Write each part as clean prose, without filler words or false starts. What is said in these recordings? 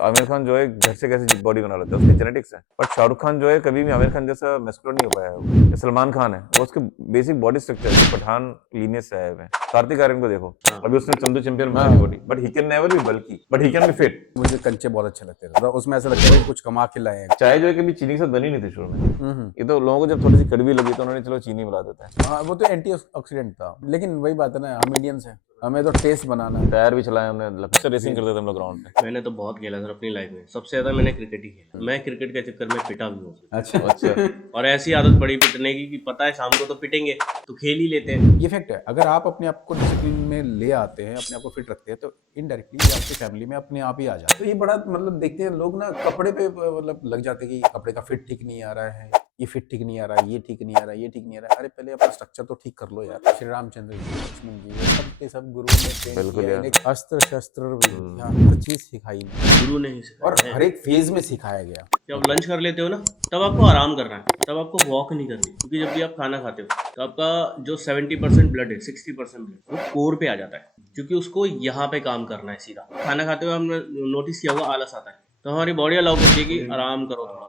आमिर खान जो है घर से कैसे बॉडी बना लेता है, उसकी जेनेटिक्स है। बट शाहरुख खान जो है कभी भी आमिर खान जैसा मस्कुलर नहीं हो पाया है वो। या सलमान खान है, वो उसके बेसिक बॉडी स्ट्रक्चर है, पठान लीनियस से आए हुए हैं। कार्तिक आर्यन को देखो, अभी उसने चंदू चैंपियन बनाई हाँ। Body, but he can never be bulky, but he can be fit. मुझे कंचे बहुत अच्छे लगते थे, मतलब उसमें ऐसा लगता है कि कुछ कमा के लाए हैं। चाय जो है कभी चीनी के साथ बनी नहीं थी शुरू में। ये तो लोगों को जब थोड़ी सी कड़वी लगी तो उन्होंने चलो चीनी मिला देते हैं। हाँ, वो तो एंटी ऑक्सीडेंट था, लेकिन वही बात है ना, हम इंडियंस हैं, हमें तो टेस्ट बनाना है। टायर भी चलाए हमने, लकड़ी से रेसिंग करते थे हम लोग ग्राउंड पे। मैंने तो बहुत खेला सर अपनी लाइफ में। सबसे ज्यादा मैंने क्रिकेट ही खेला। मैं क्रिकेट के चक्कर में पिटा भी हूँ। अच्छा। अच्छा। और ऐसी आदत पड़ी पिटने की कि पता है शाम को तो पिटेंगे, तो खेल ही लेते हैं। ये फैक्ट है, अगर आप अपने आप को डिसिप्लिन में ले आते हैं, अपने आप को फिट रखते हैं, तो इनडायरेक्टली ये आपकी फैमिली में अपने आप ही आ जाता है। तो ये बड़ा मतलब देखते हैं लोग ना, कपड़े पे मतलब लग जाते हैं कि कपड़े का फिट ठीक नहीं आ रहा है, ये फिट ठीक नहीं आ रहा है, ये ठीक नहीं आ रहा है, ये ठीक नहीं आ रहा है। अरे पहले अपना स्ट्रक्चर तो ठीक कर लो यार। श्री रामचंद्र जी, लक्ष्मण जी, ये सब के सब गुरु ने ट्रेन बिल्कुल किया, यार। इन्हें अस्त्र शस्त्र विद्या हर चीज सिखाई इन्हें, गुरु ने ही और सिखाया हर है। एक फेज में सिखाया गया। जब लंच कर लेते हो ना, तब आपको आराम करना है, तब आपको वॉक नहीं करनी। क्योंकि जब भी आप खाना खाते हो तो आपका जो 70% ब्लड है, 60% ब्लड वो कोर पे आ जाता है, क्योंकि उसको यहाँ पे काम करना है सीधा। खाना खाते हुए हमने नोटिस किया होगा आलस आता है, तो हमारी बॉडी अलाउ करती है कि आराम करो थोड़ा।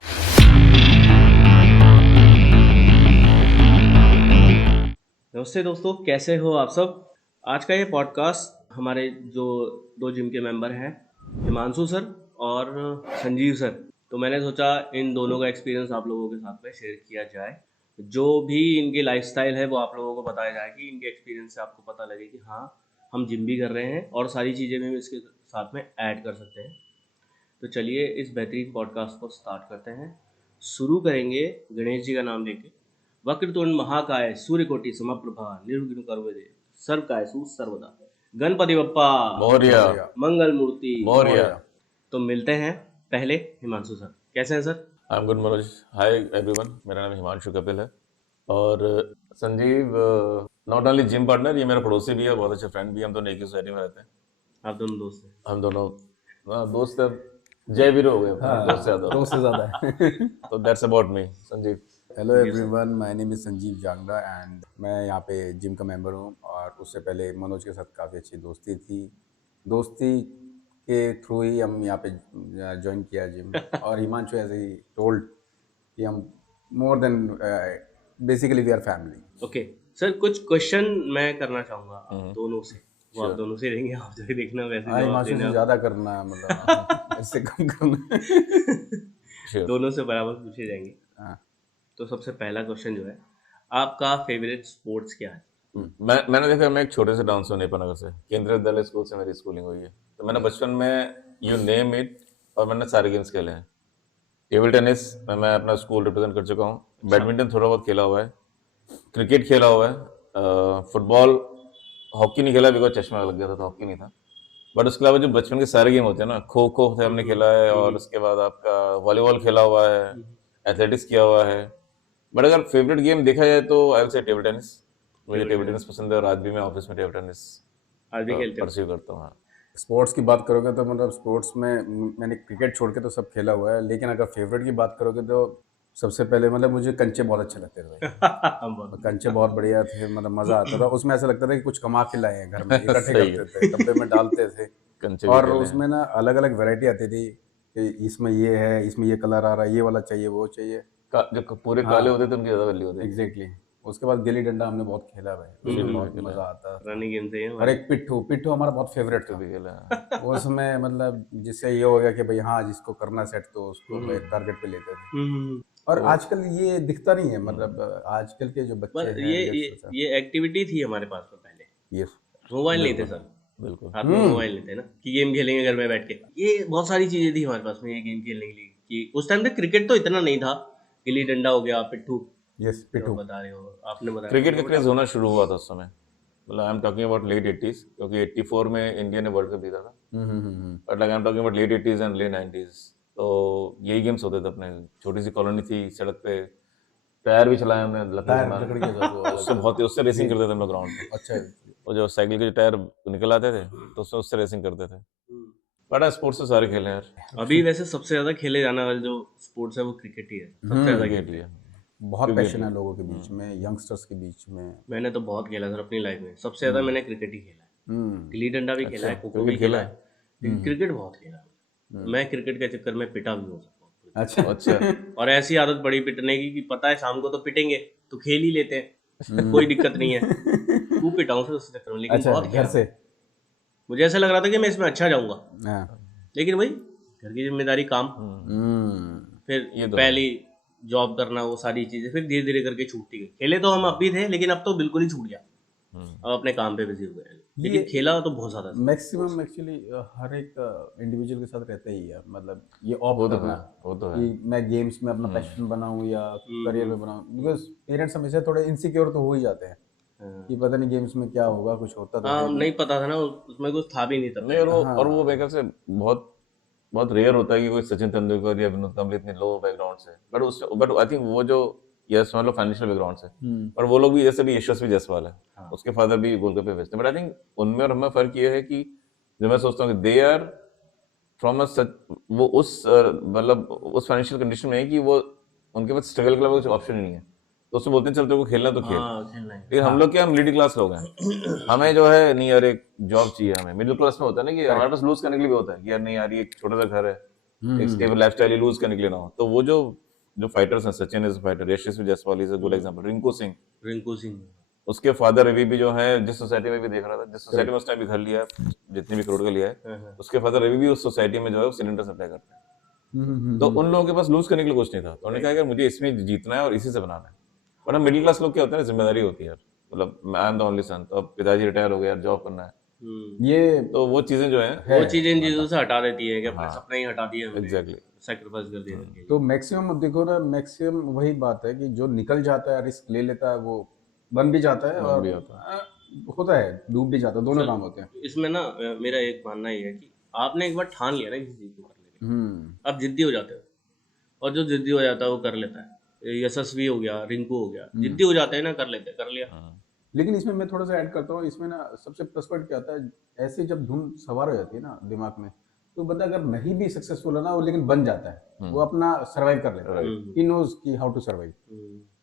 नमस्ते दोस्तों, कैसे हो आप सब। आज का ये पॉडकास्ट हमारे जो दो जिम के मेंबर हैं, हिमांशु सर और संजीव सर, तो मैंने सोचा इन दोनों का एक्सपीरियंस आप लोगों के साथ में शेयर किया जाए। जो भी इनकी लाइफस्टाइल है वो आप लोगों को बताया जाए, कि इनके एक्सपीरियंस से आपको पता लगे कि हाँ, हम जिम भी कर रहे हैं और सारी चीज़ें भी इसके साथ में ऐड कर सकते हैं। तो चलिए इस बेहतरीन पॉडकास्ट को स्टार्ट करते हैं। शुरू करेंगे गणेश जी का नाम लेके। वक्रतुंड महाकाय सूर्यकोटि समप्रभा निर्विघ्न करोति सर्वकायसु सर्वदा गणपति बप्पा मौर्य। मंगल मूर्ति मौर्य। तो मिलते हैं। पहले हिमांशु सर, कैसे हैं sir? I am good Manoj. Hi everyone, मेरा नाम हिमांशु कपिल है। और Sanjeev not only gym partner, ये मेरा पड़ोसी भी है, बहुत अच्छे फ्रेंड भी है। हम दोनों एक ही सोसाइटी में रहते हैं। आप दोनों दोस्त हैं? हम दोनों दोस्त हैं। जय वीर हो गए अपने, दोस्त से ज्यादा। दोस्त से ज्यादा है। तो that's about me, Sanjeev. Hello Yes, sir. Everyone, my name is Sanjeev Jangra and मैं यहाँ पे जिम का मेंबर हूँ। और उससे पहले मनोज के साथ काफ़ी अच्छी दोस्ती थी। दोस्ती के थ्रू ही हम यहाँ पे ज्वाइन किया जिम। और हिमांशु ऐसे ही टोल्ड कि हम more than basically we are family. Okay sir, कुछ क्वेश्चन मैं करना चाहूँगा आप दोनों से। वो आप Sure. दोनों से रहेंगे, आप जो देखना वैसे हाँ, जवाब हिमांशु देना से आप। ज़्यादा करना है, मतलब इससे कम करना है। Sure. दोनों से बराबर पूछे जाएंगे। हाँ। तो सबसे पहला क्वेश्चन जो है, आपका फेवरेट स्पोर्ट्स क्या है? मैंने देखा, मैं एक छोटे से टाउन से हूँ, नेपानगर से। केंद्रीय विद्यालय स्कूल से मेरी स्कूलिंग हुई है। तो मैंने बचपन में यू नेम इट, और मैंने सारे गेम्स खेले हैं। टेबल टेनिस में मैं अपना स्कूल रिप्रेजेंट कर चुका हूँ। बैडमिंटन थोड़ा बहुत खेला हुआ है। क्रिकेट खेला हुआ है। फुटबॉल, हॉकी नहीं खेला बिकॉज चश्मा लग गया था, तो हॉकी नहीं था। बट उसके अलावा जो बचपन के सारे गेम होते हैं ना, खो खो से हमने खेला है, और उसके बाद आपका वॉलीबॉल खेला हुआ है, एथलेटिक्स किया हुआ है। बट अगर फेवरेट गेम देखा जाए तो I will say table tennis. मुझे टेबल टेनिस पसंद है, और आज भी मैं ऑफिस में टेबल टेनिस आज भी खेलते हो? परस्यू करता हूँ। हाँ। स्पोर्ट्स की बात करोगे तो मतलब स्पोर्ट्स में मैंने क्रिकेट छोड़ के तो सब खेला हुआ है, लेकिन अगर फेवरेट की बात करोगे तो सबसे पहले मतलब मुझे कंचे बहुत अच्छे लगते थे भाई। कंचे बहुत बढ़िया थे, मतलब मज़ा आता था। उसमें ऐसा लगता था कि कुछ कमा के लाए हैं, घर में इकट्ठे सही है। करते थे, डब्बे में डालते थे। कंचे भी और खेले हैं। उसमें ना अलग अलग वैरायटी आती थी कि इसमें ये है, इसमें ये कलर आ रहा है, ये वाला चाहिए, वो चाहिए। जो पूरे हाँ, काले होते थे उनकी ज्यादा वैल्यू होती थी। एग्जैक्टली। उसके बाद गिल्ली डंडा हमने बहुत खेला भाई, उसमें बहुत खेला मज़ा आता था। रनिंग गेम से ही और हमारे। एक पिट्ठू, पिट्ठू हमारा बहुत फेवरेट तो था। भी खेला है। उसमें मतलब जिससे ये हो गया कि भाई हाँ, जिसको करना सेट तो उसको भाई टारगेट पे लेते थे। और आजकल ये दिखता नहीं है, मतलब आजकल के जो बच्चे बस हैं ये ये ये ये एक्टिविटी थी हमारे पास में पहले। ये मोबाइल नहीं थे बिल्कुल सर, बिल्कुल। हाथ में मोबाइल नहीं थे ना, कि गेम खेलेंगे घर में बैठ के। ये बहुत सारी चीजें थी हमारे पास में ये गेम खेलने के लिए। कि उस टाइम पे क्रिकेट तो इतना नहीं था। गिल्ली डंडा हो गया, पिट्ठू यस जो पिट्ठू। बता रहे हो, आपने बताया क्रिकेट का बट क्रेज होना शुरू हुआ था उस समय। मतलब I am talking about late 80s, क्योंकि 84 में इंडिया ने वर्ल्ड कप जीता था। But like I am talking about late 80s and late 90s। तो यही गेम्स होते थे अपने। छोटी सी कॉलोनी थी, सड़क पे टायर भी चलाए हमने, लकड़ी टायर बना लकड़ी के साथ वो उससे अलग बहुत, उससे रेसिंग करते थे हम लोग ग्राउंड पे। अच्छा है। वो जो साइकिल के जो टायर निकल आते थे, तो उससे रेसिंग करते थे। बड़ा स्पोर्ट्स से सारे खेले हैं यार। अभी वैसे सबसे ज्यादा खेले जाने वाला जो स्पोर्ट्स है वो क्रिकेट ही है। सबसे ज्यादा क्रिकेट खेलते ही हैं। है। बहुत क्रिकेट पैशन ही है है। लोगों के बीच में, यंगस्टर्स के बीच में। मैंने तो बहुत खेला सर अपनी लाइफ में। सबसे ज्यादा मैंने क्रिकेट ही खेला है। गिल्ली डंडा भी खेला अच्छा, है, खो खो भी क्रिकेट खेला खेला है, है। लेकिन क्रिकेट बहुत खेला है। मैं क्रिकेट के चक्कर में पिटा भी हो सकता हूँ। अच्छा अच्छा और ऐसी आदत पड़ी पिटने की कि पता है शाम को तो पिटेंगे, तो खेल ही लेते हैं, कोई दिक्कत नहीं है। खूब पिटा हूँ फिर उस चक्कर में, लेकिन अच्छा, बहुत घर खेला। से। मुझे ऐसा लग रहा था कि मैं इसमें अच्छा जाऊंगा, हाँ। लेकिन भाई घर की जिम्मेदारी, काम, फिर ये तो पहली जॉब करना, वो सारी चीजें फिर धीरे धीरे करके छूटती गई। खेले तो हम अब भी थे, लेकिन अब तो बिल्कुल ही छूट गया, अब अपने काम पे बिजी हो गए। लेकिन ये खेला तो बहुत ज्यादा था। मैक्सिमम एक्चुअली हर एक इंडिविजुअल के साथ रहता ही है, मतलब ये वो ऑप्ट तो करना है, वो तो है। कि मैं गेम्स में अपना पैशन बनाऊं या करियर में बनाऊं, बिकॉज पेरेंट्स हमेशा थोड़े इनसिक्योर तो हो ही जाते हैं हाँ, कि पता नहीं गेम्स में क्या होगा, कुछ होता तो है नहीं। नहीं पता था ना, उसमें कुछ था भी नहीं तब नहीं, और पहले। वो हाँ। मेरे ख्याल से बहुत बहुत रेयर होता है कि कोई सचिन तेंदुलकर या विनोद कांबले इतने लो बैकग्राउंड से, बट आई थिंक वो जो, यस मान लो फाइनेंशियल बैकग्राउंड से, पर वो लोग भी जैसे भी यशस्वी जायसवाल है, हाँ। उसके फादर भी गोलगप्पे बेचते हैं, बट आई थिंक उनमें और हमें फर्क ये है कि जो मैं सोचता हूँ कि दे आर फ्रॉम अ सच, वो उस मतलब उस फाइनेंशियल कंडीशन में है कि वो उनके पास स्ट्रगल के अलावा कुछ ऑप्शन ही नहीं है, तो उसमें बोलते हैं चल तेरे को खेलना तो खेल। हाँ, खेलना है। लेकिन हम लोग क्या, हम मिडिल क्लास लोग हैं, हमें जो है नहीं यार एक जॉब चाहिए, हमें मिडिल क्लास में होता है ना कि हमारे पास लूज करने के लिए भी होता है कि यार नहीं यार ये एक छोटा सा घर है, एक स्टेबल लाइफस्टाइल ही लूज करने के लिए ना हो, तो वो जो जो फाइटर्स हैं, Sachin is fighter, Yashasvi Jaiswal is a good example, Rinku Singh, Rinku Singh. उसके फादर रवि भी जो है, जिस सोसाइटी में भी देख रहा था, जिस सोसाइटी में उसने भी घर लिया है, जितनी भी करोड़ का लिया है, उसके फादर रवि भी उस सोसाइटी में जो है सिलेंडर सप्लाई करते हैं, तो उन लोगों के पास लूज करने के लिए कुछ नहीं था, तो उन्होंने कहा कि मुझे इसमें जीतना है और इसी से बनाना है। वरना मिडिल क्लास लोग क्या होता है ना, जिम्मेदारी होती है यार, मतलब I am the only son, तो अब पिताजी रिटायर हो गए यार, जॉब करना है, ये तो वो चीजें जो है है वो चीजें इन चीजों मतलब। से हटा देती है कि अपने हाँ सपने ही हटा दिए हमने, एग्जैक्टली। सेक्रीफाइस कर दिया करके। तो मैक्सिमम देखो ना, मैक्सिमम वही बात है कि जो निकल जाता है, रिस्क ले लेता है, वो बन भी जाता है मन और भी आता है। होता है, डूब भी जाता है, दोनों सर, काम होते हैं। इसमें ना मेरा एक मानना ये है कि आपने एक बार ठान लिया ना किसी चीज को करने के लिए, हम्म। आप जिद्दी हो जाते हो, और जो जिद्दी हो जाता है वो कर लेता है। यशस्वी हो गया, रिंकू हो गया, जिद्दी हो जाते हैं ना, कर लेते हैं, कर लिया। लेकिन इसमें मैं थोड़ा सा ऐड करता हूँ, इसमें ना सबसे प्लस पॉइंट क्या आता है, ऐसे जब धुन सवार हो जाती है ना दिमाग में, तो बंदा अगर नहीं भी सक्सेसफुल है ना, वो लेकिन बन जाता है, वो अपना सर्वाइव कर लेता है, ही नोज कि हाउ टू सर्वाइव,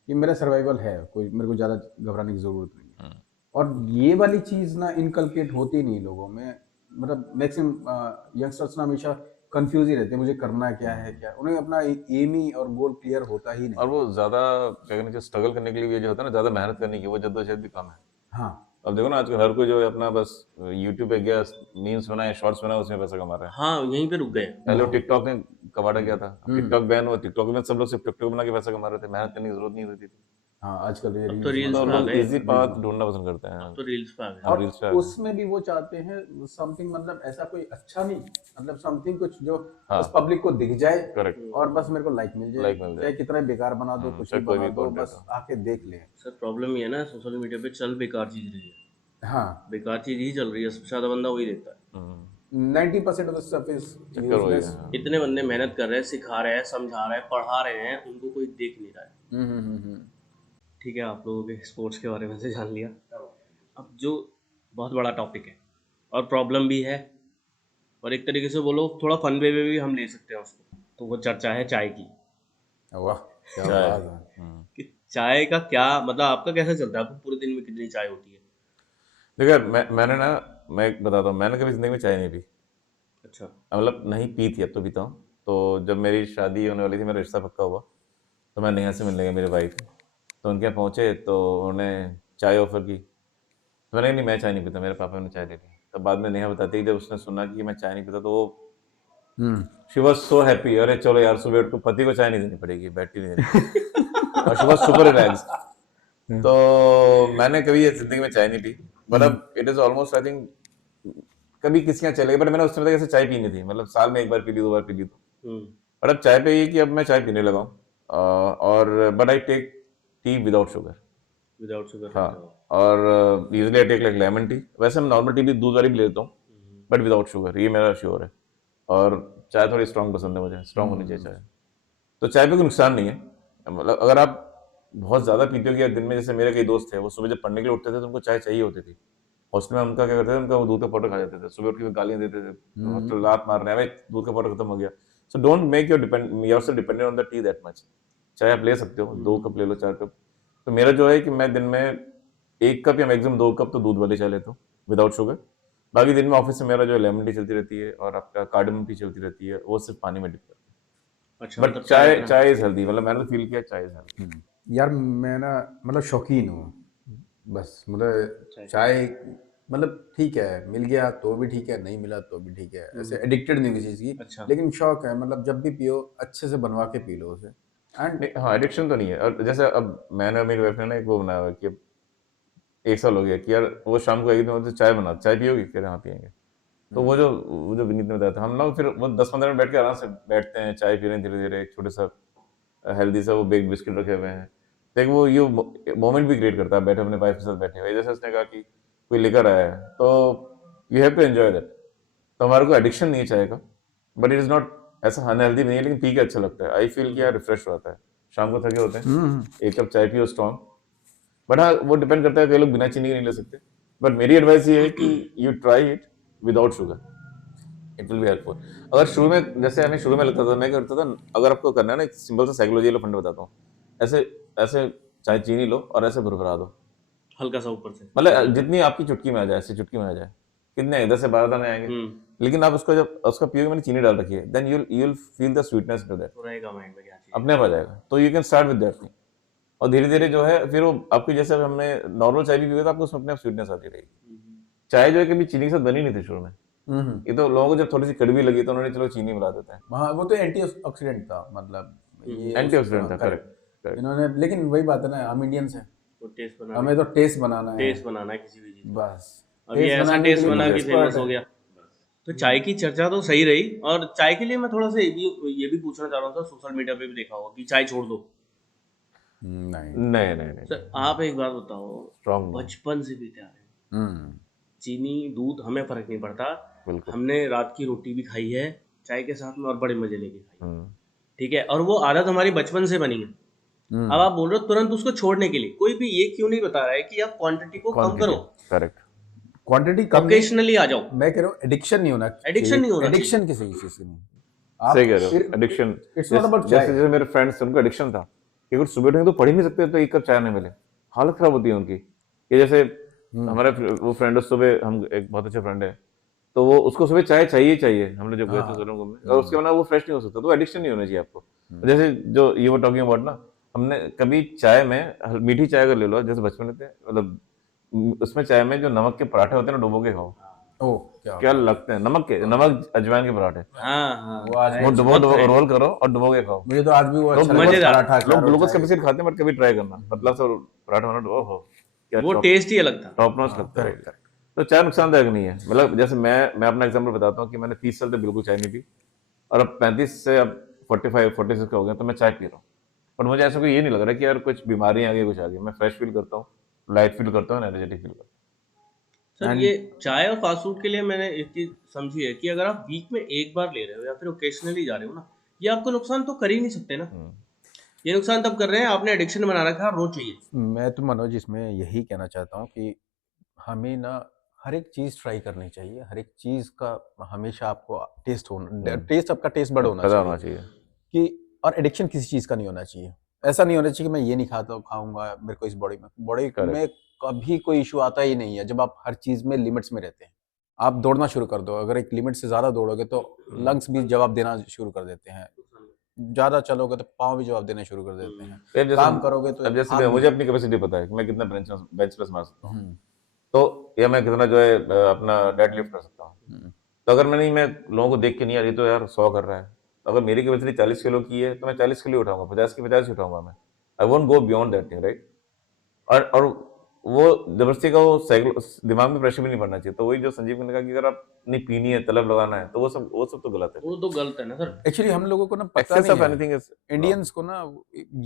कि मेरा सर्वाइवल है, कोई मेरे को ज़्यादा घबराने की ज़रूरत नहीं है। और ये वाली चीज़ ना इनकलकेट होती नहीं लोगों में, मतलब मैक्सिमम यंगस्टर्स ना हमेशा कंफ्यूज ही रहते हैं, मुझे करना क्या है, क्या उन्हें अपना एम ही और गोल क्लियर होता ही नहीं। और वो ज्यादा क्या कहना चाहिए, स्ट्रगल करने के लिए भी जो होता है ना, ज्यादा मेहनत करने की वो जद्दोजहद भी कम है। हाँ। अब देखो ना आजकल हर कोई जो है अपना बस यूट्यूब पे गया, मीम्स बनाए, शॉर्ट्स बनाए, उसमें पैसा कमा रहा है। हाँ, यहीं पे रुक गए। पहले वो टिकटॉक ने कबाड़ा किया था, अब टिकटॉक बैन हुआ, टिकटॉक में सब लोग सिर्फ टिकटॉक बना के पैसा कमा रहे थे, मेहनत करने की जरूरत नहीं होती थी, हाँ, आजकल ये अब तो रील्स रील्स तो पे आ लोग गए, इजी पाथ ढूंढना पसंद करते हैं। अब तो रील्स पे आ गए। अब और रील्स पे आ गए। उसमें भी वो चाहते हैं समथिंग, मतलब ऐसा कोई अच्छा नहीं, मतलब समथिंग कुछ जो हाँ बस पब्लिक को दिख जाए करेक्ट, और बस मेरे को लाइक मिल जाए, लाइक मिल चाहे जाए, कितना ही बेकार बना दो, कुछ भी चाहे कोई बना भी दो, कंटेंट बस हो। आके देख ले। सर प्रॉब्लम ये है ना, सोशल मीडिया पे चल बेकार चीज रही है, हाँ, बेकार चीज ही चल रही है, सबसे ज्यादा बंदा वही देखता है। 90% ऑफ द स्टफ इज चक्कर वही है। यूजलेस। इतने बंदे मेहनत कर रहे हैं, सिखा रहे हैं, समझा रहे हैं, पढ़ा रहे हैं, उनको कोई देख नहीं रहा है। ठीक है, आप लोगों के स्पोर्ट्स के बारे में से जान लिया। अब जो बहुत बड़ा टॉपिक है और प्रॉब्लम भी है, और एक तरीके से बोलो थोड़ा फन वे में भी हम ले सकते हैं उसको, तो वो चर्चा है चाय की। वाह, क्या चाय। बात है। कि चाय का क्या मतलब, आपका कैसा चलता है, आपको पूरे दिन में कितनी चाय होती है? देखिए मैंने ना, मैं एक बताता हूँ, मैंने कभी जिंदगी में चाय नहीं पी, अच्छा। मतलब नहीं पी थी, अब तो पीता हूँ। तो जब मेरी शादी होने वाली थी, मेरा रिश्ता पक्का हुआ, तो मैं नेहा से मिलने गया, मेरी वाइफ, तो उनके यहाँ पहुँचे तो उन्होंने चाय ऑफर की, तो मैंने कहा, नहीं मैं चाय नहीं पीता, मेरे पापा ने चाय दे दी। तब बाद में नेहा बताती है कि जब उसने सुना कि मैं चाय नहीं पीता, तो वो शी वॉज सो हैप्पी, अरे चलो यार सुबह उठ को पति को चाय नहीं देनी पड़ेगी, बैठी नहीं देनी पड़ेगी, और शी वॉज सुपर रिलैक्स। तो मैंने कभी ये जिंदगी में चाय नहीं पी, बट अब it is almost I think कभी किसी यहाँ चले गए, बट मैंने उस समय तक ऐसे चाय पीनी थी, मतलब साल में एक बार पी ली, 2 बार पी ली, तो बट अब चाय पे ये कि अब मैं चाय पीने लगा हूँ, और but I take tea without sugar. Without sugar? हाँ, और usually I take like lemon tea, वैसे मैं नॉर्मल टी भी दूध वाली भी लेता हूँ, बट विदाउट शुगर, ये मेरा श्योर है। और चाय थोड़ी स्ट्रांग पसंद है मुझे, स्ट्रांग होनी चाहिए चाय। तो चाय पे कोई नुकसान नहीं है, मतलब अगर आप बहुत ज्यादा पीते हो, कि दिन में, जैसे मेरे कई दोस्त थे, वो सुबह जब पढ़ने के लिए उठते थे तो उनको चाय चाहिए होती थी, हॉस्टल में उनका क्या करते थे, उनका वो दूध का पाउडर खा जाते थे, सुबह उठ के गालियां देते थे, हॉस्टल लात मार रहे हैं, भाई दूध का पाउडर खत्म हो गया। So don't make yourself dependent on the T that much. चाय आप ले सकते हो, 2 कप ले लो, 4 कप। तो मेरा जो है कि मैं दिन में 1 कप या मैक्सिमम 2 कप तो दूध वाली चाय लेता हूँ विदाउट शुगर, बाकी दिन में ऑफिस से मेरा जो लेमन टी चलती रहती है और आपका कार्डमम टी चलती रहती है, वो सिर्फ पानी में डिप करते अच्छा हैं। मतलब बट चाय चाय अपना चाय इज हेल्दी, मतलब मैंने तो फील किया चाय इज हेल्दी। यार मैं ना मतलब शौकीन हूँ, बस मतलब चाय चाय मतलब ठीक है, मिल गया तो भी ठीक है, नहीं मिला तो भी ठीक है, ऐसे एडिक्टेड नहीं किसी चीज़ की, अच्छा लेकिन शौक है, मतलब जब भी पियो अच्छे से बनवा के पी लो उसे। एंड नहीं, हाँ, एडिक्शन तो नहीं है। और जैसे अब मैंने और मेरी वाइफ ने ना एक वो बनाया हुआ है कि अब 1 साल हो गया कि यार वो शाम को एक दिन बोलते चाय बना, चाय पियोगी? कह रहे हाँ पियेंगे। तो वो जो विनीत ने बताया था, हम लोग फिर वो 10-15 मिनट बैठ के आराम से बैठते हैं, चाय पी रहे हैं, धीरे धीरे एक छोटे सा हेल्दी सा वो बेक्ड बिस्किट रखे हुए हैं। तो एक वो ये मोमेंट भी क्रिएट करता है बैठे अपने वाइफ के साथ बैठे हुए। जैसे उसने कहा कि कोई लेकर आया है तो you have to enjoy that. तो हमारे को एडिक्शन नहीं है चाय का, बट इट इज नॉट ऐसा अनहेल्दी नहीं है, लेकिन पी के अच्छा लगता है। आई फील कि यार रिफ्रेश रहता है, शाम को थके होते हैं, एक कप चाय पियो स्ट्रॉन्ग। बट हाँ, वो डिपेंड करता है, कई लोग बिना चीनी के नहीं ले सकते। बट मेरी एडवाइस ये है कि you try it without sugar, it will be helpful. अगर शुरू में, जैसे हमें शुरू में लगता था, मैं करता था, अगर आपको करना है ना, एक सिंपल सा साइकोलॉजी वाला फंड बताता हूँ। ऐसे ऐसे चाहे चीनी लो और ऐसे भुरभुरा दो, हल्का सा ऊपर से मतलब जितनी आपकी चुटकी में आ जाए, ऐसी चुटकी में आ जाए, कितने 10 से 12 दाने आएंगे। लेकिन आप उसको जब उसका पियोगे, मैंने चीनी डाल रखी है, then you'll feel the sweetness to that, तो रहेगा माइंड में क्या चीज़ अपने आप आ जाएगा। तो you can start with that thing, और धीरे धीरे जो है फिर वो आपकी, जैसे अब हमने नॉर्मल चाय भी पियोगे तो आपको उसमें अपने आप स्वीटनेस आती रहेगी। चाय जो है कभी चीनी के साथ बनी नहीं थी शुरू में, ये तो लोगों को जब थोड़ी सी कड़वी लगी तो उन्होंने चलो चीनी मिला देते हैं। हाँ वो तो एंटी ऑक्सीडेंट था, मतलब ये एंटीऑक्सीडेंट था, करेक्ट। करेक्ट। इन्होंने, लेकिन वही बात है ना, हम इंडियंस हैं, वो हमें तो टेस्ट बनाना है, टेस्ट बनाना है किसी भी चीज़ का। बस अब ये टेस्ट ऐसा बनाने के टेस्ट लिए बना तो कि एक्सपर्ट फेमस हो है। गया। तो चाय की चर्चा तो सही रही, और चाय के लिए मैं थोड़ा सा ये भी पूछना चाह रहा हूँ सर, सोशल मीडिया पे भी देखा होगा कि चाय छोड़ दो। नहीं। नहीं नहीं नहीं, सर आप एक बात बताओ, स्ट्रॉन्ग नो। बचपन से पीते आ रहे हैं, हम्म चीनी दूध हमें फर्क नहीं पड़ता, बिल्कुल। हमने रात की रोटी भी खाई है चाय के साथ में और बड़े मजे लेके खाई है, हम्म, ठीक है, और वो आदत हमारी बचपन से बनी है। अब आप बोल रहे हो तुरंत उसको छोड़ने के लिए, कोई भी ये क्यों नहीं बता रहा है कि आप क्वांटिटी को कम क्वांटिटी, करो, करेक्ट। क्वांटिटी कम नहीं, ओकेशनली आ जाओ, मैं कह रहा हूँ एडिक्शन नहीं होना एडिक्शन नहीं चाहिए, होना चाहिए। एडिक्शन किसी चीज की नहीं। सही आप कह रहे फिर हो, एडिक्शन। इट्स नॉट अबाउट जैसे चाय। जैसे मेरे फ्रेंड्स, उनको एडिक्शन था कि अगर सुबह उठेंगे तो पढ़ ही नहीं सकते तो एक कप चाय नहीं मिले, हालत खराब होती है उनकी। ये जैसे हमारे वो फ्रेंड, सुबह हम, एक बहुत अच्छे फ्रेंड है, तो वो, उसको सुबह चाय चाहिए ही चाहिए। हम लोग जब गए थे सोलन घूमने, और उसके बिना वो फ्रेश नहीं हो सकता, तो एडिक्शन नहीं होना चाहिए आपको। जैसे जो ये वो टॉकिंग अबाउट ना, हमने कभी चाय में मीठी चाय अगर ले लो, जैसे बचपन में थे, मतलब उसमें चाय में जो नमक के पराठे होते हैं ना, डुबो के खाओ, ओह क्या क्या बात। लगते हैं। नमक अजवाइन के पराठे, हाँ हाँ वो आज वो खाए, डुबो बहुत डुबो खाए, रोल करो और डुबो के खाओ। मुझे तो आज भी वो लोग अच्छा लगता है, ग्लूकोज, मजेदार, पराठा खा लोग लो ग्लूकोज का चाय। बिस्किट खाते हैं, बट कभी ट्राई करना पतला सा पराठा होना, ओहो क्या वो टेस्ट ही अलग था। टॉप नॉच लगता है। Correct correct. तो चाय नुकसानदायक नहीं है, मतलब जैसे मैं अपना एग्जांपल बताता हूँ कि मैंने 30 साल तक बिल्कुल चाय नहीं पी, और अब 35 से अब 45-46 का हो गया तो मैं चाय पी रहा हूँ। और मुझे ऐसा कोई ये नहीं लग रहा कि यार कुछ बीमारी आ गई, कुछ आ गई। मैं फ्रेश फील करता हूँ, लाइट फील करता हूँ, एनर्जेटिक फील करता सर ये चाय और फास्ट फूड के लिए मैंने एक चीज समझी है कि अगर आप वीक में एक बार ले रहे हो या फिर ओकेशनली जा रहे हो ना, ये आपको नुकसान तो कर ही नहीं सकते ना। हूँ। ये नुकसान तब कर रहे हैं, आपने एडिक्शन बना रखा है, रोज चाहिए। मैं तो मनोज इसमें यही कहना चाहता हूँ कि हमें ना हर एक चीज़ ट्राई करनी चाहिए, हर एक चीज़ का हमेशा आपको टेस्ट होना, टेस्ट आपका टेस्ट बड होना पता चाहिए होना चाहिए। कि, और एडिक्शन किसी चीज़ का नहीं होना चाहिए। ऐसा नहीं होना चाहिए कि मैं ये नहीं खाता हूँ, खाऊंगा मेरे को इस बॉडी में करेक्ट। कभी कोई इशू आता ही नहीं है जब आप हर चीज़ में लिमिट्स में रहते हैं। आप दौड़ना शुरू कर दो, अगर एक लिमिट से ज़्यादा दौड़ोगे तो लंग्स भी जवाब देना शुरू कर देते हैं, ज़्यादा चलोगे तो पाँव भी जवाब देना शुरू कर देते हैं, अब जैसे काम करोगे तो अब जैसे हाथ मुझे भी। अपनी कैपेसिटी पता है कि मैं कितना बेंच प्रेस मार सकता हूँ, हम्म तो या मैं कितना जो है अपना डेड लिफ्ट कर सकता हूँ। हम्म तो अगर मैं लोगों को देख के नहीं, यार ये तो यार 100 कर रहा है, तो अगर मेरी कैपेसिटी 40 किलो की है तो मैं 40 किलो उठाऊंगा, 50 की 50 उठाऊंगा मैं। I won't go beyond that, right. और वो जबरदस्ती का वो दिमाग में प्रेशर भी नहीं पड़ना चाहिए। तो वही जो संजीव ने कहा कि अगर आप नहीं पीनी है, तलब लगाना है, तो वो सब तो गलत है। वो तो गलत है ना सर। एक्चुअली हम लोगों को ना पता एक्सेस नहीं ऑफ है, एनीथिंग इज इंडियंस को ना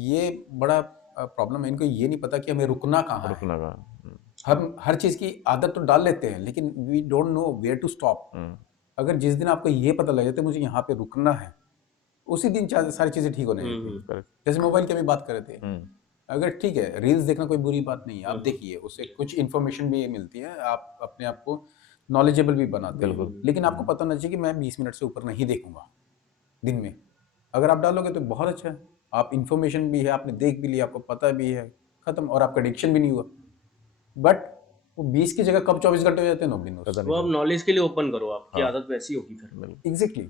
ये बड़ा प्रॉब्लम है, इनको ये नहीं पता कि हमें रुकना कहाँ है। रुकना का। हम हर चीज़ की आदत तो डाल लेते हैं लेकिन we don't know where to stop. अगर जिस दिन आपको ये पता लग जाता है मुझे यहाँ पे रुकना है, उसी दिन सारी चीज़ें ठीक होने लगती हैं। करेक्ट। जैसे मोबाइल की अभी बात कर रहे थे, अगर ठीक है रील्स देखना कोई बुरी बात नहीं है, आप देखिए उससे कुछ इन्फॉर्मेशन भी मिलती है, आप अपने आप को नॉलेजेबल भी बनाते हैं, बिल्कुल। लेकिन आपको पता होना चाहिए कि मैं 20 मिनट से ऊपर नहीं देखूंगा दिन में। अगर आप डालोगे तो बहुत अच्छा है, आप इन्फॉर्मेशन भी है, आपने देख भी लिया, आपको पता भी है, खत्म, और आपका एडिक्शन भी नहीं हुआ। बट वो 20 की जगह कब 24 घंटे हो जाते हैं नो बिन पता वो नहीं अब नॉलेज के लिए ओपन करो, आपकी हाँ। आदत वैसी होगी फिर। बिल्कुल। एग्जैक्टली।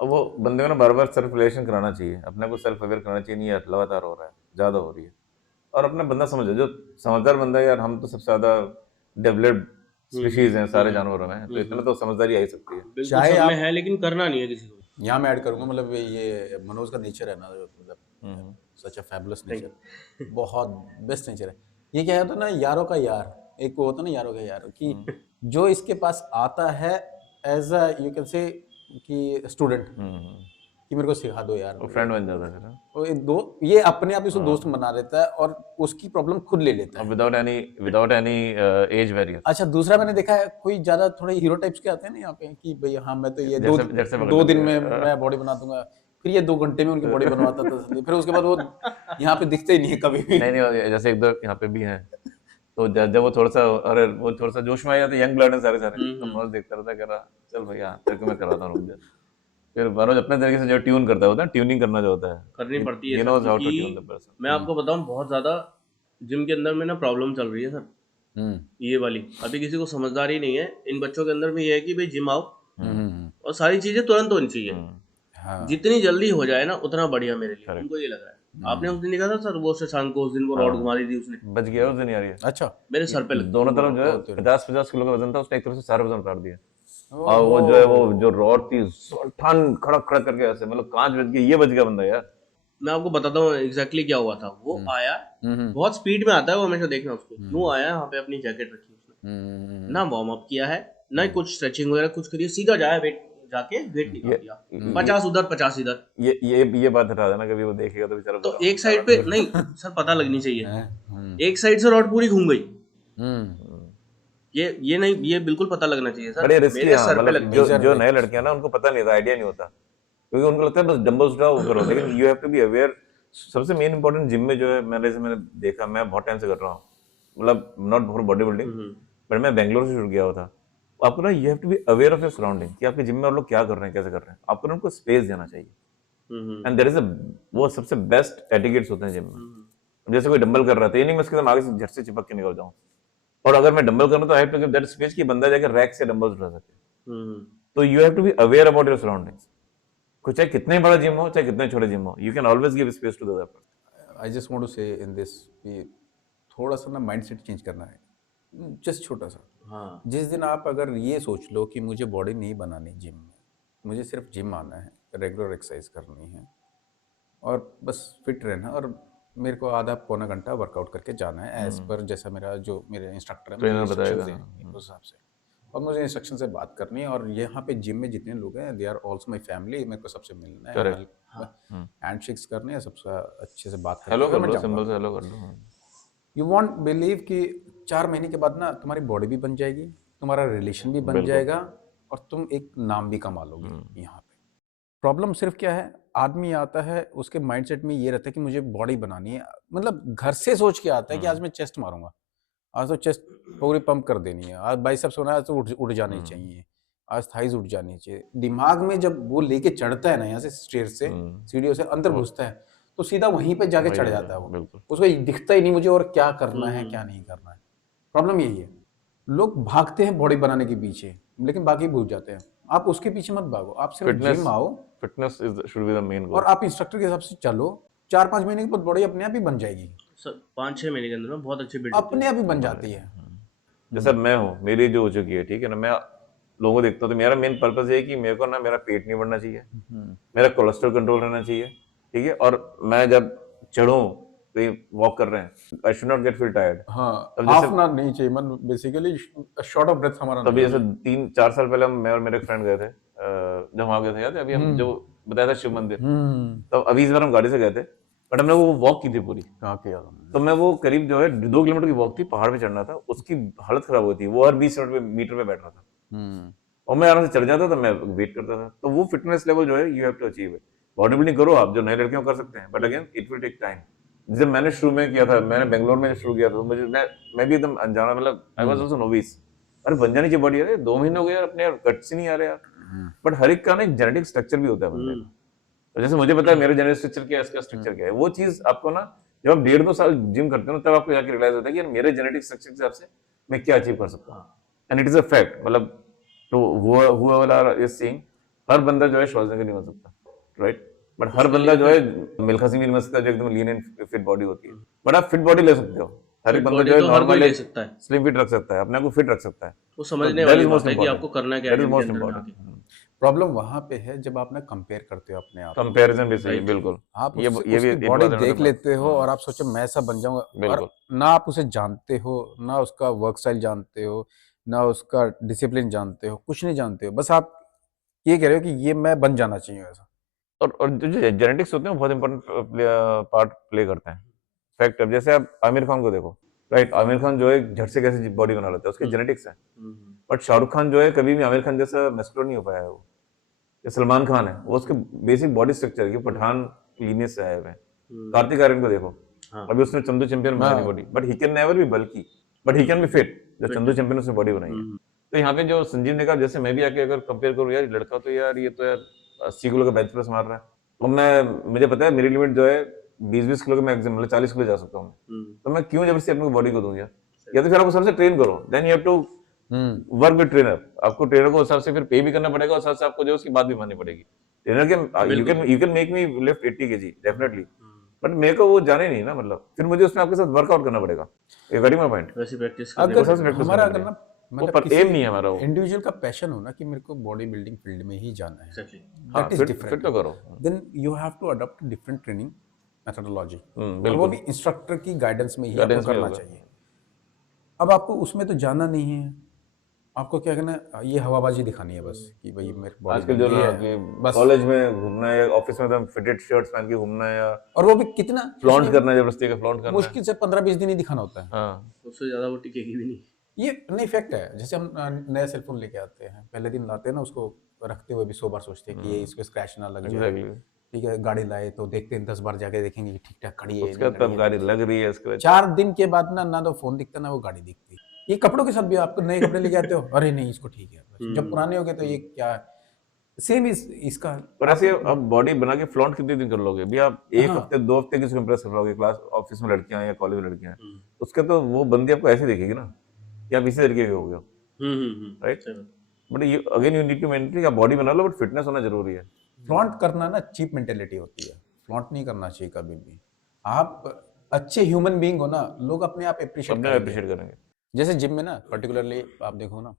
अब वो बंदे को ना बार बार सेल्फ रिलेशन कराना चाहिए, अपने को सेल्फ अवेयर कराना चाहिए, नहीं यार लगातार हो रहा है, ज्यादा हो रही है, और अपना बंदा समझो, जो समझदार बंदा है यार, हम तो सबसे ज्यादा डेवलप्ड स्पीशीज हैं सारे जानवरों में, तो इतना तो समझदारी आ ही सकती है। बिल्कुल चाहे सब में आप, है, लेकिन करना नहीं है किसी को। यहाँ मैं ऐड करूंगा, मतलब ये मनोज का नेचर है ना, मतलब हम्म, सच अ फैबुलस नेचर, बहुत बेस्ट नेचर है। ये क्या होता है ना, यारों का यार, एक वो होता है ना यारों का यार, कि जो इसके पास आता है as a you can say कि स्टूडेंट, हम्म, कि मेरे को सिखा दो यार, वो फ्रेंड बन जाता है फिर, वो एक दो, ये अपने आप इसको दोस्त बना लेता है और उसकी प्रॉब्लम खुद ले लेता है। Without any as barrier. अच्छा, दूसरा मैंने देखा है, कोई ज्यादा थोड़े हीरो टाइप्स के आते हैं ना यहाँ पे, कि भाई हाँ मैं तो ये जैसे पकड़ दो दिन लेते में हैं। मैं बॉडी बना दूंगा, फिर ये 2 घंटे में उनकी बॉडी बनवाता था, फिर उसके बाद वो यहाँ पे दिखते ही नहीं है कभी भी। नहीं नहीं, जैसे एक दो यहाँ पे भी हैं, तो जब वो थोड़ा सा, अरे वो थोड़ा सा जोश में आ जाते, यंग ब्लड है सारे सारे, तो मनोज देखता रहता, कह रहा चल भैया तेरे को मैं कराता हूँ, रुक जा। फिर मनोज अपने तरीके से जो ट्यून करता होता है, ट्यूनिंग करना जो होता करनी है, पड़ती है ही sir, knows how to tune the क्योंकि पर्सन। मैं आपको बताऊं, बहुत ज़्यादा जिम के अंदर में ना प्रॉब्लम चल रही है सर, हम्म ये वाली। अभी किसी को समझदारी नहीं है, इन बच्चों के अंदर में ये है कि भाई जिम आओ हम्म, और सारी चीज़ें तुरंत होनी चाहिए। हाँ जितनी जल्दी हो जाए ना उतना बढ़िया मेरे लिए, Correct. उनको ये लग रहा है। आपने उस दिन देखा था सर, वो शशांक को उस दिन वो रॉड घुमा दी थी उसने बच गया उस दिन यार ये, अच्छा। मेरे सर पे लग गई। दोनों तरफ जो है ओ तेरे। 50-50 किलो का वजन था, उसने एक तरफ से सारे वजन उतार दिया, और ओहो। वो जो है, वो जो रॉड थी ठन खड़क खड़क करके ऐसे, मतलब कांच बच गया, ये बच गया बंदा यार। मैं आपको बताता हूँ एग्जैक्टली क्या हुआ था। वो आया, बहुत स्पीड में आता है वो, हमेशा देखना उसको। वो आया, यहाँ पे अपनी जैकेट रखी उसने, ना वार्म अप किया है, ना कुछ स्ट्रेचिंग वगैरह कुछ करिए, सीधा जाया वेट, जाके वेट निकाल दिया, 50 उधर 50 इधर। ये बात हटा देना, कभी वो देखेगा तो बेचारा तो बताओ। एक साइड पे नहीं सर, पता लगनी चाहिए, हम्म एक साइड से रॉड पूरी घूम गई। हम्म ये नहीं, ये बिल्कुल पता लगना चाहिए सर, बड़े रिस्की मेरे है, सर पे मतलब लग जो गई। जो नए लड़के हैं ना, उनको पता नहीं था, आइडिया नहीं होता, क्योंकि उनको लगता है बस डंबल्स उठाओ वो करो, लेकिन you have to be aware. सबसे मेन इंपॉर्टेंट जिम में जो है, मैंने देखा, मैं बहुत टाइम से कर रहा हूँ, मतलब not for body building, but मैं बेंगलोर से शुरू किया हुआ था। आपको ना, you have to be aware of your surrounding, कि आपके जिम में और लोग क्या कर रहे हैं, कैसे कर रहे हैं, आपको ना उनको स्पेस देना चाहिए, एंड देयर इज अ, वो सबसे बेस्ट एटिकेट्स होते हैं जिम में। जैसे कोई डंबल कर रहा था, ये नहीं मैं उसके साथ आगे से झट से चिपक के निकल जाऊं, और अगर मैं डंबल कर रहा हूं तो I have to give that space कि बंदा जाकर रैक से डंबल्स उठा सके। तो you have to be aware about your surroundings, कुछ चाहे कितने बड़ा जिम हो, चाहे कितने छोटे जिम हो, you can always give space to the other person. I just want to say in this कि थोड़ा सा ना माइंडसेट चेंज करना है, जस्ट छोटा सा। हाँ जिस दिन आप अगर ये सोच लो कि मुझे बॉडी नहीं बनानी जिम में, मुझे सिर्फ जिम आना है, रेगुलर एक्सरसाइज करनी है और बस फिट रहना, और मेरे को आधा पौना घंटा वर्कआउट करके जाना है एज पर जैसा मेरा जो मेरे इंस्ट्रक्टर है मुझे ट्रेनर इंस्ट्रक्शन बताएगा। देंगे उस हिसाब से, और मुझे इंस्ट्रक्शन से बात करनी है। और यहाँ पे जिम में जितने लोग हैं they are also my family, मेरे को सबसे मिलना है, Correct. हैंडशेक्स करने हैं, सबसे अच्छे से बात हेलो करके कर मैं लो, जाऊँगा। सिंबल से हेलो कर लो। यू वॉन्ट बिलीव कि 4 महीने के बाद ना तुम्हारी बॉडी भी बन जाएगी, तुम्हारा रिलेशन भी बन जाएगा, और तुम एक नाम भी कमा लोगे यहाँ पे। प्रॉब्लम सिर्फ क्या है, आदमी आता है उसके माइंडसेट में ये रहता है कि मुझे बॉडी बनानी है, मतलब घर से सोच के आता है कि आज मैं चेस्ट मारूंगा, आज तो चेस्ट पूरी पंप कर देनी है, आज बाइसेप्स होना है, आज तो उठ जानी चाहिए, आज थाइज उठ जानी चाहिए। दिमाग में जब वो लेके चढ़ता है ना यहाँ से स्टेयर से, सीढ़ियों से अंदर घुसता है, तो सीधा वहीं पे जाके चढ़ जाता है वो, बिल्कुल। उसको दिखता ही नहीं मुझे और क्या करना है क्या नहीं करना है। प्रॉब्लम यही है, लोग भागते हैं बॉडी बनाने के पीछे, लेकिन बाकी भूल जाते हैं। आप उसके पीछे मत भागो, आप सिर्फ जिम आओ fitness should be the main और गोल। आप इंस्ट्रक्टर के हिसाब से चलो, 4-5 महीने के बाद बॉडी अपने आप ही बन जाएगी, सर 5-6 महीने के अंदर में बहुत अच्छी बिल्ड अपने आप ही बन जाती है। जैसे मैं हूँ, मेरी जो हो चुकी है, ठीक है ना, मैं लोगों को देखता हूँ, तो मेरा मेन पर्पस ये है कि मेरे को ना, मेरा पेट नहीं बढ़ना चाहिए, मेरा कोलेस्ट्रॉल कंट्रोल रहना चाहिए, ठीक है, और मैं जब चढ़ूं, तो वॉक कर रहे हैं, I should not gate feel tired. हाँ, तब हाफ जैसे ना नहीं चाहिए, मतलब बेसिकली शॉर्ट ऑफ ब्रेथ हमारा तभी नहीं जैसे 3-4 साल पहले मैं और मेरे एक फ्रेंड गए थे, जब वहाँ गए थे, याद है अभी हम जो बताया था शिव मंदिर, तो अभी इस बार हम गाड़ी से गए थे, बट हमने वो वॉक की थी पूरी। कहाँ किया था। तो मैं वो करीब जो है 2 किलोमीटर की वॉक थी, पहाड़ पे चढ़ना था, उसकी हालत खराब हुई थी, वो हर 20 मीटर पे बैठ रहा था, और मैं आराम से चढ़ जाता था, मैं वेट करता था। तो वो फिटनेस लेवल जो है you have to achieve it. Body building करो आप, जो नए लड़के कर सकते हैं, but again it will take time. जब मैंने शुरू में किया था, मैंने बेंगलोर में शुरू किया था, तो मुझे मैं भी एकदम अनजाना, मतलब आई वाज आल्सो नोविस, अरे बन जानी चाहिए बॉडी, अरे 2 महीने हो गए यार, अपने यार कट्स ही नहीं आ रहे यार। बट हर एक का ना एक जेनेटिक स्ट्रक्चर भी होता है बंदे का। तो जैसे मुझे पता है मेरा जेनेटिक स्ट्रक्चर क्या है, इसका स्ट्रक्चर क्या है, वो चीज आपको ना, जब आप 1.5-2 साल जिम करते हो ना, तब आपको जाके रियलाइज होता है कि यार मेरे जेनेटिक स्ट्रक्चर के हिसाब से मैं क्या अचीव कर सकता हूँ, and it is a fact. मतलब तो वो इज सीइंग, हर बंदा जो है श्वार्ज़नेगर नहीं बन सकता, राइट? बट हर उसके बंदा लिए जो है मिल्खा सिंह भी नहीं बन सकता, जो एकदम लीन एंड फिट बॉडी होती है। बट आप फिट बॉडी ले सकते हो, हर एक फिट बंदा बॉडी जो है तो हर कोई नॉर्मल ले एक सकता है, स्लिम फिट रख सकता है, अपने आप को फिट रख सकता है। वो तो समझने दैट वाली इज बात मोस्ट है कि आपको इम्पोर्टेंट, करना क्या है दैट इज जिम के मोस्ट अंदर में आके। इम्पोर्टेंट। प्रॉब्लम वहां पे है जब आप ना कंपेयर करते हो अपने आप को। कंपैरिजन भी सही है, राइट। बिल्कुल। आप ये उससे ये भी उसकी एक बॉडी बात है मेरे देख पास। लेते हो और आप सोचो मैं ऐसा बन जाऊंगा, और बिल्कुल। ना आप उसे जानते हो, ना उसका वर्क स्टाइल जानते हो, ना उसका डिसिप्लिन जानते हो, कुछ नहीं जानते हो, बस आप ये कह रहे हो कि ये मैं बन जाना चाहिए ऐसा। और जो जेनेटिक्स होते हैं वो बहुत इंपॉर्टेंट पार्ट प्ले करते हैं। फैक्ट, अब जैसे आप आमिर खान को देखो, राइट? आमिर खान जो है झट से कैसे बॉडी बना लेता है, उसकी जेनेटिक्स है। हम्म, बट शाहरुख खान जो है कभी भी आमिर खान जैसा मस्कुलर नहीं हो पाया है वो। या सलमान खान है, वो उसके बेसिक बॉडी स्ट्रक्चर की पठान लीनियस से आए हुए हैं। कार्तिक आर्यन को देखो, हाँ अभी उसने चंदू चैंपियन बनाई हाँ body, but he can never be bulky, but he can be fit. जब फिट चंदू चैंपियन उसने बॉडी बनाई है, तो यहाँ पे जो संजीव ने कहा, जैसे मैं भी आके अगर कंपेयर करूँ, यार ये लड़का तो यार, ये तो यार 80 किलो का बेंच प्रेस मार रहा है, और मुझे पता है मेरी लिमिट जो है 20-20 किलो का मैक्सिमम, मतलब 40 किलो जा सकता हूँ, तो मैं क्यों जबरदस्ती अपनी बॉडी को दूं यार? या तो फिर आप उस हिसाब से ट्रेन करो, then you have to hmm work with trainer. आपको ट्रेनर को उस हिसाब से फिर पे भी करना पड़ेगा, उस हिसाब से आपको जो उसकी बात भी माननी पड़ेगी। ट्रेनर के बिल्कुल। You can make me lift 80 kg definitely, but मेरे को वो जाने नहीं ना, मतलब फिर मुझे उसमें आपके साथ वर्कआउट करना पड़ेगा। ये गाड़ी माय पॉइंट, वैसे प्रैक्टिस करनी उस हिसाब से अगर पड़ेगी। प्रैक्टिस हमारा करनी अगर पड़ेगी। ना वो मतलब पर किसी एम नहीं है हमारा वो। इंडिविजुअल का पैशन हो ना कि मेरे को बॉडी बिल्डिंग फील्ड में ही जाना है, एग्जैक्टली। हाँ, दैट इज फिट डिफरेंट, तो करो। Then you have to adopt different training methodology, और वो बिल्कुल। भी इंस्ट्रक्टर की गाइडेंस में ही आपको गाइडेंस में करना होगा। चाहिए। अब आपको उसमें तो जाना नहीं है, आपको क्या करना है, ये हवाबाजी दिखानी है बस कि भाई मेरे बॉडी आजकल बन जो गई ना है कि बस। कॉलेज में घूमना है या ऑफिस में एकदम फिटेड शर्ट्स पहन के घूमना है, या और वो भी कितना, कुछ फ्लॉन्ट नहीं, करना है, जबरदस्ती का फ्लॉन्ट करना है। मुश्किल से 15-20 दिन ही दिखाना होता है। हाँ, उससे ज्यादा वो टिकेगी भी नहीं। ये नहीं फैक्ट है, जैसे हम नया सेलफोन लेके आते हैं, पहले दिन लाते हैं ना, उसको रखते हुए भी 100 बार सोचते हैं कि ये इसको स्क्रैच ना लग जाए। एग्जैक्टली। ठीक है, गाड़ी लाए तो देखते हैं 10 बार जाके देखेंगे कि ठीक ठाक खड़ी है उसका नहीं खड़ी तब है। गाड़ी लग रही है स्क्रैच। 4 दिन के बाद ना ना तो फोन दिखता ना वो गाड़ी दिखती। ये कपड़ों के साथ भी, आपको नए कपड़े लेके आते हो, अरे नहीं इसको ठीक है, बस जब पुराने हो गए तो ये क्या, सेम इसका पर आप। ऐसे अब बॉडी बना के फ्लॉन्ट कितने दिन कर लोगे भी आप? एक हाँ हफ्ते 2 हफ्ते किसी को इम्प्रेस कर लोगे? क्लास ऑफिस में लड़कियां हैं या कॉलेज में लड़कियां हैं, उसके तो वो बंदी आपको ऐसे देखेगी ना कि आप इसी तरीके के हो गए, राइट? सही बात। But you again you need to maintain, आप बॉडी बना लो बट फिटनेस होना जरूरी है। फ्लॉन्ट करना ना चीप मेंटेलिटी होती है, फ्लॉन्ट नहीं करना चाहिए कभी भी। आप अच्छे ह्यूमन बीइंग हो ना, लोग अपने आप अप्रिशिएट अपने करेंगे। अप्रिशिएट करेंगे। जैसे जिम में ना पर्टिकुलरली आप देखो ना,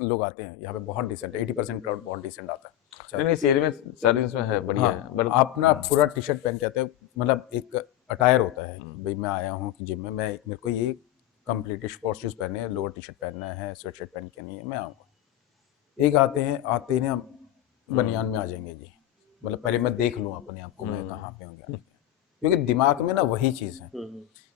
लोग आते हैं यहाँ पे बहुत डिसेंट, 80% क्राउड बहुत डिसेंट आता है। नहीं अच्छा, नहीं, इस एरिया में सारी इसमें है, बढ़िया है, हाँ बट आप ना पूरा टी शर्ट पहन के आते हैं, मतलब एक अटायर होता है कि भाई मैं आया हूँ कि जिम में, मैं मेरे को ये कंप्लीट स्पोर्ट्स शूज पहने हैं, लोअर टी शर्ट पहनना है, स्वेट शर्ट पहन के नहीं है, मैं आऊँगा। एक आते ही ना बनियान में आ जाएंगे जी, मतलब पहले मैं देख लूँ अपने आप को मैं कहाँ पे हूँ क्या नहीं है। क्योंकि दिमाग में ना वही चीज़ है,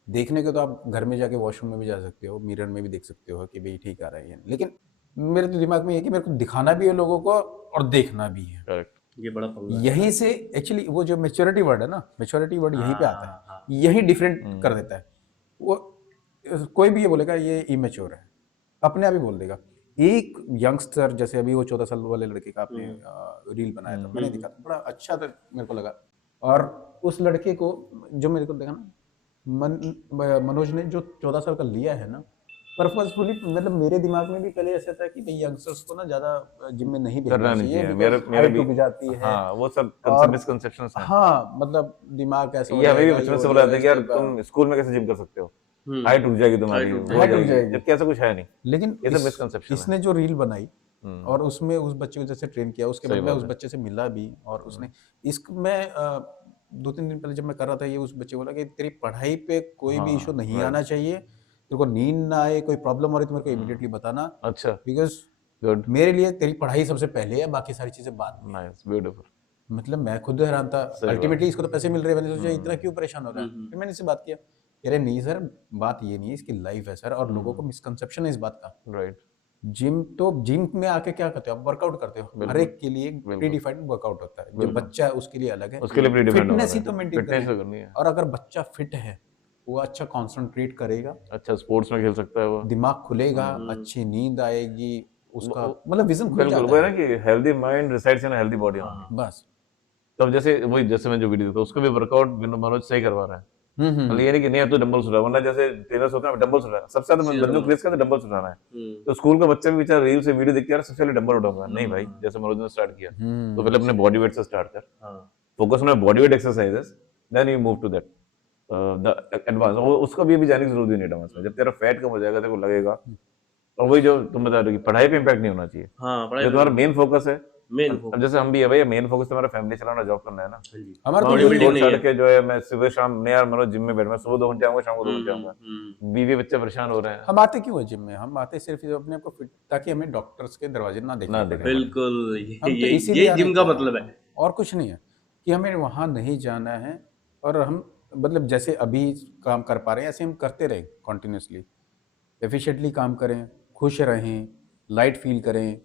देखने के तो आप घर में जाके वॉशरूम में भी जा सकते हो, मिरर में भी देख सकते हो कि भाई ठीक आ रहा है ये, लेकिन मेरे तो दिमाग में ये है कि मेरे को दिखाना भी है लोगों को और देखना भी है। करेक्ट। ये बड़ा पंगा है। यहीं से एक्चुअली वो जो मेच्योरिटी वर्ड है ना, मेच्योरिटी वर्ड यहीं पे आता हाँ, हाँ। है, यही डिफरेंट कर देता है। वो कोई भी ये बोलेगा ये इमेच्योर है, अपने आप ही बोल देगा। एक यंगस्टर, जैसे अभी वो 14 साल वाले लड़के का आपने रील बनाया था, मैंने देखा था, बड़ा अच्छा था मेरे को लगा। और उस लड़के को जो मेरे को देखा ना, मनोज ने जो 14 साल का लिया है ना पर्पजफुली, मतलब मेरे दिमाग में भी पहले ऐसा था कि भाई यंगस्टर्स को ना ज्यादा जिम में नहीं भेजना करना नहीं चाहिए, चाहिए, बिकॉज मेरा हाइट भी। रुक जाती है, हाँ, वो सब और मिसकंसेप्शंस हैं। हाँ मतलब दिमाग ऐसा हो ये हमें भी जाएगा, ये बचपन हो से बोला जाएगा जाता है कि यार इसके तुम स्कूल में कैसे जिम कर सकते हो, हम्म, हाइट रुक जाएगी तुम्हारी, हाइट रुक वो हो हाइट रुक जाएगी, जाएगी। जबकि ऐसा कुछ है नहीं। लेकिन ये सब मिसकंसेप्शन है। इसने जो रील बनाई हम्म, और उसमें उस बच्चे को जैसे ट्रेन किया, उसके बाद सही मैं बात उस है। बच्चे से मिला भी, और उसने इस मैं 2-3 दिन पहले जब मैं कर रहा था ये, उस बच्चे को बोला कि तेरी पढ़ाई पे कोई भी इशू हाँ, नहीं राइट। आना चाहिए, तेरे को नींद ना आए, कोई प्रॉब्लम हो रही तो मेरे को इमीडिएटली बताना, अच्छा, बिकॉज गुड, मेरे लिए तेरी पढ़ाई सबसे पहले है, बाकी सारी चीजें बाद में। Nice, beautiful. मतलब मैं खुद हैरान था, सही बात अल्टीमेटली है। इसको तो पैसे मिल रहे हैं, मैंने सोचा इतना क्यों परेशान हो रहा है, फिर मैंने इससे बात किया, कह रहे नहीं सर बात ये नहीं है, इसकी लाइफ है सर, और लोगों को मिसकंसेप्शन है इस बात का। राइट। जिम में आके क्या करते हो आप, वर्कआउट करते हो, हर बिल्कुल, एक के लिए प्री बिल्कुल, डिफाइंड वर्कआउट होता है, जो बिल्कुल। बच्चा है उसके लिए अलग है, उसके लिए प्री डिफाइंड होगा, फिटनेस ही तो मेंटेन फिटनेस करनी तो है। करनी है। और अगर बच्चा फिट है, वो अच्छा कॉन्सेंट्रेट करेगा, अच्छा स्पोर्ट्स में खेल सकता है वो। दिमाग खुलेगा, अच्छी नींद आएगी, उसका वो- मतलब विजन खुल बिल्कुल, जाता वो है ना है। कि healthy mind resides in healthy body only. बस तब जैसे वही, जैसे मैं जो वीडियो देखता हूँ उसको भी वर्कआउट मनोज सही करवा रहा है, मतलब ये नहीं कि नहीं अब तो डंबल्स उठा, वरना जैसे ट्रेनर्स होते हैं डंबल्स उठा, सबसे ज्यादा सीधा बंदों डंबल। क्रेज का तो डंबल्स उठाना है। हम्म, तो स्कूल का बच्चा भी बेचारा रील से वीडियो देख के यार सबसे पहले डंबल उठाऊंगा, नहीं भाई, जैसे मनोज ने स्टार्ट किया तो पहले अपने बॉडी वेट से स्टार्ट कर, हाँ focus on body weight exercises, then you move to that the advance. उसको भी अभी जाने की जरूरत नहीं है एडवांस में, जब तेरा फैट कम हो जाएगा तेरे को लगेगा। और वही जो तुम बता रहे हो कि पढ़ाई पे इम्पैक्ट नहीं होना चाहिए, हाँ, पढ़ाई जो तुम्हारा मेन फोकस है। मेन अब फोकस। जैसे हम भी है भैया, मेन फोकस तुम्हारा फैमिली चलाना, जॉब करना है ना। हाँ जी, हमारा तो मैं यही बॉडी है। बिल्डिंग छोड़ नहीं छाड़ है। के जो है मैं सुबह शाम नहीं यार मनोज जिम में बैठ, मैं सुबह 2 घंटे आऊंगा, शाम को 2 घंटे आऊंगा, बीवी बच्चे परेशान हो रहे हैं। हम आते क्यों है जिम में? हम आते सिर्फ जो अपने आप को फिट, ताकि हमें डॉक्टर्स के दरवाजे ना देखने ना पड़े। देखने पड़े। बिल्कुल, हम तो ये इसीलिए आने जिम का को आए मतलब हैं, है। और कुछ नहीं है कि हमें वहाँ नहीं जाना है। और हम मतलब जैसे अभी काम कर पा रहे हैं ऐसे हम करते रहें कॉन्टिन्यूसली, एफिशिएंटली काम करें, खुश रहें, लाइट फील करें,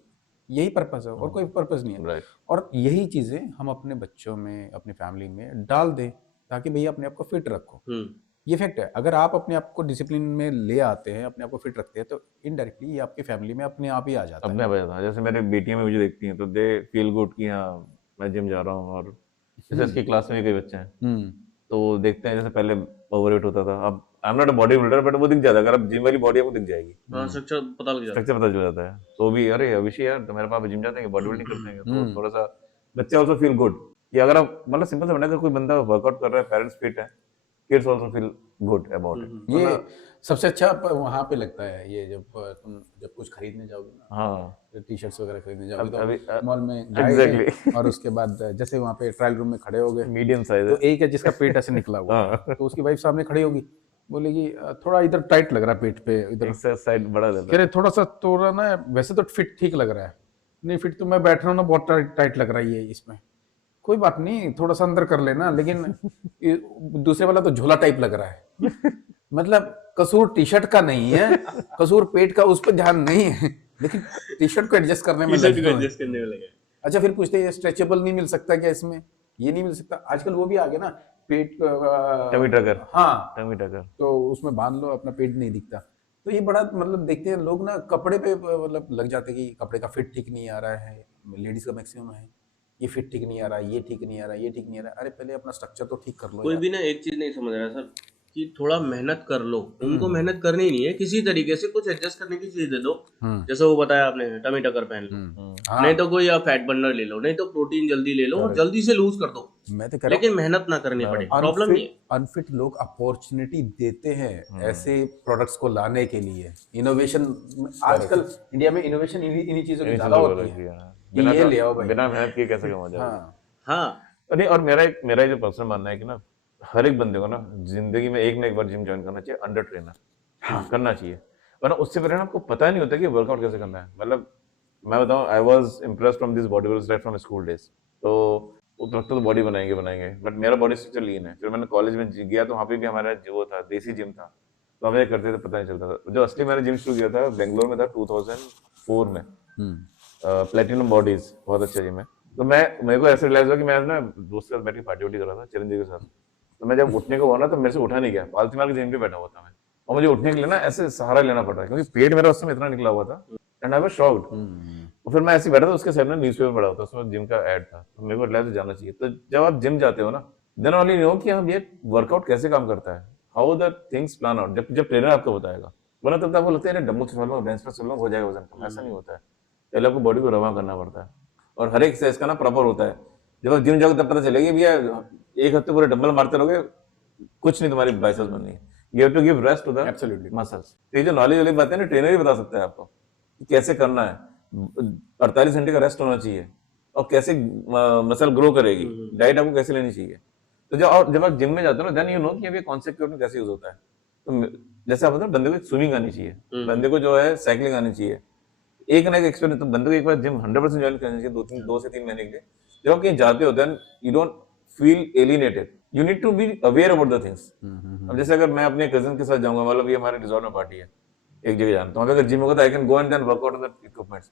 यही पर्पस है और कोई पर्पस नहीं है। राइट। और यही चीज़ें हम अपने बच्चों में, अपनी फैमिली में डाल दें, ताकि भैया अपने आप को फिट रखो। ये फैक्ट है, अगर आप अपने आप को डिसिप्लिन में ले आते हैं, अपने आप को फिट रखते हैं, तो इनडायरेक्टली ये आपकी फैमिली में अपने आप ही आ जाता अपने है। आप आ जाता है। जैसे मेरे बेटियां में मुझे देखती हैं तो दे फील गुड कि हाँ मैं जिम जा रहा हूँ। और जैसे इसकी क्लास में भी कई बच्चे हैं हम्म तो वो देखते हैं, जैसे पहले ओवरवेट होता था, अब I am not a body builder but वो दिख जाता है, अगर अब जिम वाली बॉडी आपको दिख जाएगी, हाँ, स्ट्रक्चर पता लग जाता है। स्ट्रक्चर पता चल जाता है। तो भी अरे अभिषेक यार तुम्हारे पापा जिम जाते हैं, बॉडी बिल्डिंग करते हैं, तो हम्म थोड़ा सा बच्चे ऑल्सो फील गुड कि अगर आप मतलब सिंपल सा बना, अगर कोई बंदा वर्कआउट कर रहा है, पेरेंट्स फिट है, kids also feel good about it. ये सबसे अच्छा वहाँ पे लगता है, ये जब तुम जब कुछ खरीदने जाओगे ना, हाँ टी शर्ट्स वगैरह खरीदने जाओगे, अभी तो मॉल में गए एग्जैक्टली और उसके बाद जैसे वहाँ पे ट्रायल रूम में खड़े हो गए, मीडियम साइज तो है। एक है जिसका पेट ऐसे निकला हुआ है, हाँ तो उसकी वाइफ सामने खड़ी होगी, बोलेगी थोड़ा इधर टाइट लग रहा है पेट पे इधर, एक साइड बड़ा रहता कह है। रहे थोड़ा ना, वैसे तो फिट ठीक लग रहा है, नहीं फिट तो मैं बैठ रहा हूँ ना, बहुत टाइट लग रहा है ये इसमें, कोई बात नहीं थोड़ा सा अंदर कर लेना, लेकिन दूसरे वाला तो झोला टाइप लग रहा है। मतलब कसूर टी शर्ट का नहीं है, कसूर पेट का, उस पर ध्यान नहीं है, लेकिन टी शर्ट को एडजस्ट करने में टी-शर्ट लगे को हुए हैं। एडजस्ट करने में लगे। अच्छा फिर पूछते हैं ये स्ट्रेचेबल नहीं मिल सकता क्या इसमें, ये नहीं मिल सकता, आजकल वो भी आ गया ना, पेट टमी टकर, हाँ, टमी टकर। तो उसमें बांध लो, अपना पेट नहीं दिखता। तो ये बड़ा मतलब देखते हैं लोग ना, कपड़े पे मतलब लग जाते हैं कि कपड़े का फिट ठीक नहीं आ रहा है, लेडीज का मैक्सिमम है, ये फिट ठीक नहीं आ रहा, ये ठीक नहीं आ रहा, ये ठीक नहीं आ रहा। अरे पहले अपना स्ट्रक्चर तो ठीक कर लो कोई यार। भी ना एक चीज नहीं समझ रहा सर, कि थोड़ा मेहनत कर लो। उनको मेहनत करनी ही नहीं है, किसी तरीके से कुछ एडजस्ट करने की चीज दे दो। जैसे वो बताया आपने, टमी टकर पहन लो, हाँ नहीं तो कोई आप फैट बर्नर ले लो, नहीं तो प्रोटीन जल्दी ले लो और जल्दी से लूज कर दो, मैं तो कह रहा हूँ लेकिन मेहनत ना करनी पड़े, प्रॉब्लम नहीं है। अनफिट लोग अपॉर्चुनिटी देते हैं ऐसे प्रोडक्ट्स को लाने के लिए। इनोवेशन आजकल इंडिया में इनोवेशन इन्हीं चीजों की ज्यादा होती है कि ये ले आओ भाई। बिना मेहनत किए कैसे कमा जाएगा। हाँ हाँ, नहीं, और मेरा जो पर्सनल मानना है कि ना हर एक बंदे को ना जिंदगी में एक बार जिम ज्वाइन करना चाहिए, अंडर ट्रेनर करना चाहिए, वरना उससे पहले ना आपको पता नहीं होता कि वर्कआउट कैसे करना है। मतलब मैं बताऊं, I was impressed from this body builders right from school days. तो वो लगता तो बॉडी बनाएंगे, बट मेरा बॉडी स्ट्रक्चर लीन है। फिर मैंने कॉलेज में गया तो वहाँ पे भी हमारा जो था देसी जिम था, तो हमें करते थे पता नहीं चलता था। जो असली मैंने जिम शुरू किया था बेंगलोर में था 2004 में, प्लेटिनम बॉडीज, बहुत अच्छा जिम है। तो मेरे को ऐसे रियलाइज हुआ कि मैं ना दोस्त के साथ बैठ के पार्टी वार्टी कर रहा था चिरंजीवी के साथ, तो मैं जब उठने को हुआ ना तो मेरे से उठा नहीं गया, पालतू मार के जिम पे बैठा हुआ था मैं, और मुझे उठने के लिए ना ऐसे सहारा लेना पड़ रहा है क्योंकि पेट मेरा उस समय इतना निकला हुआ था, एंड आई वाज शॉक्ड। और फिर मैं ऐसे बैठा था, उसके साइड में न्यूज़पेपर पढ़ा होता, उसमें जिम का ऐड था, तो मेरे को रियलाइज जाना चाहिए। तो जब आप जिम जाते हो ना, देन ओनली नो कि हम ये वर्कआउट कैसे काम करता है, how the things plan out, जब ट्रेनर आपको बताएगा, वरना तब तक आपको लगता है डंबल चला लो, बेंच प्रेस चला लो, हो जाएगा वजन कम। ऐसा नहीं होता है, पहले आपको बॉडी को रवा करना पड़ता है, और हर एक एक्सरसाइज का ना प्रॉपर होता है। जब आप जिम जाओगे तब पता चलेगा भैया एक हफ्ते पूरे डंबल मारते रहोगे, कुछ नहीं तुम्हारी बाइसेप्स बननी है। You have to give rest to the Absolutely. Muscles. तो ये जो नॉलेज वाली बातें ना ट्रेनर ही बता सकता है आपको कि कैसे करना है, 48 घंटे का रेस्ट होना चाहिए, और कैसे मसल ग्रो करेगी, डाइट आपको कैसे लेनी चाहिए। तो जब आप जिम में जाते हो ना, देन यू नो कि अब ये कॉन्सेप्ट में कैसे यूज होता है। तो जैसे आप बताओ, बंदे को स्विमिंग आनी चाहिए, बंदे को जो है साइकिलिंग आनी चाहिए, एक ना एक एक्सपीरियंस। तो बंदे को एक बार जिम 100% ज्वाइन करना चाहिए, 2 से 3 महीने के लिए। जब आप कहीं जाते हो, then you don't feel alienated, you need to be aware about the things. अब जैसे अगर मैं अपने कजिन के साथ जाऊंगा, मतलब ये हमारे रिजॉर्ट में पार्टी है, एक जगह जाना, तो वहाँ पे अगर जिम होगा तो I can go and then workout on the equipments.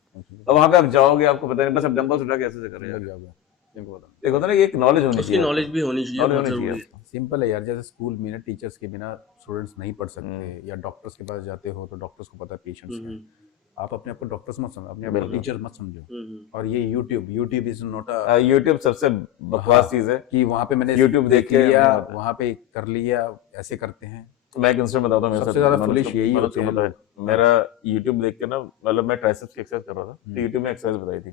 अब वहाँ पे आप जाओगे, आपको पता नहीं, बस आप डंबल्स उठा के ऐसे कर रहे लग हो, जाओगे, सिंपल बता। एक होता है ना, एक नॉलेज होनी उसकी चाहिए, नॉलेज भी होनी चाहिए, बहुत जरूरी है। सिंपल है यार, जैसे स्कूल में ना टीचर्स के बिना स्टूडेंट्स नहीं पढ़ सकते, या डॉक्टर्स के पास जाते हो तो डॉक्टर्स को पता है पेशेंट्स क्या है। आप अपने आप को डॉक्टर मत समझो, अपने आप को बिल्कुल। टीचर मत समझो। और ये यूट्यूब इज नॉट यूट्यूब सबसे बकवास चीज है कि वहाँ पे मैंने YouTube देख देख के लिया, हाँ। वहाँ पे कर लिया, ऐसे करते हैं। मैं एक इंसिडेंट बताता हूँ मेरे सबसे साथ। ज्यादा foolish यही मनोज होते को हैं पता है, लोग। मेरा YouTube देख के ना, मतलब मैं ट्राइसेप्स की एक्सरसाइज कर रहा था, तो YouTube में एक्सरसाइज बताई थी,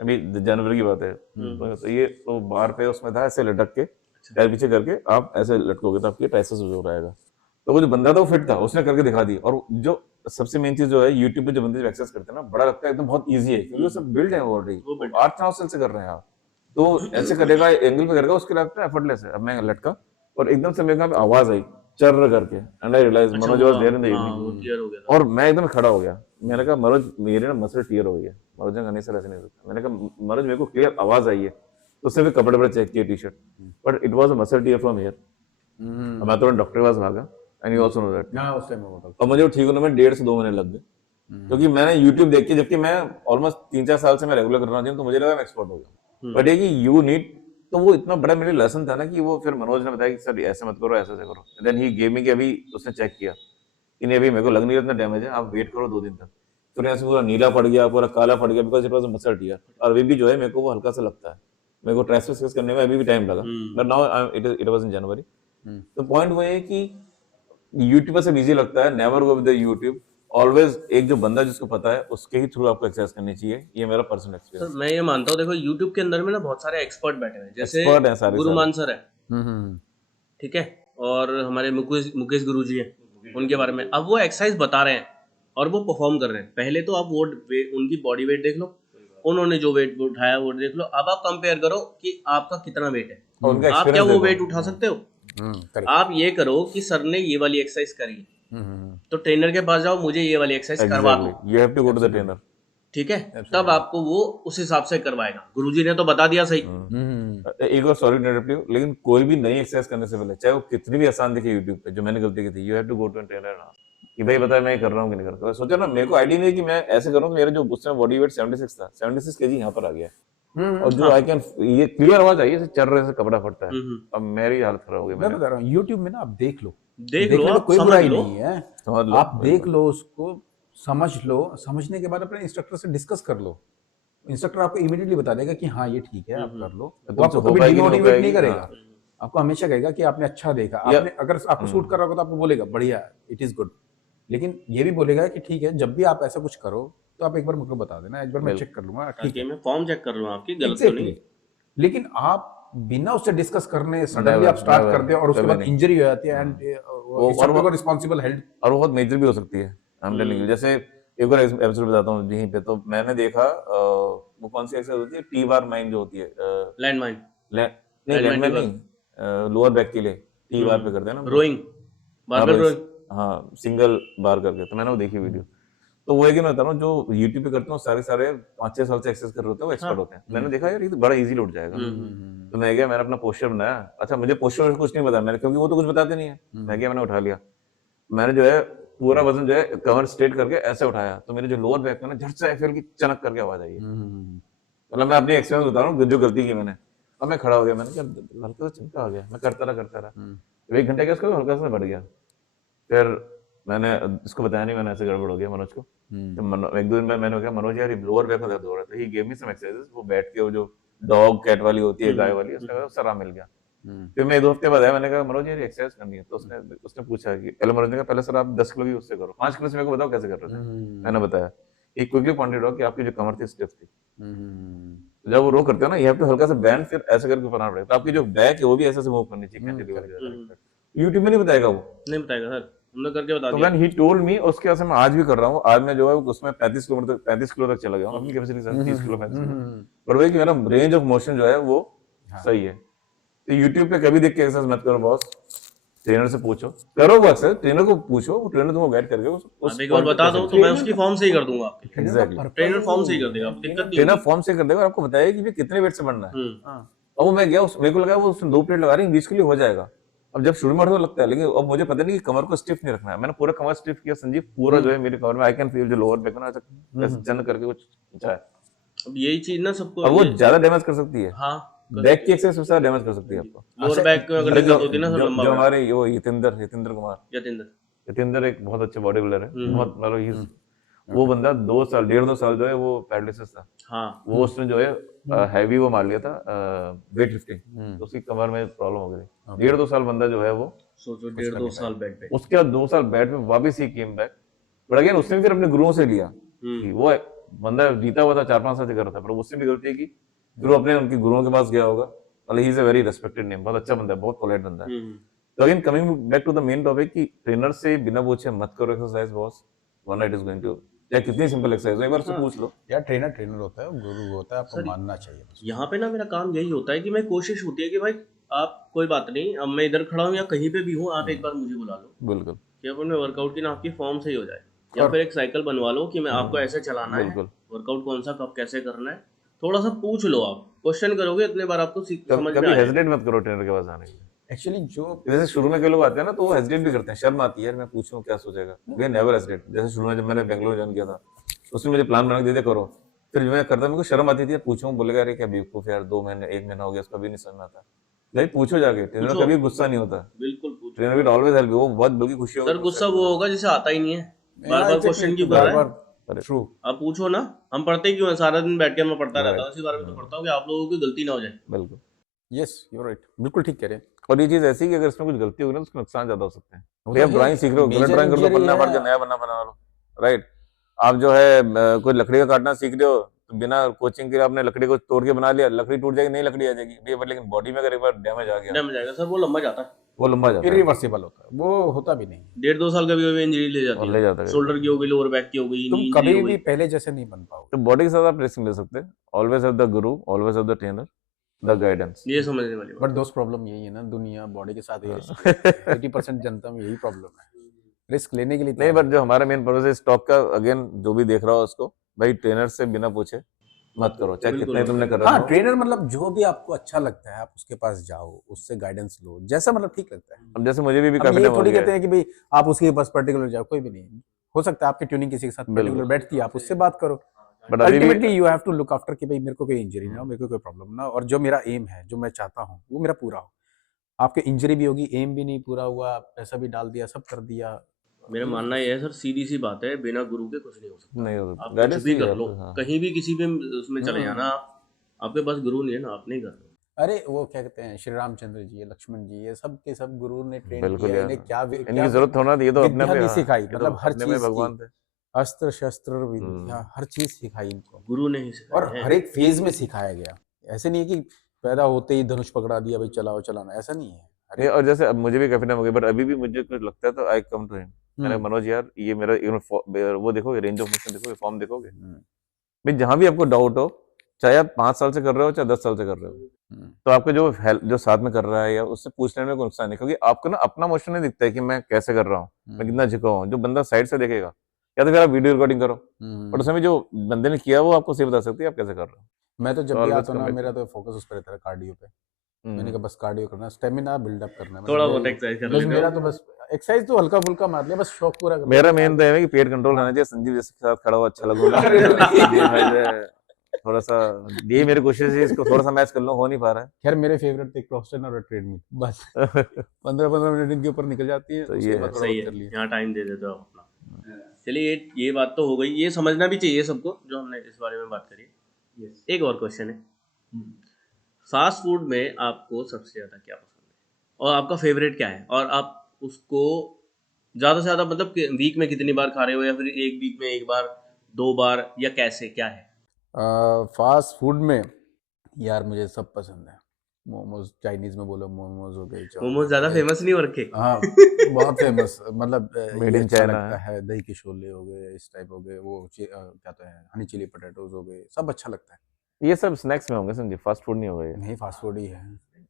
अभी जनवरी की बात है, तो ये तो बाहर पे उसमें था ऐसे लटक के पैर पीछे करके आप ऐसे लटकोगे तो आपके ट्राइसेप्स हो रहेगा। तो वो जो बंदा था वो फिट था, उसने करके दिखा दी। और जो सबसे मेन चीज जो है, यूट्यूब पे जो बंदे एक्सरसाइज करते हैं ना, बड़ा लगता है एकदम बहुत ईजी है, क्योंकि वो सब बिल्ड है ऑलरेडी, 8-9 साल से कर रहे हैं आप। तो ऐसे करेगा, एंगल पे करेगा, उसके लगता है एफर्टलेस है। अब मैं लटका और एकदम से मेरे को आवाज आई चर्र करके, एंड आई रियलाइज अच्छा मनोज वो वाज देयर इन द हाँ इवनिंग। वो टीयर हो गया था। और मैं एकदम खड़ा हो गया। मैंने कहा मनोज मेरे ना मसल टीयर हो गई है। मनोज ने कहा नहीं सर ऐसे नहीं होता। मैंने कहा मनोज मेरे को क्लियर आवाज आई है। तो उसने फिर कपड़े वपड़े चेक किए, T shirt, but it was a muscle tear from here. मैं तुरंत डॉक्टर के पास भागा, and you also know that. हाँ, उस टाइम वो डॉक्टर। और मुझे वो ठीक होने में 1.5 से 2 महीने लग गए, क्योंकि मैंने YouTube देख के, जबकि मैं ऑलमोस्ट 3-4 साल से मैं रेगुलर कर रहा हूँ जिम, तो मुझे लगा मैं एक्सपर्ट हो गया। बट ये कि यू नीड, तो वो इतना बड़ा मेरे लेसन था ना, कि वो फिर मनोज ने बताया कि सर ऐसे मत करो, ऐसे ऐसे करो। देन ही गेव मी कि अभी उसने चेक किया कि नहीं अभी मेरे को लग नहीं रहा इतना डैमेज है, आप वेट करो 2 दिन तक। फिर ऐसे पूरा नीला पड़ गया, पूरा काला पड़ गया, because it was a muscle tear. और अभी भी जो है मेरे को वो हल्का सा लगता है। मेरे को ट्राइसेप्स करने में अभी भी टाइम लगा, but now it was in January. तो पॉइंट वो है कि यूट्यूब से इजी लगता है, never go with the YouTube. Always एक जो बंदा जिसको पता है उसके ही थ्रू आपको एक्सरसाइज करनी चाहिए। ये मेरा पर्सनल सर एक्सपीरियंस। मैं ये मानता हूँ, देखो यूट्यूब के अंदर में ना बहुत सारे एक्सपर्ट बैठे हुए हैं, जैसे एक्सपर्ट हैं सारे गुरुमान सर है, हम्म। ठीक है, और हमारे मुकेश गुरु जी हैं, उनके बारे में अब वो एक्सरसाइज बता रहे हैं और वो परफॉर्म कर रहे हैं। पहले तो आप वो उनकी बॉडी वेट देख लो, उन्होंने जो वेट उठाया वो देख लो, अब आप कंपेयर करो कि आपका कितना वेट है, और उनका आप क्या एक्सपीरियंस वो देखो। वेट उठा सकते हो। करेक्ट। आप ये करो कि सर ने ये वाली एक्सरसाइज करी है, तो ट्रेनर के पास जाओ, मुझे ये वाली एक्सरसाइज करवा दो, exactly, you have to go to the trainer. ठीक है, तब आपको वो उस हिसाब से करवाएगा। गुरुजी ने तो बता दिया सही। एक और सॉरी इंटरप्ट यू, लेकिन कोई भी नई एक्सरसाइज करने से पहले, चाहे वो कितनी भी आसान दिखे यूट्यूब पे, जो मैंने गलती की थी, you have to go to trainer ना, कि भाई बता मैं ये कर रहा हूँ कि नहीं कर रहा हूँ। सोचा ना, मेरे को आइडिया नहीं है कि मैं ऐसे करूँ तो मेरा जो उस समय बॉडी वेट 76 था, 76 केजी यहाँ पर आ गया है। और जो आई कैन, ये क्लियर आवाज आई है, चल रहे से कपड़ा फटता है। अब मेरी हालत खराब हो गई। मैं बता रहा हूँ, यूट्यूब में ना आप देख लो, देख लो, देखने में आप कोई समझ बुराई लो। नहीं है। समझ लो, आप देख लो उसको, समझ लो, समझने के बाद अपने इंस्ट्रक्टर से डिस्कस कर लो। इंस्ट्रक्टर आपको इमीडिएटली बता देगा कि हाँ ये ठीक है, आप कर लो। वो तुमसे आपको हो कभी पाएगी, नहीं हो डिमोटिवेट नहीं पाएगी, करेगा। हाँ। आपको हमेशा कहेगा कि आपने अच्छा देखा, या- आपने अगर आपको सूट कर रहा होगा तो आपको बोलेगा बढ़िया, इट इज गुड। लेकिन ये भी बोलेगा कि ठीक है, जब भी आप ऐसा कुछ करो तो आप एक बार मुझको बता देना, एक बार मैं चेक कर लूंगा, ठीक ताकि है। मैं फॉर्म चेक कर लूँ आपकी, गलत तो नहीं। एग्जैक्टली। लेकिन आप बिना उससे डिस्कस करने सडनली Never, आप स्टार्ट never, करते हैं और उसके कभी बाद नहीं। इंजरी हो जाती है, एंड और वो रिस्पॉन्सिबल हेल्ड। और वो बहुत मेजर भी हो सकती है। I'm telling you, जैसे एक और एपिसोड बताता हूँ यहीं पे। तो मैंने देखा वो कौन सी एक्सरसाइज होती है, टी बार माइन जो होती है, लैंडमाइन, नहीं लैंडमैन नहीं, लोअर बैक के लिए टी बार पे करते हैं ना हम लोग। रोइंग, हाँ बारबेल भाई, रोइंग। हाँ सिंगल बार करके। तो मैंने वो देखी वीडियो। तो वो एक मैं बता रहा हूँ, जो यूट्यूब पे करते हैं सारे 5-6 साल से एक्सरसाइज कर रहे होते हैं, वो एक्सपर्ट होते हैं। मैंने देखा यार ये तो बड़ा इजी उठ जाएगा। तो मैं गया, मैंने अपना पोस्चर बनाया। अच्छा मुझे पोस्चर कुछ नहीं बताया मैंने, क्योंकि वो तो कुछ बताते नहीं है। मैं गया, मैंने उठा लिया। मैंने जो है पूरा वजन जो है कमर स्ट्रेट करके ऐसे उठाया, तो मेरे जो लोअर बैक में ना झट से एक्सेल की चनक करके आवाज आई है। मतलब मैं अपनी एक्सपीरियंस बता रहा हूँ, जो गलती की मैंने। अब मैं खड़ा हो गया, मैंने कहा हल्का सा चमका आ गया। मैं करता रहा। 1 घंटे का उसका हल्का सा बढ़ गया। फिर मैंने इसको बताया नहीं, मैंने ऐसे गड़बड़ हो गया मनोज को। तो 1-2 दिन बाद मैंने कहा मनोज यार लोअर बैक में दर्द हो रहा था। He gave me some exercises. वो बैठ के वो जो डॉग कैट वाली होती है, गाय वाली, उसने आराम मिल गया। फिर मैं 2 हफ्ते बाद आया, मैंने कहा मनोज यार एक्सरसाइज करनी है। तो उसने पूछा कि पहले मनोज ने कहा पहले सर आप 10 किलो की उससे करो, 5 किलो से मेरे को बताओ कैसे कर रहे थे। मैंने बताया। एक क्विकली पॉइंटेड आउट कि आपकी जो कमर थी स्टिफ थी। जब वो रो करते हो ना, ये have to हल्का सा बैंड फिर ऐसे करके बनाना पड़ेगा। तो आपकी जो बैक है वो भी ऐसे से मूव करनी चाहिए कैंटिलीवर। यूट्यूब में नहीं बताएगा वो, नहीं बताएगा सर, हमने करके बता तो दिया। व्हेन ही टोल्ड मी, उसके वजह से मैं आज भी कर रहा हूँ। आज मैं जो है उसमें 35 किलो तक चला गया हूँ। अपनी कैपेसिटी सर 30 किलो 35 किलो, पर वही कि मेरा रेंज ऑफ मोशन जो है वो सही है। तो यूट्यूब पे कभी देख के एक्सरसाइज मत करो बॉस, ट्रेनर से पूछो। करो वो एक्सरसाइज, ट्रेनर को पूछो, वो ट्रेनर तुमको गाइड करके आप एक बार बता दो तो मैं उसकी फॉर्म से ही कर दूंगा आपकी। एग्जैक्टली, ट्रेनर फॉर्म से ही कर देगा, दिक्कत नहीं ट्रेनर होगी। फॉर्म से कर देगा और आपको बताएगा कि ये कितने वेट से बढ़ना है। हम्म। अब वो मैं गया, मेरे को लगा वो उसने 2 प्लेट लगा रही है, 20 के लिए हो जाएगा। अब जब शुरू में तो लगता है, लेकिन अब मुझे पता नहीं कि कमर को स्टिफ नहीं रखना है। मैंने पूरा कमर स्टिफ किया संजीव, पूरा जो है मेरी कमर में आई कैन फील जो लोअर बैक ना ऐसे चन करके कुछ खींचा है। अब यही चीज ना सबको, अब वो ज्यादा डैमेज कर सकती है। हाँ बैक की एक्सरसाइज सबसे ज्यादा डैमेज कर सकती है आपको। लोअर बैक में अगर अरे दिक्कत होती है ना सर, लंबा जो बैक। हमारे वो यतिंदर कुमार, जतिंदर, यतिंदर एक बहुत अच्छे बॉडी बिल्डर है, बहुत मतलब वो बंदा 2 साल 1.5-2 साल जो है वो पैरालिसिस था, हाँ वो उसने जो है हैवी वो मार लिया था वेट लिफ्टिंग, हम्म, तो उसकी कमर में प्रॉब्लम हो गई थी। ओके, 1.5-2 साल बंदा जो है वो, सोचो कुछ कर 1.5-2 नहीं साल पाया। बेड पे। उसके बाद 2 साल बेड में वापस ही केम बैक, बट अगेन उसने भी फिर अपने गुरुओं से लिया कि वो बंदा जीता हुआ था 4-5 साल से कर रहा था, पर उसने भी गलती की, फिर वो अपने उनके गुरुओं के पास गया होगा। मतलब he is a very respected name, बहुत अच्छा बंदा है, बहुत पोलाइट बंदा है। तो again coming back to the main topic कि ट्रेनर से बिना पूछे मत करो एक्सरसाइज बॉस, वरना इट इज गोइंग टू, चाहे कितनी सिंपल एक्सरसाइज हो, एक बार उससे हाँ पूछ लो। यार ट्रेनर ट्रेनर होता है, गुरु होता है, आपको सर, मानना चाहिए बस। यहाँ पे ना मेरा काम यही होता है कि मैं कोशिश होती है कि भाई आप कोई बात नहीं, अब मैं इधर खड़ा हूँ या कहीं पे भी हूँ, आप एक बार मुझे बुला लो बिल्कुल कि अपन में वर्कआउट की ना आपकी फॉर्म सही हो जाए, या और फिर एक साइकिल बनवा लो कि मैं आपको ऐसे चलाना है, बिल्कुल। वर्कआउट कौन सा कब कैसे करना है, थोड़ा सा पूछ लो। आप क्वेश्चन करोगे इतने बार आपको समझ में कभी आ जाएगा। हेजिटेट मत करो ट्रेनर के पास आने के लिए। एक्चुअली जो जैसे शुरू में कई लोग आते हैं ना, तो वो हेजिटेट भी करते हैं, शर्म आती है यार मैं पूछूं क्या सोचेगा, वे नेवर हेजिटेट। जैसे शुरू में जब मैंने बेंगलोर ज्वाइन किया था, उसने मुझे प्लान बना के दे दिया करो, फिर जो मैं करता मेरे को शर्म आती थी, पूछूं, बोलेगा अरे क्या बेवकूफ यार, 2 महीने 1 महीना हो गया, उसका भी नहीं समझ में आता। भाई पूछो जाके, ट्रेनर पूछो, कभी गुस्सा नहीं होता, बिल्कुल पूछो। Trainer will always help you, वो बहुत बल्कि खुशी होगी सर तुमसे गुस्सा हेल्प वो करेगा। होगा जिसे आता ही नहीं है, बार हाँ बार एग्जैक्टली, क्वेश्चन तो क्यों कर बार रहा है। बार ट्रू। आप पूछो ना, हम पढ़ते क्यों हैं, सारा दिन बैठ के मैं पढ़ता रहता हूँ, Right. इसी बारे में तो पढ़ता हूँ कि आप लोगों की गलती ना हो जाए। बिल्कुल। यस यू राइट, बिल्कुल ठीक कह रहे हैं। और ये चीज ऐसी है कि अगर इसमें कुछ गलती होगी ना, तो उसके नुकसान ज्यादा हो सकते हैं। वो भाई तो आप है, ड्राइंग सीख रहे हो, गलत मेजर ड्राइंग कर दो, इंजरी पन्ना फाड़ है। के नया पन्ना बना लो, राइट। आप जो है कोई लकड़ी का काटना सीख रहे हो, तो बिना कोचिंग के आपने लकड़ी को तोड़ के बना लिया, लकड़ी टूट जाएगी, नई लकड़ी आ जाएगी भैया, but लेकिन बॉडी में अगर एक बार डैमेज आ गया, डैम हो जाएगा सर, वो लंबा जाता है, वो लंबा जाता है, इरिवर्सिबल होता है, वो होता भी नहीं है। 1.5-2 साल कभी कभी इंजरी ले जाती और है, ले जाता है कभी शोल्डर की कभी। हो गई, लोअर बैक की हो गई, तुम नी इंजरी कभी हो भी गई। पहले जैसे नहीं बन पाओगे। तो बॉडी के साथ आप रिस्क ले सकते हैं, always have the Guru, always have the trainer, the guidance. ये समझने वाली बात। बट दोस्त प्रॉब्लम यही है ना, दुनिया बॉडी के साथ ही रिस्क लेती है। 80% जनता में यही प्रॉब्लम है, रिस्क लेने के लिए नहीं, तैयार बट नहीं। जो हमारा मेन पर्पस है स्टॉक का, अगेन जो भी देख रहा हो उसको, भाई ट्रेनर से बिना पूछे मत करो, चाहे बिल्कुल कितना ही तुमने कर रखा हाँ हो। ट्रेनर मतलब जो भी आपको अच्छा लगता है आप उसके पास जाओ, उससे गाइडेंस लो, जैसा मतलब ठीक लगता है। अब जैसे मुझे भी हम काफी ये टाइम हो थोड़ी गया कहते है। हैं कि भाई आप उसके पास पर्टिकुलर जाओ, कोई भी नहीं। हो सकता है आपकी ट्यूनिंग किसी के साथ पर्टिकुलर बिल्कुल, बैठती है, आप उससे बात करो। बट अभी भी ultimately you have to look after कि भाई मेरे को कोई इंजरी ना हो, मेरे को कोई प्रॉब्लम ना हो, और जो मेरा एम है, जो मैं चाहता हूँ वो मेरा पूरा हो। आपके इंजरी भी होगी, एम भी नहीं पूरा हुआ, पैसा भी डाल दिया, सब कर दिया। मेरा मानना ये है सर, सीधी सी बात है, बिना गुरु के कुछ नहीं हो सकता। नहीं हो सकता, आप कुछ गाइडेंस भी चाहिए कर लो, आपको, हाँ। कहीं भी किसी भी उसमें चले हाँ। जाना आप, आपके पास गुरु नहीं है ना, आप नहीं कर रहे। अरे वो क्या कहते हैं, श्री रामचंद्र जी है, लक्ष्मण जी, ये सब के सब गुरु ने ट्रेन बिल्कुल किया, यार, इन्हें क्या इनकी जरूरत होना थी, ये तो अपने विद्या पे, भी हाँ, सिखाई, ये तो मतलब हर अपने में चीज की, भगवान थे। अस्त्र शस्त्र विद्या, हम्म, हर चीज सिखाई इनको, गुरु ने ही और सिखाए हर हैं। एक फेज में सिखाया गया। ऐसे नहीं है कि पैदा होते ही धनुष पकड़ा दिया भाई चलाओ चलाना, ऐसा नहीं है। हर ये एक और जैसे अब मुझे भी काफी टाइम हो गया, बट अभी भी मुझे कुछ लगता है तो आई कम टू हिम, मैंने हम्म, मनोज यार ये मेरा वो देखोगे, रेंज ऑफ मोशन देखोगे, फॉर्म देखोगे, हम्म, भाई जहां भी आपको डाउट हो, चाहे आप 5 साल से कर रहे हो चाहे 10 साल से कर रहे हो, हम्म, तो आपके जो हेल्प जो साथ में कर रहा है या उससे पूछ लेने में कोई नुकसान नहीं, क्योंकि आपको ना अपना मोशन नहीं दिखता है कि मैं कैसे कर रहा हूँ, मैं कितना झुका हूँ, जो बंदा साइड से देखेगा, या तो फिर आप वीडियो रिकॉर्डिंग करो, बट हम्म। उसमें भी जो बंदे ने किया वो आपको सही बता सकती है आप कैसे कर रहे हो। मैं तो तो जब भी ऑलवेज आता हूँ कम ना, बैक मेरा टू, तो फोकस उस पर रहता है, कार्डियो पे। मैंने कहा बस कार्डियो करना, स्टेमिना बिल्डअप करना है, बस थोड़ा बहुत मेरी, एक्सरसाइज कर बस लेते मेरा हो। तो बस एक्सरसाइज तो हल्का फुल्का मार लिया, बस शौक पूरा कर लिया मेरा भाई मेन तो आगे। है कि पेट कंट्रोल रहना हाँ। चाहिए, संजीव जैसे के साथ खड़ा हुआ अच्छा लगूंगा, अरे संजीव भाई नहीं। जो है थोड़ा सा, ये मेरी कोशिश है इसको थोड़ा सा मैच कर लो, हो नहीं पा रहा खैर मेरे फेवरेट थे क्रॉसटन और ट्रेडमिल, बस है। 15-15 मिनट इनके ऊपर निकल जाती है, तो उसके ये बाद है, थोड़ा सही बहुत है, कर लिया। यहाँ टाइम दे देते हो आप अपना। चलिए ये बात तो हो गई, ये समझना भी चाहिए सबको जो हमने इस बारे में बात करी। एक और क्वेश्चन है, फास्ट फूड में आपको सबसे ज़्यादा क्या पसंद है और आपका फेवरेट क्या है, और आप उसको ज़्यादा से ज़्यादा मतलब वीक में कितनी बार खा रहे हो, या फिर एक वीक में एक बार, 2 बार, या कैसे क्या है। फास्ट फूड में यार मुझे सब पसंद है। मोमोज, चाइनीज में बोलो, मोमोज हो गए, चाउमीन मोमोज हो ज़्यादा गए। फेमस नहीं हो रखे। हाँ बहुत फेमस, मतलब मेड ये इन अच्छा चाइना लगता है। है, दही के शोले हो गए, इस टाइप हो गए, वो क्या तो है, हनी चिली पोटैटोज हो गए, सब अच्छा लगता है। ये सब स्नैक्स में होंगे संजीव, फास्ट फूड नहीं होगा नहीं फास्ट फूड ही है।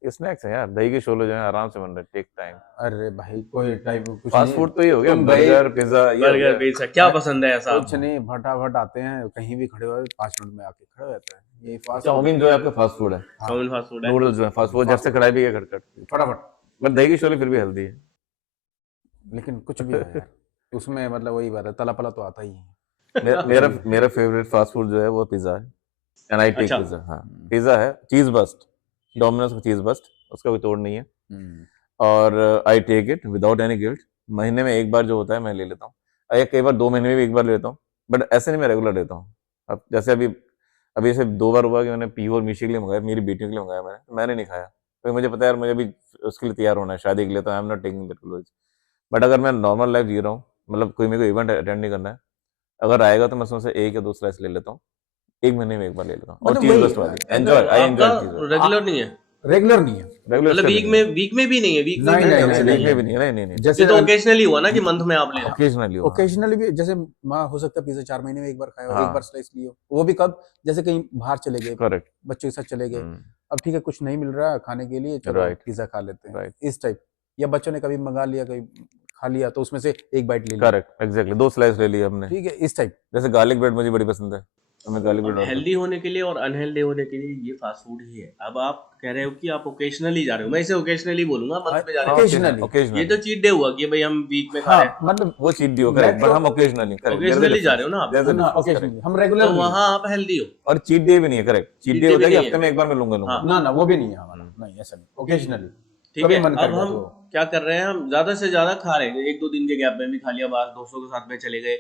ये स्नैक्स है यार, दही के शोले जो है आराम से बन रहे, टेक टाइम। अरे भाई कोई टाइप कुछ फास्ट नहीं, फूड तो ये हो गया, तुम गए, बर्गर पिज्जा ये हो बर्गर, गया। पिज्जा, क्या पसंद है ऐसा कुछ आपको। नहीं, फटाफट आते हैं, कहीं भी खड़े हो 5 मिनट में आके खड़े हो जाता है, ये फास्ट फूड। चाउमीन जो है आपका फास्ट फूड है, हाँ चाउमीन फास्ट फूड है। नूडल्स जो है फास्ट फूड, जैसे कढ़ाई भी है खटखट, फटाफट। बट दही की शोले फिर भी हेल्दी है। लेकिन कुछ भी है यार, उसमें मतलब वही बात है, तला पला तो आता ही है। मेरा मेरा फेवरेट फास्ट फूड जो है वो पिज्जा है, एंड आई टेक अच्छा, पिज्जा। हाँ पिज्जा है, चीज बस्ट, डोमिनोज का चीज बस्ट, उसका कोई तोड़ नहीं है, हम्म, और I take it without any guilt. महीने में एक बार जो होता है मैं ले लेता हूँ, या कई बार 2 महीने में भी एक बार ले लेता हूँ, बट ऐसे नहीं मैं रेगुलर लेता हूँ। अब जैसे अभी ऐसे 2 बार हुआ कि मैंने पीहू और मीशी के लिए मंगाया, मेरी बेटियों के लिए मंगाया मैंने नहीं खाया, क्योंकि मुझे पता है यार मुझे अभी उसके लिए तैयार होना है शादी के लिए, तो I am not taking that clothes. But अगर मैं नॉर्मल लाइफ जी रहा हूँ, मतलब कोई मेरे को इवेंट अटेंड नहीं करना है, अगर आएगा तो मैं उसमें से 1 या 2 स्लाइस ले लेता हूँ, 1 महीने में 1 बार ले लेता हूँ, और मतलब चीज़ वही बस्ट वाली, तो आई आपका एन्जॉय चीज़। रेगुलर नहीं है, रेगुलर नहीं है। रेगुलर मतलब इसका भी नहीं है। वीक में भी नहीं है, वीक में नहीं भी नहीं नहीं नहीं है। वीक नहीं में भी नहीं है, नहीं नहीं जैसे ये तो ओकेजनली हुआ ना कि मंथ में आप ले रहे हो। ओकेजनली हुआ। ओकेजनली भी, जैसे माँ हो सकता है पिज्जा 4 महीने में एक बार खाया हो, एक हाँ बार स्लाइस लियो, वो भी कब, जैसे कहीं बाहर चले गए, करेक्ट। बच्चों के साथ चले गए, अब ठीक है कुछ नहीं मिल रहा है खाने के लिए, चलो राइट पिज्जा खा लेते हैं, राइट इस टाइप। या बच्चों ने कभी मंगा लिया, कभी खा लिया तो उसमें से एक बाइट ले ली, करेक्ट एग्जैक्टली 2 स्लाइस ले लिया हमने। ठीक है, इस टाइप। जैसे गार्लिक ब्रेड मुझे बड़ी पसंद है, तो मैं गार्लिक ब्रेड अब ऑर्डर हेल्दी होने के लिए और अनहेल्दी होने के लिए ये फास्ट फूड ही है। अब आप कह रहे हो कि आप ओकेजनली जा रहे हो, मैं इसे ओकेजनली बोलूंगा, मंथ में जा रहे हो। ओकेजनली। ये ओकेजनली तो चीट डे हुआ कि भाई हम वीक में खा हाँ रहे हैं। मतलब वो चीट डे हो, मैं करेक्ट, बट तो हम occasionally, correct, there is a occasionally जा रहे डिफरेंस, हो ना आप, देयर इज अ ना डिफरेंस, ओकेजनली, करेक्ट। हम रेगुलर तो नहीं है। वहाँ आप हेल्दी हो। और चीट डे भी नहीं है, correct, cheat cheat day day होता भी है कि नहीं हफ्ते है। में एक बार मैं लूंगा। हाँ ना ना वो भी नहीं है हमारा, नहीं ऐसा नहीं, ओकेजनली ठीक कभी है। मन कर अब गया हम तो। क्या कर रहे हैं, हम ज्यादा से ज्यादा खा रहे हैं, 1-2 दिन के गैप में भी खा लिया, बाहर दोस्तों के साथ में चले गए,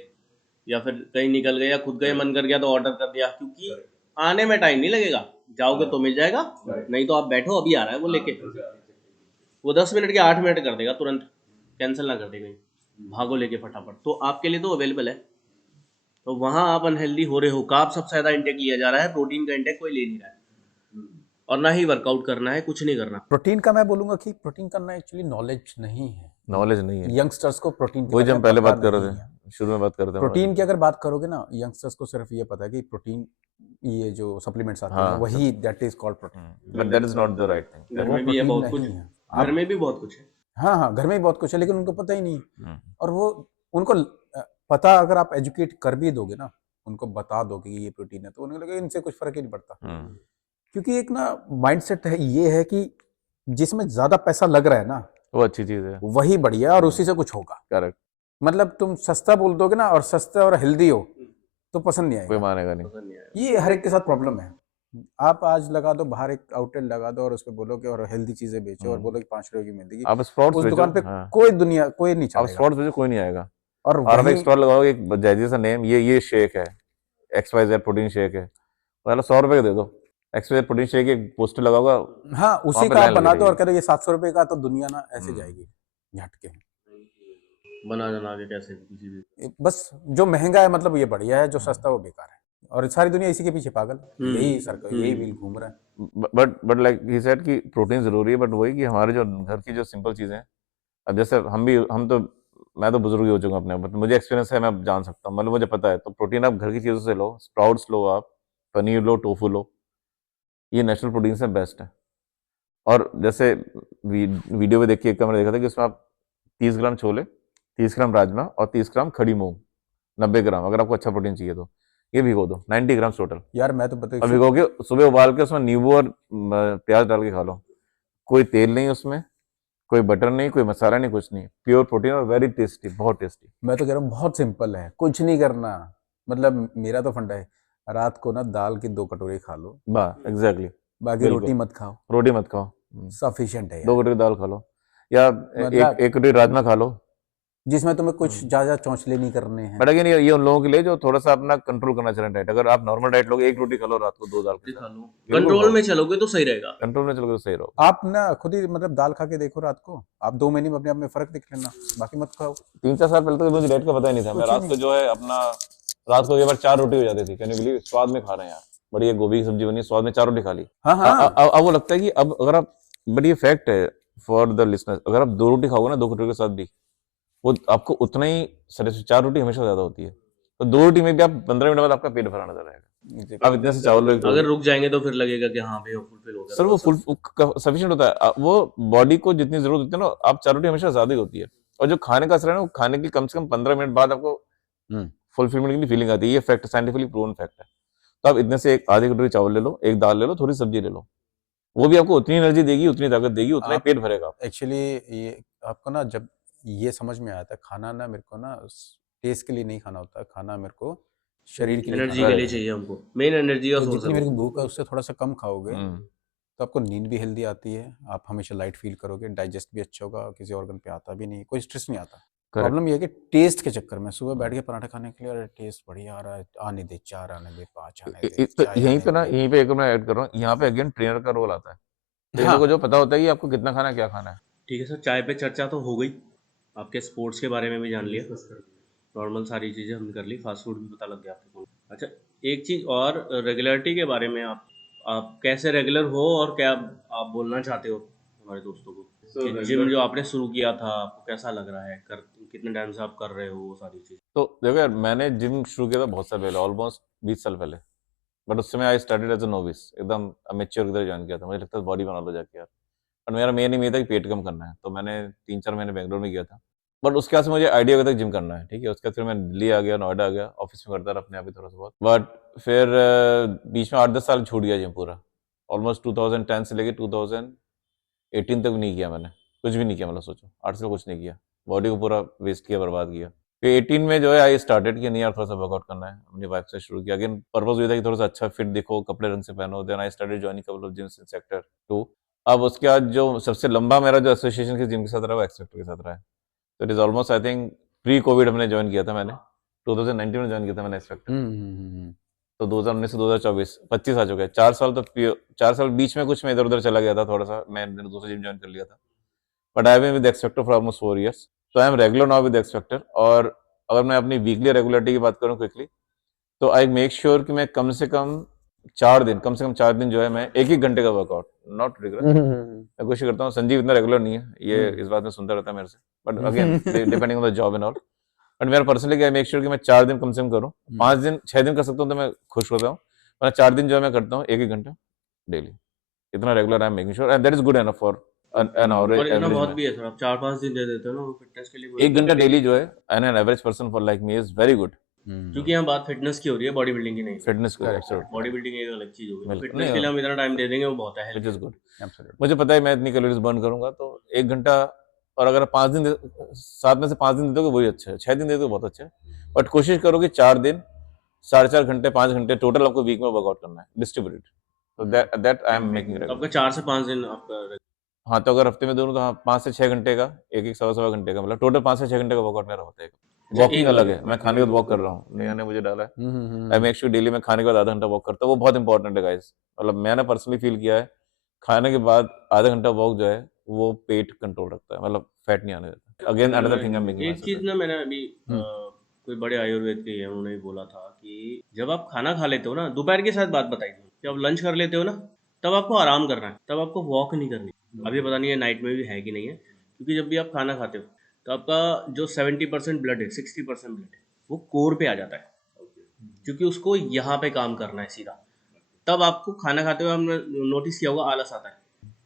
या फिर कहीं निकल गए, या खुद गए, मन कर गया तो ऑर्डर कर दिया, क्योंकि आने में टाइम नहीं लगेगा, जाओगे तो मिल जाएगा, नहीं तो आप बैठो अभी आ रहा है वो लेके, वो 10 मिनट के 8 मिनट कर देगा, तुरंत कैंसिल ना कर देगा, भागो लेके फटाफट, तो आपके लिए तो अवेलेबल है। तो वहाँ आप अनहेल्दी हो रहे हो, कार्ब सबसे ज्यादा इंटेक लिया जा रहा है, प्रोटीन का इंटेक कोई ले नहीं रहा है, और ना ही वर्कआउट करना है, कुछ नहीं करना। प्रोटीन का मैं बोलूंगा कि प्रोटीन करना एक्चुअली नॉलेज नहीं है, नॉलेज नहीं है, यंगस्टर्स को प्रोटीन के वही बारे जो में हम पहले पता बात कर नहीं रहे है। थे, शुरू में बात करते हैं प्रोटीन की अगर बात करोगे ना, यंगस्टर्स को सिर्फ ये पता है कि प्रोटीन, ये जो सप्लीमेंट्स आते हैं हाँ वही, that is called protein. But that is not the right thing. घर वो में भी है प्रोटीन बहुत कुछ, नहीं है। घर में भी बहुत कुछ है। हाँ हाँ, घर में ही बहुत कुछ है, लेकिन उनको पता ही नहीं है। और वो उनको पता, अगर आप एजुकेट कर भी दोगे ना, उनको बता दोगे कि ये प्रोटीन है, तो उन्हें लगेगा इनसे कुछ फर्क ही नहीं पड़ता। क्योंकि एक ना माइंडसेट है, ये है कि जिसमें ज्यादा पैसा लग रहा है ना, वो अच्छी चीज है, वही बढ़िया और उसी से कुछ होगा। करेक्ट, मतलब तुम सस्ता बोल दोगे ना, और सस्ता और हेल्दी हो तो पसंद नहीं कोई आएगा। मानेगा नहीं। पसंद नहीं आया। ये हर एक के साथ प्रॉब्लम है। आप आज लगा दो बाहर एक आउटलेट लगा दो और उस पे बोलो कि और हेल्दी चीजें बेचो और बोलो कि 5 रुपए की मिलेगी, आप स्प्राउट्स उस बेचो, दुकान पे हाँ, कोई नहीं आप चलेगा। स्प्राउट्स बेचो, कोई नहीं आएगा। और और आप एक वहीं स्टॉल लगाओगे, एक जैजी सा नेम, ये शेक है, XYZ प्रोटीन शेक है, मतलब 100 रुपए का दे दो, XYZ प्रोटीन शेक, एक पोस्टर लगाओगा, हाँ, वहां उसी पे का आप लाइन लगी बना दो और रहेगी। कह दो ये 700 रुपए का, तो दुनिया ना ऐसे जाएगी झटके। बना के कैसे किसी भी। बस जो महंगा है मतलब ये बढ़िया है, जो सस्ता है वो बेकार है, और सारी दुनिया इसी के पीछे पागल, यही सरकार, यही व्हील घूम रहा है। बट लाइक ही सेड कि प्रोटीन जरूरी है, बट वही कि हमारे जो घर की जो सिंपल चीजें हैं, अब जैसे हम तो, मैं तो बुजुर्ग ही हो चुका हूं अपने, बट मुझे एक्सपीरियंस है, मैं जान सकता हूँ, मतलब मुझे पता है, तो प्रोटीन आप घर की चीजों से लो, स्प्राउट्स लो, आप पनीर लो, टोफू लो, ये नेचुरल प्रोटीन से बेस्ट है। और जैसे वीडियो में देख के एक मैंने देखा था कि उसमें आप 30 ग्राम छोले, 30 ग्राम राजमा और 30 ग्राम खड़ी मूंग, 90 ग्राम, अगर आपको अच्छा प्रोटीन चाहिए तो ये भिगो दो, 90 ग्राम टोटल। यार मैं तो पता और भिगो के सुबह उबाल के उसमें नींबू और प्याज डाल के खा लो, कोई तेल नहीं उसमें, कोई बटर नहीं, कोई मसाला नहीं, कुछ नहीं, प्योर प्रोटीन और वेरी टेस्टी, बहुत टेस्टी। मैं तो कह रहा हूँ बहुत सिंपल है, कुछ नहीं करना। मतलब मेरा तो फंडा है, रात को ना दाल की 2 कटोरी खा लो, वाह एग्जैक्टली, बाकी बिल्कुल, रोटी मत खाओ, रोटी मत खाओ, सफिशिएंट है 2 यार। कटोरी दाल खा लो, या मतलब एक कटोरी राजमा खा लो। जिसमें तुम्हें कुछ ज्यादा चौंचले नहीं करने हैं। बट अगेन ये उन लोगों के लिए जो थोड़ा सा अपना कंट्रोल करना चाह रहे हैं डाइट। अगर आप नॉर्मल डाइट लोगे, 1 रोटी खा लो रात को 2 दाल के खा साथ, लो, बिल्कुल कंट्रोल खाओ, में चलोगे तो सही रहेगा। कंट्रोल में चलोगे तो सही रहो। आप ना खुद ही मतलब दाल खा के देखो रात को, आप 2 महीने में अपने आप में फर्क देख लेना, बाकी मत खाओ। 3-4 साल पहले तो मुझे डाइट का पता ही नहीं था, मैं कुछ रात नहीं। को जो है अपना, रात को एक बार 4 रोटी हो जाती थी, कैन यू बिलीव, स्वाद में खा रहे हैं यार, बढ़िया गोभी की सब्जी बनी, स्वाद में 4 रोटी खा ली। हाँ हाँ, अब वो लगता है कि अब अगर आप, बट ये फैक्ट है फॉर द लिसनर, अगर आप 2 रोटी खाओगे ना 2 कटोरी के साथ भी, वो आपको उतना ही सेटिस्फाई, 4 रोटी हमेशा ज्यादा होती है, तो 2 रोटी में भी आप 15 मिनट बाद आपका पेट भरा नजर आएगा। आप इतने से चावल लो, अगर रुक जाएंगे तो फिर लगेगा कि हाँ भाई फुलफिल हो गया। सर वो फुल सफिशिएंट होता है, वो बॉडी को जितनी जरूरत होती है ना, आप 4 रोटी हमेशा ज्यादा ही होती है, और जो खाने का असर है ना, वो खाने की कम से कम 15 मिनट बाद आपको फुलफिलमेंट की फीलिंग आती है, ये फैक्ट साइंटिफिकली प्रूवन फैक्ट है। तो आप इतने से एक आधी कटोरी चावल ले लो, एक दाल ले लो, थोड़ी सब्जी ले लो, वो भी आपको उतनी एनर्जी देगी, उतनी ताकत देगी, उतना ही आप पेट भरेगा। एक्चुअली ये आपको ना, जब ये समझ में आया था खाना ना, मेरे को ना टेस्ट के लिए नहीं खाना होता खाना, मेरे को शरीर के लिए एनर्जी खाना के होता लिए है। चाहिए हमको, मेन एनर्जी का तो सोर्स है जितनी मेरे वो। को भूख है उससे थोड़ा सा कम खाओगे हम्म, तो आपको नींद भी हेल्दी आती है, आप हमेशा लाइट फील करोगे, डाइजेस्ट भी अच्छा होगा, किसी ऑर्गन पे आता भी नहीं, कोई स्ट्रेस नहीं आता। प्रॉब्लम ये है कि टेस्ट के चक्कर में सुबह बैठ के पराठा खाने के लिए, अरे टेस्ट बढ़िया आ रहा है, आने दे 4 आने दे 5 आने दे तो चाय यहीं आने पे ना, दे। यहीं पे एक और मैं ऐड कर रहा हूँ, यहाँ पे अगेन ट्रेनर का रोल आता है। ट्रेनर हाँ को जो पता होता है कि आपको कितना खाना है, क्या खाना है। ठीक है सर, चाय पे चर्चा तो हो गई, आपके स्पोर्ट्स के बारे में भी जान लिया, नॉर्मल सारी चीज़ें हमने कर ली, फास्ट फूड भी पता लग गया आपको। अच्छा, एक चीज़ और, रेगुलरिटी के बारे में आप कैसे रेगुलर हो और क्या आप बोलना चाहते हो हमारे दोस्तों को कि जिम जो आपने शुरू किया था आपको कैसा लग रहा है, कितने टाइम से आप कर रहे हो वो सारी चीज़? तो देखो यार, मैंने जिम शुरू किया था बहुत साल पहले, ऑलमोस्ट 20 साल पहले। बट उस समय I started as a novice, एकदम अमेच्योर की तरह ज्वाइन किया था। मुझे लगता था बॉडी बना लो जाके यार, और मेरा मेन एम ये था कि पेट कम करना है। तो मैंने 3-4 महीने बेंगलोर में किया था। बट उसके बाद से मुझे आइडिया हो गया था जिम करना है, ठीक है। उसके बाद फिर मैं दिल्ली आ गया, नोएडा आ गया, ऑफिस में करता रहा अपने आप ही थोड़ा सा बहुत। बट फिर बीच में 8-10 साल छूट गया जिम पूरा। ऑलमोस्ट 2010 से लेके 2018 तक नहीं किया मैंने, कुछ भी नहीं किया। मतलब सोचो 8 साल कुछ नहीं किया, बॉडी को पूरा वेस्ट किया, बर्बाद किया। फिर 18 में जो है आई स्टार्टेड कि नहीं यार थोड़ा सा वर्कआउट करना है, अपनी वाइफ से शुरू किया। अगेन पर्पस ये था कि थोड़ा सा अच्छा फिट दिखो, कपड़े ढंग से पहनो। Then I started joining couple of gyms in sector 2। अब उसके बाद जो सबसे लंबा मेरा जो एसोसिएशन के जिम के साथ रहा वो एक्स फैक्टर के साथ रहा है। तो it is almost I think pre Covid हमने ज्वाइन किया था, मैंने 2019 में ज्वाइन किया था मैंने एक्स फैक्टर। तो 2019 से 2024 25 आ चुके हैं। 4 साल तो 4 साल बीच में कुछ मैं इधर उधर चला गया था, थोड़ा सा मैंने दूसरा जिम ज्वाइन कर लिया था। But I been with X factor for almost 4 years. तो I am regular now with X factor. और अगर मैं अपनी वीकली रेगुलरिटी की बात करूं क्विकली, तो आई मेक श्योर कि मैं कम से कम 4 दिन जो है मैं 1-1 घंटे का वर्कआउट, नॉट रिग्रेस, मैं कोशिश करता हूँ। संजीव इतना रेगुलर नहीं है, ये इस बात में सुनता रहता है मेरे से, but again depending on the job and all. But मेरा पर्सनली आई मेक श्योर कि मैं 4 दिन कम से कम करूँ। 5 दिन 6 दिन कर सकता हूँ तो मैं खुश होता हूँ, वरना 4 दिन जो है मैं करता हूँ 1-1 घंटा डेली। इतना regular I am making sure, and that is good enough for an और इतना एवरेज बहुत मैन। भी है सर, आप 4-5 दिन दे देते हो ना वो फिटनेस के लिए, वो 1 घंटा डेली जो है an an average person for like me is very good. क्योंकि यहाँ बात फिटनेस की हो रही है, बॉडी बिल्डिंग की नहीं। फिटनेस को बॉडी बिल्डिंग एक अलग चीज होगी, बिल्कुल फिटनेस नहीं, के लिए हम इतना टाइम दे देंगे वो बहुत है। Which is good. मुझे पता है मैं इतनी कैलोरीज बर्न करूंगा, तो 1 घंटा। और अगर 5 दिन 7 में से 5 दिन दे दोगे वही अच्छा है, 6 दिन दे दोगे बहुत अच्छा है। बट कोशिश करो कि 4 दिन 4.5 घंटे 5 घंटे टोटल आपको वीक में वर्कआउट करना है, डिस्ट्रीब्यूटेड। तो दैट आई एम मेकिंग आपका रेगुलर। 4 से 5 दिन आपका हाँ, तो अगर हफ्ते में दोनों तो हाँ 5 से 6 घंटे का, एक सवा घंटे का, मतलब टोटल 5 से 6 घंटे का वर्कआउट मेरा होता है। वॉकिंग अलग है, मैं खाने के बाद वॉक कर रहा हूँ, नया ने मुझे डाला है। आई मेक श्योर डेली मैं खाने के बाद आधा घंटा वॉक करता हूँ, वो बहुत इंपॉर्टेंट है गाइस। मतलब मैंने पर्सनली फील किया है, खाने के बाद आधा घंटा वॉक जो है वो पेट कंट्रोल रखता है, मतलब फैट नहीं आने देता। Again another thing I am making एक चीज ना, मैंने अभी कोई बड़े आयुर्वेद के हैं, उन्होंने बोला था कि जब आप खाना खा लेते हो ना, दोपहर के साथ बात बताई थी, जब लंच कर लेते हो ना तब आपको आराम करना है, तब आपको वॉक नहीं करनी। अभी पता नहीं है नाइट में भी है कि नहीं है, क्योंकि जब भी आप खाना खाते हो तो आपका जो 70% ब्लड है, 60% ब्लड है, वो कोर पे आ जाता है, क्योंकि उसको यहाँ पे काम करना है सीधा। तब आपको खाना खाते हुए हमने नोटिस किया होगा आलस आता है,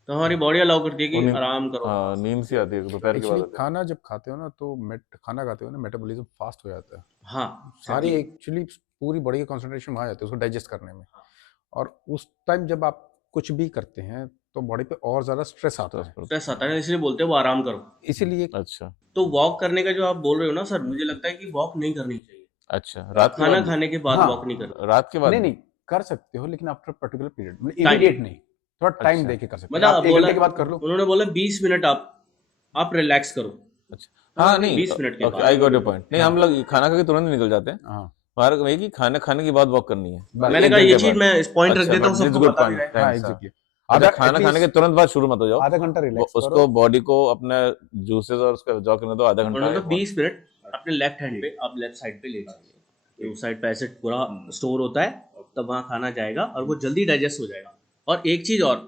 तो हमारी बॉडी अलाउ करती है कि आराम करो। हाँ, नींद सी आती है दोपहर के एक्चुअली बाद। खाना जब खाते हो ना तो खाना खाते हो ना मेटाबॉलिज्म फास्ट हो जाता है। हाँ, सारी एक्चुअली पूरी बॉडी का कंसंट्रेशन वहाँ जाता है उसको डाइजेस्ट करने में। और उस टाइम जब आप कुछ भी करते हैं तो बॉडी पे और ज़्यादा स्ट्रेस आता है, स्ट्रेस आता है, इसलिए बोलते हैं वो आराम करो। इसीलिए अच्छा तो वॉक करने का जो आप बोल रहे हो ना सर, मुझे लगता है कि वॉक नहीं करनी चाहिए, अच्छा, रात के खाना बाद, खाने के बाद हाँ, वॉक नहीं करना। रात के बाद नहीं कर सकते हो लेकिन आफ्टर पर्टिकुलर पीरियड, मतलब Time. इमीडिएट नहीं, थोड़ा टाइम अच्छा। दे के कर सकते हो। मतलब आप 1 बोला, घंटे के बाद कर लो। उन्होंने बोला 20 मिनट आप रिलैक्स करो। अच्छा, हाँ नहीं, 20 मिनट के ओके, बाद। I got your point. नहीं, हम लोग खाना खा के तुरंत निकल जाते हैं। हाँ हमारा वही कि खाना खाने के बाद वॉक करनी है, मैंने एक कहा ये घंटे चीज बाद। मैं इस पॉइंट रख अच्छा, देता हूँ, बट सबको गुड बता भी पॉइंट, रहे हैं। हाँ थैंक्स। एग्जैक्टली। अच्छा, खाना खाने के तुरंत बाद शुरू मत हो जाओ, आधा घंटा रिलैक्स करो। उसको बॉडी को अपने जूसेस और उसका एब्जॉर्ब करने दो, आधा घंटा उन्होंने है तो 20 मिनट अपने लेफ्ट हैंड पे, आप लेफ्ट साइड पे लेट जाइए, उस साइड पे एसिड पूरा स्टोर होता है, तब वहाँ खाना जाएगा और वो जल्दी डाइजेस्ट हो जाएगा। और एक चीज़ और,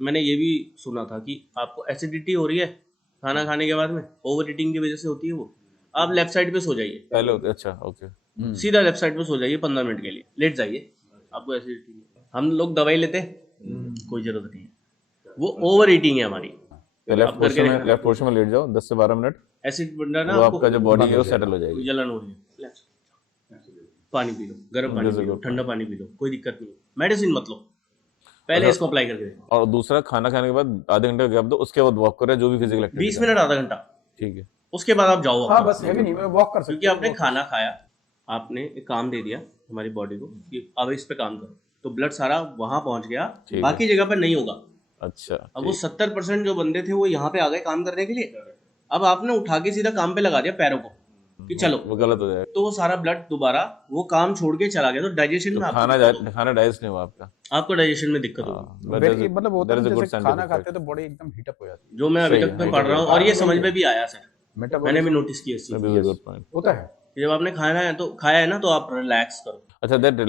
मैंने ये भी सुना था कि आपको एसिडिटी हो रही है खाना खाने के बाद में, ओवर ईटिंग की वजह से होती है वो, आप लेफ्ट साइड पे सो जाइए, पहले होते। अच्छा, ओके, सीधा लेफ्ट साइड पे सो जाइए 15 मिनट के लिए, लेट जाइए, आपको एसिडिटी नहीं। हम लोग दवाई लेते हैं, कोई जरूरत नहीं है, वो ओवर ईटिंग है हमारी। तो लेफ्ट पोर्शन में लेट जाओ 10 से 12 मिनट, एसिड बन रहा है ना वो आपको, आपका जो बॉडी है वो सेटल हो जाएगी। जलन हो रही है, पानी पी लो, गर्म पानी पी लो, ठंडा पानी पी लो, कोई दिक्कत नहीं, मेडिसिन मत लो, पहले इसको अप्लाई करके देखो। और दूसरा, खाना खाने के बाद आधे घंटे का गैप दो, उसके बाद वॉक करें, जो भी फिजिकल एक्टिविटी 20 मिनट आधा घंटा, ठीक है। उसके बाद आप जाओ। हाँ बस हैवी नहीं, मैं वॉक कर सकता क्योंकि आपने खाना खाया, आपने एक काम दे दिया हमारी बॉडी को कि अब इस पे काम करो, तो ब्लड सारा वहां पहुंच गया, बाकी जगह पर नहीं होगा। अच्छा, अब वो 70% जो बंदे थे वो यहाँ पे आ गए काम करने के लिए, अब आपने उठा के सीधा काम पे लगा दिया पैरों को कि चलो, वो गलत हो जाएगा। तो वो सारा ब्लड दोबारा वो काम छोड़ के चला गया, तो डाइजेशन तो में खाना डाइजेस्ट नहीं हुआ आपका। आपको डाइजेशन में दिक्कत होगी। हाँ, but Very- there's a- मतलब होता there है is a ना, good जैसे scientific खाना खाते fact. हैं तो बॉडी एकदम हीटअप हो जाती जो मैं अभी सही तक है, में पढ़ रहा हूँ और ये समझ में भी आया सर, है। मैंने भी मेटाबॉलिज्म नोटिस किया इस चीज That is a good point. होता है। कि जब आपने खाया है ना तो आप रिलैक्स करो। अच्छा, that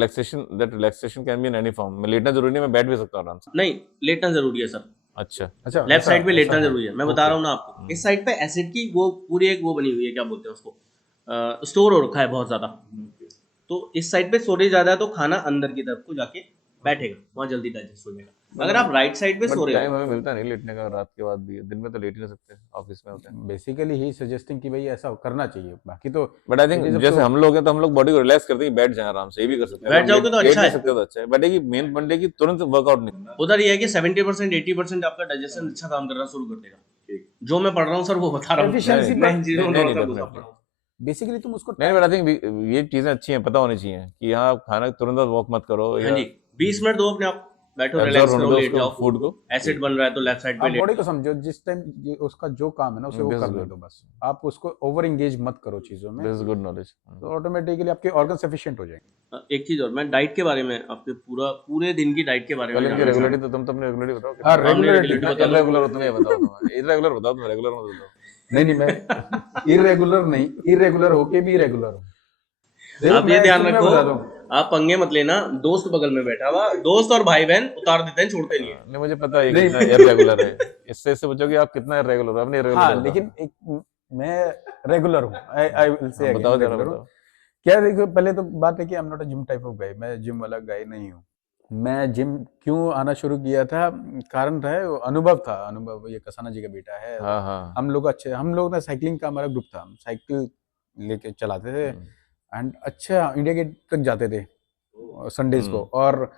relaxation can be in any form. मैं लेटना जरूरी नहीं, मैं बैठ भी सकता हूँ आराम से। नहीं, लेटना जरूरी है सर, अच्छा, अच्छा, लेफ्ट ऐसा- साइड पे ऐसा लेटना है। जरूरी है। मैं बता रहा हूँ ना आपको, इस साइड पे एसिड की वो पूरी एक वो बनी हुई है, क्या बोलते हैं उसको, स्टोर हो रखा है बहुत ज्यादा। तो इस साइड पे स्टोरेज ज्यादा है तो खाना अंदर की तरफ को जाके बैठेगा, वहाँ जल्दी डाइजेस्ट हो जाएगा। अगर आप राइट साइड पे बट सो रहे टाइम हो, हमें मिलता नहीं लेटने का, रात के बाद भी। दिन में तो लेट ही नहीं सकते, ऑफिस में होते हैं। बेसिकली ही सजेस्टिंग कि भाई ऐसा करना चाहिए, बाकी तो but I it is think up जैसे to- हम लोग हैं तो हम लोग बॉडी को रिलैक्स करते हैं, बैठ जाए आराम से, ये भी कर सकते हैं। बैठ अगर जाओगे तो लेट अच्छा नहीं है। सकते तो अच्छा है, बट है कि मेन बंदे की तुरंत वर्कआउट नहीं। उधर ये है कि 70% 80% आपका डाइजेशन अच्छा काम करना शुरू कर देगा। जो मैं पढ़ रहा हूँ सर वो बता रहा हूँ, Efficiency मैं इन चीजों को नहीं, थोड़ा सा नहीं, घुसा definitely. पड़ा हूँ। बेसिकली तुम उसको नहीं, बट आई थिंक ये चीजें अच्छी हैं, पता होनी चाहिए कि यहाँ खाना तुरंत वॉक मत करो, हाँ या जी, 20 मिनट दो अपने आप, बैठो, Absorb रिलैक्स होने करो, दो लेट उसको, जाओ। food को। एसिड बन रहा है तो लेफ्ट साइड पे आप लेट बॉडी को समझो, जिस टाइम उसका जो काम है ना उसे वो This is करने good. दो बस। आप उसको ओवर एंगेज मत करो चीजों में, दिस इज गुड नॉलेज। तो ऑटोमेटिकली आपके ऑर्गन सफिशिएंट हो जाएंगे। एक चीज और, मैं डाइट के बारे में आपके पूरे दिन की डाइट के बारे में पहले इनकी जानना रेगुलरिटी तो तुम अपनी रेगुलरिटी बताओ। हाँ, हमने रेगुलरिटी regularity बता दो। इरेगुलर हो तुम्हें बताओ, तुम इरेगुलर बताओ, तुम रेगुलर मत बताओ। नहीं नहीं, मैं इरेगुलर नहीं, इरेगुलर होके भी रेगुलर हूँ। देखो, आप ये मैं ध्यान actually रखो, मैं बता दूं, आप पंगे मत लेना, दोस्त बगल में बैठा हुआ, दोस्त और भाई बहन उतार देते हैं, छोड़ते नहीं है। नहीं, मुझे पता है ये नहीं। कितना इरेगुलर है। इससे पूछो कि आप कितना इरेगुलर हो, अपनी हाँ इरेगुलर लेकिन एक मैं रेगुलर हूँ, आई विल से बताओ जरा, रेगुलर हूँ। बताओ। क्या देखो, पहले तो बात है कि I am not a gym type of guy, मैं जिम वाला गाय नहीं हूँ। मैं जिम क्यों आना शुरू किया था, कारण था अनुभव था। अनुभव ये कसाना जी का बेटा है। हाँ, हाँ। हम लोग ना साइकिलिंग का हमारा ग्रुप था, हम साइकिल लेके चलाते थे एंड अच्छा इंडिया गेट तक जाते थे संडेज को, और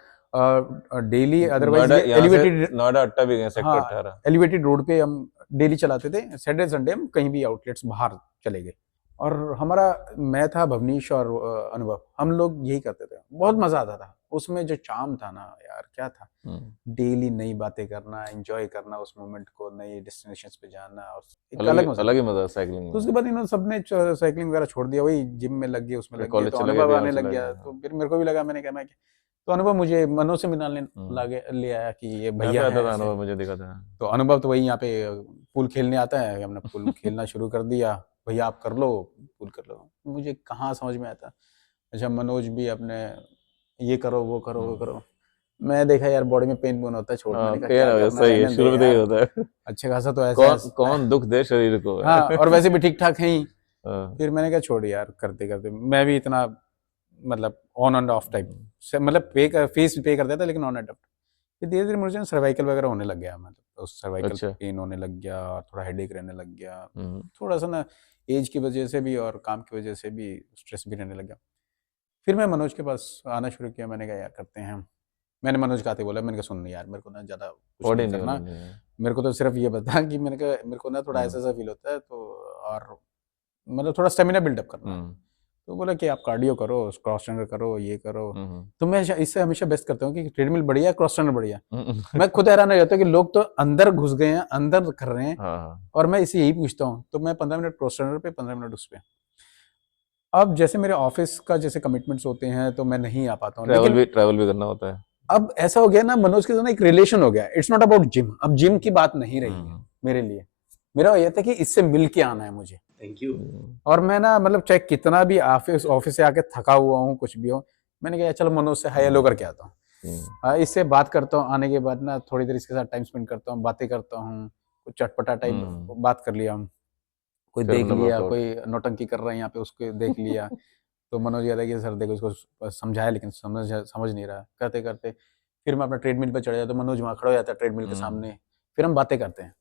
डेली अदरवाइज नोएडा, ये यहाँ से एलिवेटेड, नोएडा अट्टा भी गए, सेक्टर हाँ 18। एलिवेटेड रोड पे हम डेली चलाते थे। सैटरडे संडे हम कहीं भी आउटलेट्स बाहर चले गए, और हमारा मैं था भवनीश और अनुभव, हम लोग यही करते थे, बहुत मजा आता था उसमें। जो चार्म था ना यार, क्या था, डेली नई बातें करना, एंजॉय करना उस मोमेंट को, नए डेस्टिनेशंस पे जाना, और एक अलग मजा। अलग ही मजा साइकिलिंग तो उसके में। बाद इन्होंने सबने साइकिलिंग वगैरह छोड़ दिया, वही जिम में लग गए, उसमें फिर लग गए, कॉलेज तो चले गए, अनुभव बिहार आने लग चले गया। गए। तो फिर मेरे को भी लगा, मैंने कहा मैं, तो अनुभव मुझे मनोज से मिलाने ले आया कि ये यहाँ भैया पे आता है था ऐसे। अनुभव, मुझे दिखा था। तो अनुभव तो वही यहाँ पे पूल खेलने आता है, हमने पूल खेलना शुरू कर दिया, भैया आप कर लो, पूल कर लो। मुझे कहाँ समझ में आता। अच्छा मनोज भी अपने ये करो वो करो वो करो, मैं देखा यार बॉडी में पेन होता है, छोड़, मैंने कहा पेन क्या हो गया, करना, सही है, रहने दे शुरू में तो यही यार, होता है। अच्छा खासा तो ऐसा कौन दुख दे शरीर को। हाँ, और वैसे भी ठीक ठाक है ही। हाँ। फिर मैंने कहा छोड़ यार, करते करते मैं भी इतना मतलब ऑन एंड ऑफ टाइप, मतलब फीस पे कर देता लेकिन ऑन एंड ऑफ। फिर धीरे धीरे मुझे सर्वाइकल वगैरह होने लग गया, मतलब उस सर्वाइकल अच्छा। पेन होने लग गया, और थोड़ा हेडेक रहने लग गया, हम्म। थोड़ा सा ना एज की वजह से भी और काम की वजह से भी स्ट्रेस भी रहने लग गया। फिर मैं मनोज के पास आना शुरू किया, मैंने कहा यार करते हैं हम। मैंने मनोज का आते बोला, मैंने कहा सुन यार, मेरे को ना ज़्यादा कुछ बॉडी नहीं नहीं करना, बननी है। मेरे को तो सिर्फ ये बता कि मैंने कहा मेरे को ना थोड़ा ऐसा ऐसा फील होता है, तो और मतलब थोड़ा स्टेमिना बिल्डअप करना है। तो बोला कि आप कार्डियो करो, क्रॉस ट्रेनर करो, ये करो। तो मैं इससे हमेशा बेस्ट करता हूँ कि ट्रेडमिल बढ़िया, क्रॉस ट्रेनर बढ़िया। मैं खुद हैरान हो जाता हूँ कि लोग तो अंदर घुस गए हैं, अंदर कर रहे हैं, हाँ, और मैं इसे यही पूछता हूँ। तो मैं 15 मिनट क्रॉस ट्रेनर पे, 15 मिनट उस पे। अब जैसे मेरे ऑफिस का जैसे कमिटमेंट्स होते हैं तो मैं नहीं आ पाता हूँ, लेकिन ट्रैवल भी करना होता है। अब ऐसा हो गया ना, मनोज के साथ एक रिलेशन हो गया। इट्स नॉट अबाउट जिम, अब जिम की बात नहीं रही है मेरे लिए। मेरा ये था कि इससे मिल के आना है मुझे। Thank you. और मैं ना मतलब चाहे कितना भी ऑफिस से आके थका हुआ हूँ, कुछ भी हो, मैंने कहा चलो मनोज से हाई हेलो करके आता हूँ, इससे बात करता हूँ। आने के बाद ना थोड़ी देर इसके साथ टाइम स्पेंड करता हूँ, बातें करता हूँ, कुछ चटपटा टाइप बात कर लिया, कोई फिर देख अपना लिया, workout। कोई नौटंकी कर रहा है यहाँ पे, उसको देख लिया। तो मनोज कहता है कि सर देखो, इसको समझाया लेकिन समझ नहीं रहा। करते करते फिर मैं अपना ट्रेडमिल पे चढ़ जाता, तो मनोज वहाँ खड़ा हो जाता है ट्रेडमिल के सामने। फिर हम बातें करते हैं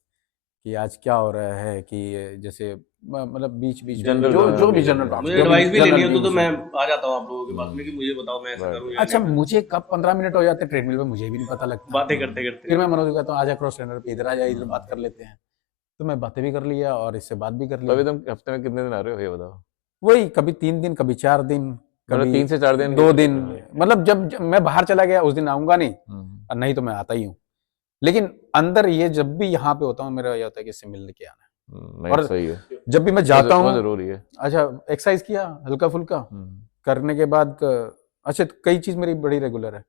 कि आज क्या हो रहा है, कि जैसे मतलब बीच बीच में जो भी जनरल टॉक्स, मुझे एडवाइस भी लेनी हो तो मैं आ जाता हूँ आप लोगों के पास में कि मुझे बताओ, मैं ऐसा करूँ या अच्छा मुझे कब 15 मिनट हो जाते हैं ट्रेडमिल पे, मुझे भी नहीं पता लगता। बातें करते करते। फिर मैं मनोज को कहता हूँ आजा क्रॉस ट्रेनर पे, इधर आ जा, इधर बात कर लेते हैं। तो मैं बातें भी कर लिया और इससे बात भी कर तो अभी ली। तुम हफ्ते में कितने दिन आ रहे हो ये बताओ। वही कभी 3 दिन, कभी 4 दिन, मतलब कभी 3 से 4 दिन 2 दिन। मतलब जब मैं बाहर चला गया उस दिन आऊंगा नहीं, और नहीं तो मैं आता ही हूँ। लेकिन अंदर ये जब भी यहाँ पे होता हूँ, मेरा ये होता है कि इससे मिलने के आना है। नहीं और सही है, जब भी मैं जाता वो हूँ, जरूरी है। अच्छा एक्सरसाइज किया हल्का फुल्का करने के बाद अच्छा कई चीज़ मेरी बड़ी रेगुलर है।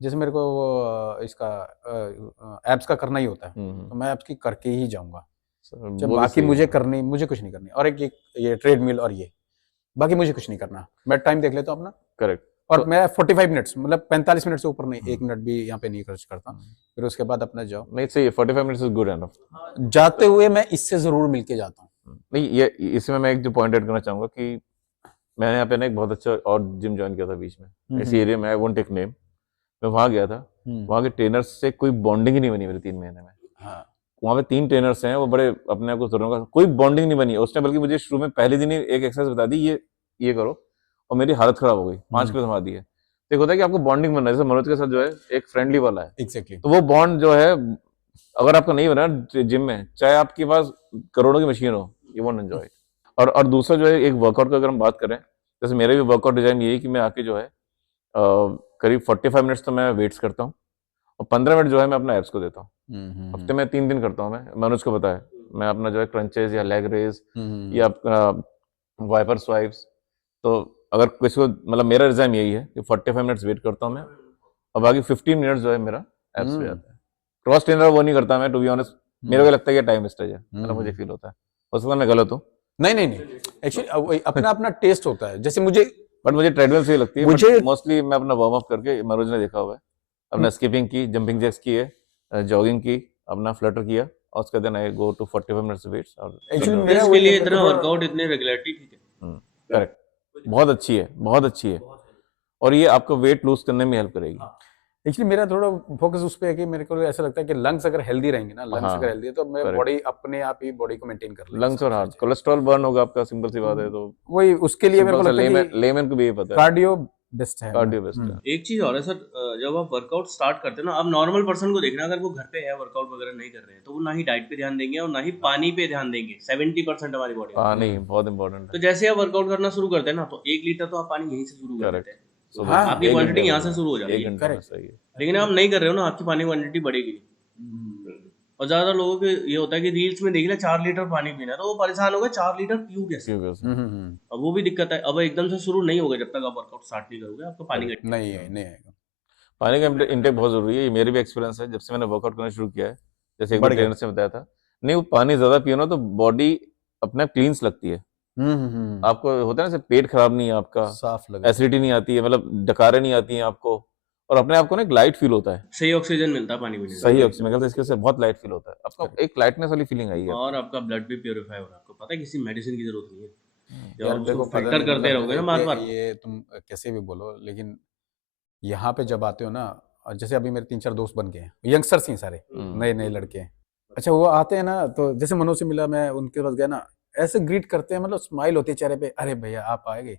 जैसे मेरे को वो इसका एब्स का करना ही होता है, हम्म, तो मैं एब्स की करके ही जाऊँगा। जब वो भी बाकी सही मुझे है। करनी मुझे कुछ नहीं करनी और एक ये ट्रेडमिल और ये, बाकी मुझे कुछ नहीं करना। मैं टाइम देख लेता हूँ अपना करेक्ट। और तो मैं 45 मिनट्स मतलब 45 मिनट से ऊपर नहीं, 1 हम्म, मिनट भी यहाँ पे नहीं खर्च करता। फिर उसके बाद अपना जाओ। नहीं सही है, 45 मिनट्स इज गुड एनफ। जाते हुए मैं इससे ज़रूर मिल के जाता हूँ। नहीं ये इसमें मैं एक जो पॉइंट ऐड करना चाहूंगा कि मैंने यहाँ पे ना एक बहुत अच्छा और जिम ज्वाइन किया था बीच में इसी एरिया में, आई वोंट टेक नेम। मैं वहाँ गया था, वहाँ के ट्रेनर्स से कोई बॉन्डिंग ही नहीं बनी मेरे 3 महीने में। हाँ। वहाँ पे 3 ट्रेनर्स हैं, वो बड़े अपने आप को तोड़ने का, कोई बॉन्डिंग नहीं बनी उसने, बल्कि मुझे शुरू में पहले दिन ही एक एक्सरसाइज बता दी, ये करो, और मेरी हालत खराब हो गई, 5 किलो थमा दिए। तो एक होता है कि आपको बॉन्डिंग बनना है, जैसे मनोज के साथ जो है एक फ्रेंडली वाला है, एग्जैक्टली। तो वो बॉन्ड जो है अगर आपका नहीं बना जिम में, चाहे आपके पास करोड़ों की मशीन हो, यू वोंट एंजॉय इट। और दूसरा जो है एक वर्कआउट का अगर हम बात करें, जैसे मेरा भी वर्कआउट डिजाइन यही कि मैं आके जो है करीब 45 मिनट्स तो मैं वेट्स करता हूँ, और 15 मिनट जो है मैं अपना एब्स को देता हूँ। हफ्ते में 3 दिन करता हूँ मैं, मनोज को पता है, मैं अपना जो है क्रंचेस या लेग रेज या वाइपर स्वाइप्स। तो अगर किसी को, मतलब मेरा डिजाइन यही है कि 45 मिनट्स वेट करता हूँ मैं, और बाकी 15 मिनट्स जो है मेरा एब्स पे जाता है। क्रॉस ट्रेनर वो नहीं करता मैं, टू बी ऑनेस्ट, मेरे को लगता है कि टाइम वेस्टेज है, मतलब मुझे फील होता है, हो सकता है मैं गलत हूँ, नहीं नहीं नहीं, एक्चुअली अपना अपना टेस्ट होता है। जैसे मुझे बट मुझे ट्रेडमिल सही लगती है। मुझे बट मोस्टली मैं अपना वार्म अप करके, मनोज ने देखा हुआ है, अपना स्किपिंग की, जंपिंग जैक्स की है, जॉगिंग की, अपना फ्लटर किया, और उसके दिन आई गो टू 45 मिनट्स वेट्स और एक्चुअली मेरा फिटनेस के वही है, लिए मेरे को इतना थोड़ा वर्कआउट, इतने रेगुलरिटी, ठीक है। करेक्ट, बहुत अच्छी है, बहुत अच्छी है, और ये आपको वेट लूज करने में हेल्प करेगी। एक्चुअली मेरा थोड़ा फोकस उस पे है कि मेरे को ऐसा लगता है कि लंग्स अगर हेल्दी रहेंगे ना, लंग्स अगर हाँ हेल्दी है तो मैं करेक्ट, बॉडी अपने आप ही बॉडी को मेंटेन कर लेगी लंग्स सब और हार्ट, चीजें। कोलेस्ट्रॉल बर्न होगा आपका, सिंपल सी बात है। तो वही उसके लिए मेरे सिंपल को सा लगता है लेमन कि लेमन को भी ये पता है, कार्डियो बेस्ट है। कार्डियो बेस्ट है। एक चीज और है सर, जब आप वर्कआउट स्टार्ट करते हैं ना, आप नॉर्मल पर्सन को देखना, अगर वो घर पे है वर्कआउट वगैरह नहीं कर रहे हैं, तो वो ना ही डाइट पे ध्यान देंगे और ना ही पानी पे ध्यान देंगे। 70% हमारी बॉडी में। हाँ नहीं, बहुत इंपॉर्टेंट तो है, जैसे आप वर्कआउट करना शुरू करते हैं ना, तो 1 लीटर तो आप पानी यहीं से शुरू कर देते करेक्ट। हैं, सुबह हाँ, आपकी एक घंटे क्वांटिटी में यहाँ से होगा, शुरू हो 1 जाती है। घंटे में करेक्ट। सही है। लेकिन आप नहीं कर रहे हो ना, आपकी पानी क्वांटिटी बढ़ेगी नहीं। और ज्यादा लोगों के ये होता है कि रील्स में देख लिया 4 लीटर पानी पीना है, तो वो परेशान हो गए 4 लीटर पीऊँ कैसे। क्यों कैसे अब वो भी दिक्कत है, अब एकदम से शुरू नहीं होगा जब तक आप वर्कआउट स्टार्ट नहीं करोगे, आपको पानी का नहीं है, नहीं आएगा, पानी का इंटेक बहुत जरूरी है, ये मेरे भी एक्सपीरियंस है, जब से मैंने वर्कआउट करना शुरू किया है, जैसे एक दो बढ़ गया। ट्रेनर से बताया था। नहीं, वो पानी ज्यादा पियो ना तो बॉडी अपना क्लींस लगती है, आपको होता है ना, जैसे पेट खराब नहीं है आपका, साफ लगे। एसिडिटी नहीं आती है, मतलब डकारें नहीं आती हैं आपको, और अपने आप को ना एक लाइट फील होता है, सही ऑक्सीजन मिलता है पानी पीने से, सही ऑक्सीजन, मेरे ख्याल से इसके से बहुत लाइट फील होता है आपको, एक लाइटनेस वाली फीलिंग आई है और आपको। आपका ब्लड भी प्योरीफाई हो रहा है। आपको पता है किसी मेडिसिन की जरूरत नहीं है, जब यार आप उसको देखो पता फिल्टर नहीं, करते मतलब रहोगे ना बार बार। ये तुम कैसे भी बोलो, लेकिन यहाँ पे जब आते हो ना, और जैसे अभी मेरे 3-4 दोस्त बन गए हैं, यंगस्टर्स ही सारे, नए नए लड़के हैं। अच्छा वो आते हैं ना, तो जैसे मनोज से मिला, मैं उनके पास गया ना, ऐसे ग्रीट करते हैं, मतलब स्माइल होती है चेहरे पे, अरे भैया आप आएंगे,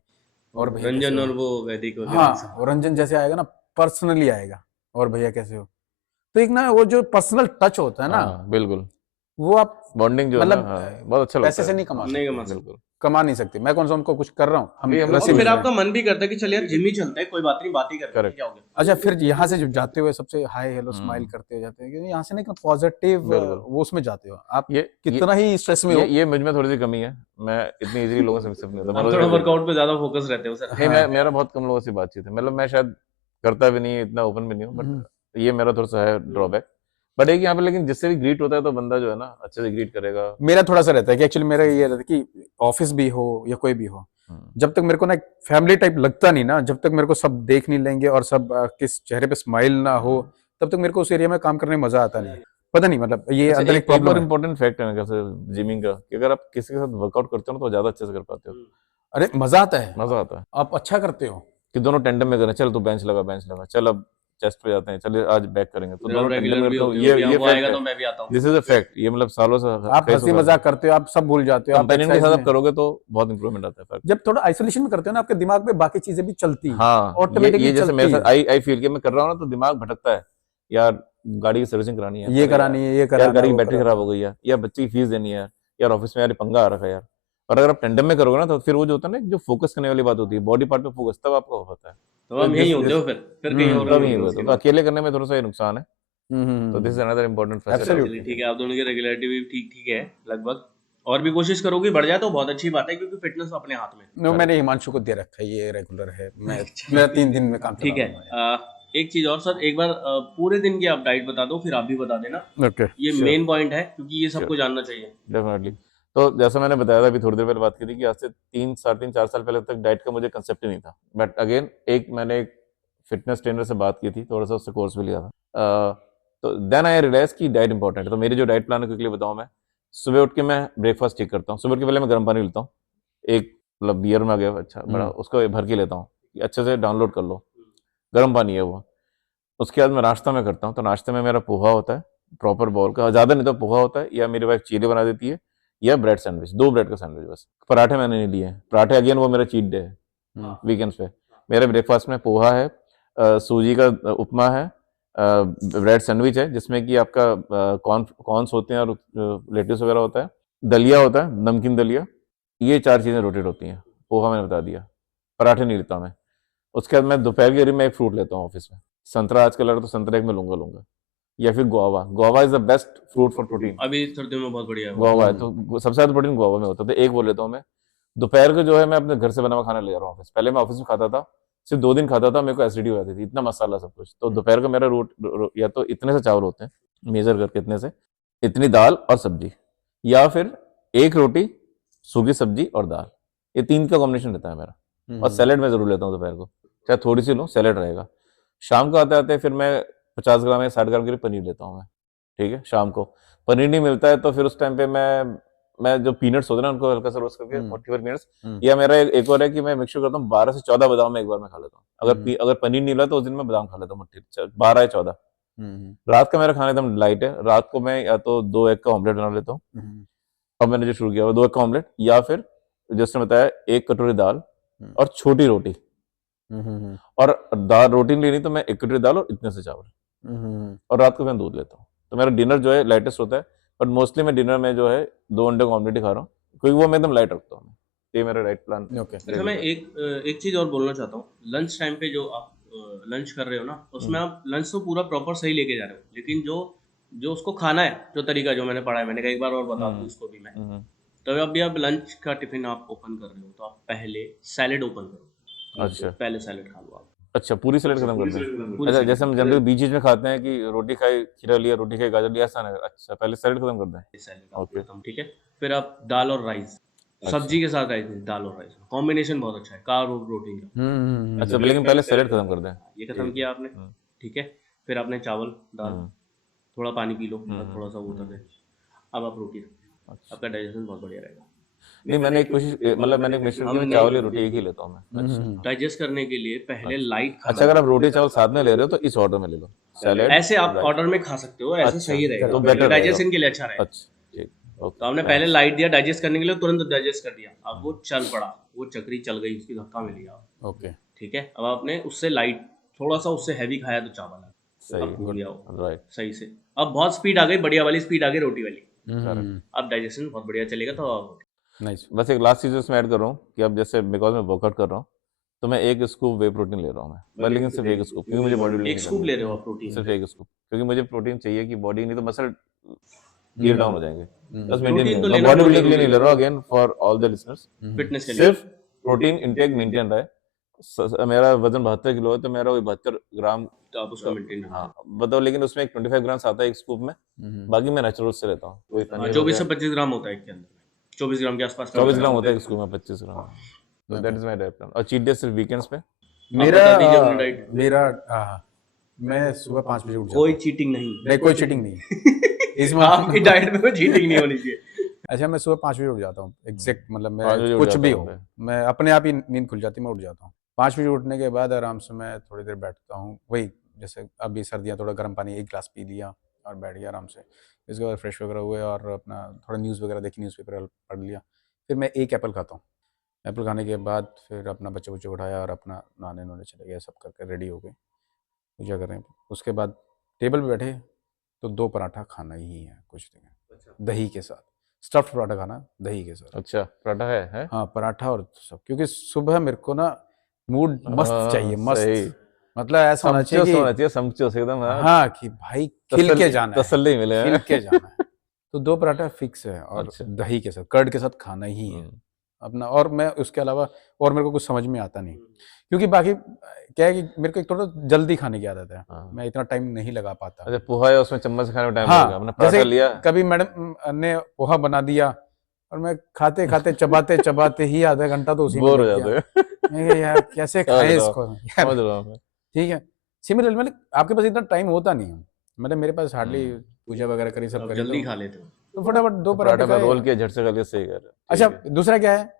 और भैया कैसे रंजन हो। और वो वैदिक वगैरह। हाँ, और रंजन जैसे आएगा ना, पर्सनली आएगा, और भैया कैसे हो। तो एक ना वो जो पर्सनल टच होता है ना, हाँ बिल्कुल, वो आप बॉन्डिंग जो है ना, मतलब हाँ, बहुत अच्छा पैसे लगता से है, नहीं कमा नहीं सकते, कमा सकते। बिल्कुल। कमा नहीं सकते। मैं कौन सा उनको कुछ कर रहा हूँ, हम नहीं, हम लोग रस्सी और मिल फिर रहे आपका हैं। मन भी करता है कि चल यार जिम ही चलते हैं, कोई बात नहीं, बात ही करते हैं, Correct. क्या हो गया। अच्छा फिर यहाँ से जब जाते हुए सबसे हाय हेलो स्माइल करते हो जाते हैं, क्योंकि यहाँ से ना पॉजिटिव बिल्कुल। वो उसमें जाते हो आप, ये कितना ही स्ट्रेस में हो। ये मुझ में थोड़ी सी कमी है, मैं इतनी इजीली लोगों से मिक्सअप नहीं होता, आप मनोज थोड़ा भी देखता है। वर्कआउट पे ज्यादा फोकस रहते हो सर। नहीं, हाँ। मेरा बहुत कम लोगों से बातचीत है, मतलब मैं शायद करता भी नहीं, इतना ओपन भी नहीं हूँ, बट ये मेरा थोड़ा सा है ड्रॉबैक। बट एक यहाँ पे, लेकिन जिससे भी ग्रीट होता है तो बंदा जो है ना अच्छे से ग्रीट करेगा। मेरा थोड़ा सा रहता है कि एक्चुअली मेरा ये रहता है कि ऑफिस भी हो या कोई भी हो, जब तक मेरे को ना एक फैमिली टाइप लगता नहीं ना, जब तक मेरे को सब देख नहीं लेंगे और सब किस चेहरे पे स्माइल ना हो, तब तक मेरे को उस एरिया में काम करने में मजा आता नहीं। पता नहीं, मतलब ये अच्छा, अंदर एक एक प्रॉब्लम और है। इम्पोर्टेंट फैक्ट है मेरे ख्याल से जिमिंग का, कि अगर आप किसी के साथ वर्कआउट करते हो ना तो ज्यादा अच्छे से कर पाते हो, अरे मजा आता है, मजा आता है आप अच्छा करते हो। कि दोनों टेंडम में करें, चल तू बेंच लगा, चल अब चेस्ट पे जाते हैं, चल आज बैक करेंगे, तो फिर आप दोनों टेंडम रेगुलर में भी करते हो, होते हो कि ये वो फैक्ट आएगा है, तो मैं भी आता हूँ। दिस इज अ फैक्ट, ये मतलब सालों से आप फेस हंसी होता मजाक है। करते हो, आप सब भूल जाते हो, आप कंपेनियन के एक्सरसाइज साथ आप में करोगे तो बहुत इंप्रूवमेंट आता है, फर्क। जब थोड़ा आइसोलेशन में करते हो ना, आपके दिमाग में बाकी चीजें भी चलती हैं, हाँ, ऑटोमेटिकली ये जैसे मेरे चलती साथ है। आई फील कि मैं कर रहा हूँ ना तो दिमाग भटकता है, यार गाड़ी की सर्विसिंग करानी है, ये अरे करानी है, ये यार कराना गाड़ी है, की वो बैटरी कराना खराब हो गई है, या बच्चे की फीस देनी है, यार ऑफिस में यार ये पंगा आ रखा है यार। और अगर आप टेंडम में करोगे ना तो फिर वो जो होता है ना, जो फोकस करने वाली बात होती है, बॉडी पार्ट पे फोकस, तब आपका हो पाता है। तो हम यही होते हो, फिर कहीं और तब नहीं ही होते होता उसके है, तो बाद। अकेले करने में थोड़ा सा ये नुकसान है, तो this is hmm. Another important facility. Absolutely. चलिए ठीक है, आप दोनों की रेगुलरिटी भी ठीक ठीक है लगभग। और भी कोशिश करोगे बढ़ जाए तो बहुत अच्छी बात है, क्योंकि फिटनेस अपने हाथ में है। नो, मैंने हिमांशु को दे रखा है, ये रेगुलर है, मैं मेरा 3 दिन में काम चला ठीक है। लूंगा। एक चीज और सर, एक बार पूरे दिन की आप डाइट बता दो, फिर आप भी बता देना। ओके, ये मेन पॉइंट है, क्योंकि ये सबको जानना चाहिए। डेफिनेटली। तो जैसा मैंने बताया था अभी थोड़ी देर पहले बात की थी कि आज से 3 साढ़े 3 4 साल पहले तक डाइट का मुझे कंसेप्ट ही नहीं था, बट अगेन मैंने एक फिटनेस ट्रेनर से बात की थी, थोड़ा सा उससे कोर्स भी लिया था। तो देन आई रियलाइज कि डाइट इंपॉर्टेंट है। तो मेरी जो डाइट प्लान है क्विकली बताऊँ मैं, सुबह उठ के मैं ब्रेकफास्ट ठीक करता हूँ। सुबह उठ के पहले मैं गर्म पानी लेता हूँ, एक मतलब बियर में आ गया अच्छा बड़ा, उसको भर के लेता हूँ, अच्छे से डाउनलोड कर लो, गर्म पानी है वो। उसके बाद मैं नाश्ता में करता हूँ, तो नाश्ते में मेरा पोहा होता है प्रॉपर बाउल का, ज़्यादा नहीं तो पोहा होता है, या मेरी वाइफ चीले बना देती है, या ब्रेड सैंडविच, 2 ब्रेड का सैंडविच बस। पराठे मैंने नहीं लिए हैं, पराठे अगेन वो मेरा चीट डे है वीकेंड्स पे। मेरे ब्रेकफास्ट में पोहा है, सूजी का उपमा है, ब्रेड सैंडविच है जिसमें कि आपका कॉर्न्स होते हैं और लेट्यूस वगैरह होता है, दलिया होता है, नमकीन दलिया। ये 4 चीज़ें रोटेट होती हैं। पोहा मैंने बता दिया, पराठे नहीं लेता मैं। उसके बाद मैं दोपहर की घड़ी में एक फ्रूट लेता हूँ ऑफिस में, संतरा आजकल अगर तो संतरा एक में लूंगा, या फिर guava. Guava is the best fruit for protein. अभी सर्दियों में बहुत बढ़िया है वो। गुआवा है तो सबसे ज्यादा प्रोटीन गुआवा में होता है, तो एक वो लेता हूँ मैं। दोपहर को जो है मैं अपने घर से बना हुआ खाना ले जा रहा हूँ ऑफिस। पहले मैं ऑफिस में खाता था, सिर्फ 2 दिन खाता था, मेरे को एसिडिटी हो जाती थी, इतना मसाला सब कुछ। तो दोपहर को मेरा या तो इतने से चावल होते हैं, मेजर करके इतने से, इतनी दाल और सब्जी, या फिर एक रोटी, सूखी सब्जी और दाल, ये 3 का कॉम्बिनेशन रहता है मेरा। और सैलेड मैं जरूर लेता हूँ दोपहर को, चाहे थोड़ी सी लूँ, सैलेड रहेगा। शाम को आते आते फिर मैं 50 ग्राम या 60 ग्राम के लिए पनीर लेता हूँ मैं, ठीक है। शाम को पनीर नहीं मिलता है तो फिर उस टाइम पे मैं जो पीनट्स होते हैं ना उनको हल्का सा रोस्ट करके, मुट्ठी भर पीनट्स, या मेरा एक और है कि मैं मिक्सचर करता हूँ 12 से 14 बादाम में एक बार मैं खा लेता हूँ। अगर पनीर नहीं मिला तो उस दिन मैं बादाम खा लेता हूँ मुट्ठी, 12 या 14। रात का मेरा खाना एकदम लाइट है, रात को मैं या तो 2 एग का ऑमलेट बना लेता हूँ, अब मैंने जो शुरू किया वो 2 एग का ऑमलेट, या फिर जैसे बताया 1 कटोरी दाल और छोटी रोटी, और दाल रोटी नहीं लेनी तो मैं 1 कटोरी दाल और इतने से चावल, और रात को मैं दूध लेता हूँ। तो मेरा डिनर जो है लाइटेस्ट होता है, बट मोस्टली मैं डिनर में जो है 2 अंडे का ऑमलेट ही खा रहा हूँ, क्योंकि वो मैं एकदम लाइट रखता हूँ। ये मेरा डाइट प्लान। अच्छा, मैं एक चीज और बोलना चाहता हूँ। लंच टाइम पे जो आप लंच कर रहे हो ना, उसमें आप लंच तो पूरा प्रॉपर सही लेके जा रहे हो, लेकिन जो जो उसको खाना है, जो तरीका जो मैंने पढ़ा है, मैंने कहा एक बार और बता दूं इसको भी मैं। तो अभी आप लंच का टिफिन आप ओपन कर रहे हो, तो आप पहले सैलेड ओपन करो। अच्छा पहले सैलेड खा लो आप। अच्छा, पूरी सैलेड खत्म करते हैं। पूरी अच्छा, सैलेड जैसे हम जनरली बीच बीच में खाते हैं कि रोटी खाई खीरा लिया, रोटी खाई गाजर लिया, ऐसा नहीं। अच्छा, पहले सैलेड खत्म करते हैं। सैलेड आप ओके। खत्म, ठीक है। फिर आप दाल और राइस, सब्जी के साथ राइस नहीं, दाल और राइस कॉम्बिनेशन बहुत अच्छा है कार्ब और प्रोटीन का। अच्छा, लेकिन पहले सैलेड खत्म कर दें। ये खत्म किया आपने, ठीक है। फिर आपने चावल दाल, थोड़ा पानी पी लो, थोड़ा सा वो उतर जाए, अब आप रोटी रखो, आपका डाइजेशन बहुत बढ़िया रहेगा। नहीं, मैंने एक कोशिश मतलब मैंने एक मिक्सचर किया, मैं चावल या रोटी एक ही लेता हूँ मैं। अच्छा डाइजेस्ट करने के लिए पहले लाइट अच्छा, अगर आप रोटी चावल साथ में ले रहे हो तो इस ऑर्डर में ले लो, सैलेड। ऐसे आप ऑर्डर में खा सकते हो, ऐसे अच्छा, सही रहेगा, तो बेटर डाइजेशन के लिए अच्छा रहेगा। अच्छा, ठीक, तो आपने पहले लाइट दिया डाइजेस्ट करने के लिए, तुरंत डाइजेस्ट कर दिया, अब वो चल पड़ा, वो चक्री चल गई, उसकी धक्का मिल गया, ओके, ठीक है। अब आपने उससे लाइट थोड़ा सा उससे हैवी खाया तो चावल है, सही, अब हो गया वो राइट, सही से। अब बहुत स्पीड आ गई, बढ़िया वाली स्पीड आ गई रोटी वाली, करेक्ट। अब डाइजेशन बहुत बढ़िया चलेगा। तो नाइस। बस एक लास्ट चीज उसमें ऐड कर रहा हूँ कि अब जैसे बिकॉज मैं वर्कआउट कर रहा हूँ तो मैं 1 स्कूप वे प्रोटीन ले रहा हूँ मैं, लेकिन सिर्फ 1 स्कूप, क्योंकि मुझे बॉडी एक बिल्डिंग स्कूप ले रहे हो आप प्रोटीन, सिर्फ 1 स्कूप, क्योंकि मुझे प्रोटीन चाहिए कि बॉडी, नहीं तो मसल गियर डाउन हो जाएंगे। बस मेंटेन प्रोटीन तो मैं लेना बॉडी बहुत बिल्डिंग के लिए जरूरी नहीं ले रहा हूँ, again for all the listeners, fitness के लिए। सिर्फ प्रोटीन इंटेक मेंटेन रहा है। मेरा वजन 72 किलो है, तो मेरा वही 72 ग्राम, तो आप उसको मेंटेन हाँ बताओ, लेकिन उसमें एक 25 ग्राम आता है 1 स्कूप में, बाकी मैं नेचुरल से रहता हूँ। कोई पनीर हो 24 गया, से 25 ग्राम होता है एक के अंदर, 24 ग्राम के आसपास का 24 होता ग्राम है। होता है 1 स्कूप में, 25 ग्राम। तो that is my diet plan. और चीट डे सिर्फ वीकेंड्स पे। मेरा बता दीजिए अपनी डाइट। मेरा मैं सुबह 5 बजे उठ जाता कोई हूँ। चीटिंग नहीं, नहीं, कोई चीटिंग नहीं इस मामले आपकी डाइट में कोई चीटिंग नहीं होनी चाहिए। अच्छा, मैं सुबह 5 बजे उठ जाता हूँ एग्जैक्ट, मतलब 5 बजे मैं उठ कुछ जाता भी हूँ हो, मैं। मैं अपने आप ही नींद खुल जाती है, मैं उठ जाता हूँ 5 बजे। उठने के बाद आराम से मैं थोड़ी देर बैठता हूँ, वही जैसे अभी सर्दियाँ, थोड़ा गर्म पानी 1 गिलास पी लिया और बैठ गया आराम से। इसके बाद फ्रेश वगैरह हुए और अपना थोड़ा न्यूज़ वगैरह देखी, न्यूज़पेपर पढ़ लिया। फिर मैं 1 एप्पल खाता हूँ। एप्पल खाने के बाद फिर अपना बच्चे बुच्चे उठाया और अपना नहाने नहाने चले गए, सब करके रेडी हो गए, पूजा करें। उसके बाद टेबल पे बैठे तो 2 पराठा खाना ही है कुछ नहीं, दही के साथ, स्टफ्ड पराठा खाना दही के साथ। अच्छा, पराठा है? हाँ, पराठा और सब, क्योंकि सुबह मेरे को ना मूड मस्त चाहिए, मस्त, सही, मतलब ऐसा होना चाहिए समचोस होना कि चाहिए, समचोस एकदम। हाँ, हाँ, कि भाई खिल के जाना है, तसल्ली मिले। खिल के जाना है। तो 2 पराठा फिक्स है और अच्छा। दही के साथ, कर्ड के साथ खाना ही है अपना। और मैं उसके अलावा और मेरे को कुछ समझ में आता नहीं, क्योंकि बाकी क्या है कि मेरे को एक थोड़ा जल्दी खाने की आदत है, हाँ। मैं इतना टाइम नहीं लगा पाता। अच्छा, पोहा है उसमें चम्मच से खाने में टाइम लगेगा, हाँ, हमने पराठा जैसे लिया। कभी मैडम ने पोहा बना दिया और मैं खाते-खाते, चबाते-चबाते ही आधा घंटा तो उसी में बोर हो लग गया। जाते हैं। मैं कहा यार कैसे समझ खाएँ रहा हूँ, इसको यार, समझ रहा हूँ मैं। ठीक है। सिमिलरली मतलब आपके पास इतना टाइम होता नहीं है, मतलब मेरे पास हार्डली पूजा वगैरह करी, सब अब करी, जल्दी खा लेते हो। तो फटाफट 2 तो पराठे पराठा का खाए। रोल किया, झट से खा लिया, सही कह रहे हो। अच्छा, ठीक है। दूसरा क्या है,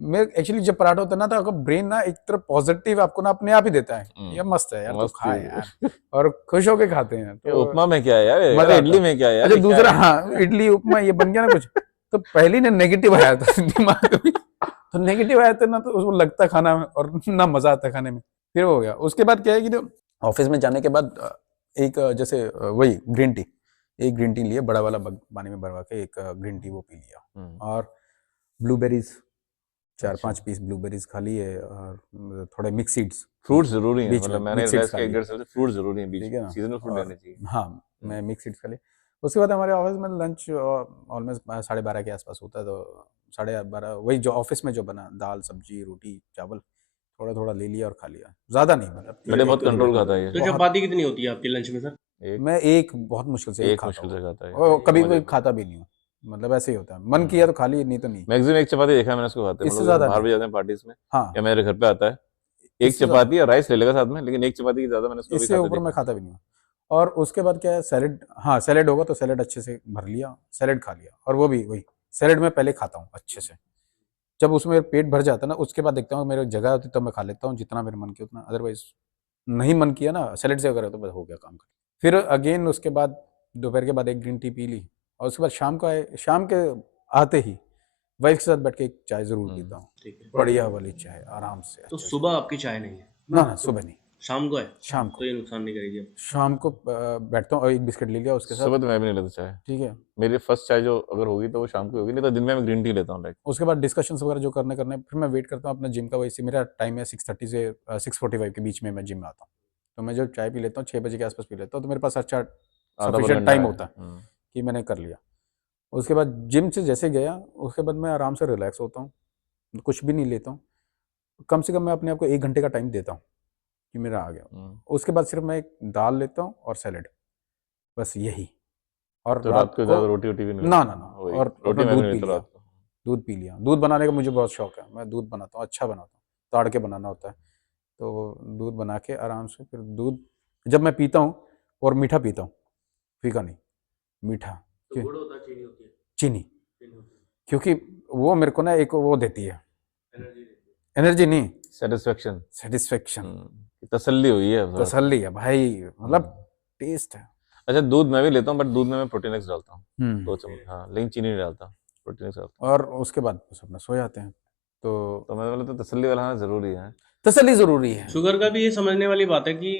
मैं एक्चुअली जब पराठा होता है ना, तो आपका ब्रेन ना एक तरफ पॉजिटिव आपको ना अपने आप ही देता है, ये मस्त है यार, तू मस्त खा चीज यार, है। और खुश होके खाते हैं, ये तो उपमा में क्या है यार, मजा अरे आता इडली है। में क्या है यार, अच्छा, ये क्या दूसरा, है? हाँ, इडली उपमा ये बन गया ना कुछ, तो पहले ने नेगेटिव आया था दिमाग में, तो नेगेटिव आया था ना, तो उसको लगता खाना में और ना मजा आता खाने में, फिर हो गया। उसके बाद क्या है कि जो ऑफिस में जाने के बाद एक जैसे वही ग्रीन टी, एक ग्रीन टी लिए बड़ा वाला पानी में भरवा के, एक ग्रीन टी वो पी लिया, और ब्लूबेरीज 4-5 पीस ब्लूबेरीज खा लिए, और थोड़े मिक्स सीड्स फ्रूट जरूरी है, बीच में, मतलब मैंने मिक्स सीड्स रियलाइज खा किया एक लिए, डेढ़ साल से फ्रूट जरूरी है बीच ठीक में, है ना, सीजनल फ्रूट और लेने चाहिए। हाँ, मैं मिक्स सीड्स खा लिए। उसके बाद हमारे ऑफिस में लंच ऑलमोस्ट 12:30 के आसपास होता है, तो 12:30 वही जो ऑफिस में जो बना, दाल सब्जी रोटी चावल थोड़ा थोड़ा ले लिया और खा लिया, ज़्यादा नहीं, मतलब मैंने बहुत एक कंट्रोल खाता है ये, तो बहुत। चपाती कितनी होती है आपके लंच में सर? एक मैं एक बहुत मुश्किल से एक एक खाता मुश्किल से हूँ, खाता है ये, और कभी समझ कोई आता खाता भी नहीं हूँ, मतलब ऐसे ही होता है, मन किया तो खा ली, नहीं तो नहीं, मैक्सिमम एक चपाती देखा है मैंने उसको खाते, इससे मतलब जैसे ज़्यादा बाहर नहीं। भी जाते हैं पार्टीज में हाँ, या मेरे घर पे आता है, एक इससे ज़्यादा, चपाती या राइस ले लेगा साथ में, लेकिन एक चपाती की ज्यादा मैंने उसको भी इससे खाते ऊपर देखा मैं है। खाता भी नहीं हूँ। और उसके बाद क्या है, सैलेड, हाँ, सैलेड होगा तो सैलेड अच्छे से भर लिया, सैलेड खा लिया, और वो भी वही सैलेड में पहले खाता हूँ अच्छे से, जब उसमें पेट भर जाता है ना, उसके बाद देखता हूँ मेरे जगह होती तब मैं खा लेता हूँ, जितना मेरे मन की उतना, अदरवाइज नहीं मन किया ना सैलेड से अगर, तो बस हो गया काम का। फिर अगेन उसके बाद दोपहर के बाद एक ग्रीन टी पी ली, और उसके बाद शाम को आए, शाम के आते ही वाइफ के साथ बैठ के एक चाय जरूर पीता हूँ, ठीक है। बढ़िया वाली चाय, आराम से तो अच्छे से। सुबह आपकी चाय नहीं है, ना ना, सुबह नहीं, शाम को है, शाम को, तो ये नुकसान नहीं करेगी अब। शाम को बैठता हूँ और एक बिस्किट ले लिया उसके साथ, सुबह तो मैं भी नहीं लेता चाय, ठीक है। मेरी फर्स्ट चाय जो अगर होगी तो वो शाम को होगी, नहीं तो दिन में मैं ग्रीन टी लेता हूँ लाइक। उसके बाद डिस्कशंस वगैरह जो करने करने, फिर मैं वेट करता हूँ अपना जिम का, वैसे मेरा टाइम है 6:30 से 6:45 के बीच में मैं जिम में आता हूँ, तो मैं जो चाय पी लेता हूँ 6 बजे के आसपास पी लेता हूँ, तो मेरे पास अच्छा आधा पौन सफिशिएंट घंटा टाइम है। होता है कि मैंने कर लिया। उसके बाद जिम से जैसे गया, उसके बाद मैं आराम से रिलैक्स होता हूँ, कुछ भी नहीं लेता हूँ, कम से कम मैं अपने आप को 1 घंटे का टाइम देता हूँ कि मेरा आ गया। उसके बाद सिर्फ मैं एक दाल लेता हूँ और सैलेड, बस यही। और तो रात रात को को ज़्यादा रोटी वोटी भी नहीं ना लेते? ना ना, वही, और रोटी अपना मैं भी दूध नहीं पी लेता लिया, रात को। दूध पी लिया, दूध बनाने का मुझे बहुत शौक है, मैं दूध बनाता हूँ, अच्छा बनाता हूँ, ताड़ के बनाना होता है, तो दूध बना के आराम से, फिर दूध जब मैं पीता हूँ, और मीठा पीता हूँ, फीका नहीं, मीठा, तो गुड़ होता है, चीनी होती है? चीनी, चीनी होती क्योंकि वो मेरे को ना एक वो देती है, है, एनर्जी देती एनर्जी नहीं, सेटिस्फेक्शन, सेटिस्फेक्शन, तसल्ली हुई है थोड़ा सा। तसल्ली है भाई, मतलब टेस्ट है। अच्छा, दूध मैं भी लेता हूँ, बट दूध में मैं प्रोटीन एक्स डालता हूँ, 2 हम्म। चम्मच, हाँ, लेकिन चीनी नहीं डालता, प्रोटीन एक्स डालता और उसके बाद बस अपना सो जाते हैं, तो हूँ। तो मैं बोला तो तसल्ली वाला खाना ज़रूरी है। तसल्ली ज़रूरी है। है। शुगर का भी ये समझने वाली बात है कि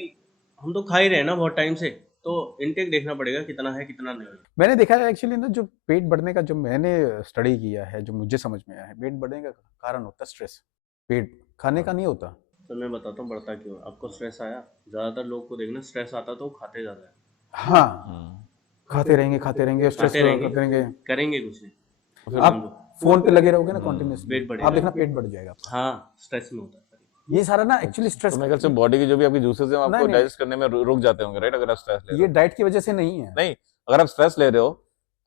हम तो खा ही रहे हैं ना बहुत टाइम से, तो इनटेक देखना पड़ेगा कितना है कितना नहीं है। मैंने देखा है एक्चुअली ना, जो पेट बढ़ने का जो मैंने स्टडी किया है, जो मुझे समझ में आया है, पेट बढ़ने का कारण होता है स्ट्रेस, पेट खाने का नहीं होता। तो मैं बताता हूँ बढ़ता क्यों है। आपको स्ट्रेस आया, ज़्यादातर लोग को देखना स्ट्रेस आता तो वो खाते ज़्यादा है, हाँ, खाते रहेंगे स्ट्रेस खाते रहेंगे, करते रहेंगे, करेंगे कुछ नहीं, फिर आप समझो फोन पे लगे रहोगे ना कॉन्टिन्यूसली, पेट आप बढ़ेगा। देखना पेट बढ़ जाएगा आपका। हाँ, स्ट्रेस में होता है। ये सारा ना एक्चुअली तो स्ट्रेस, मेरे ख्याल से बॉडी की जो भी आपकी जूसेस हैं, वो नहीं आपको नहीं, डाइजेस्ट करने में रुक जाते होंगे, राइट, अगर आप स्ट्रेस ले रहे ये हो। डाइट की वजह से नहीं है, नहीं, अगर आप स्ट्रेस ले रहे हो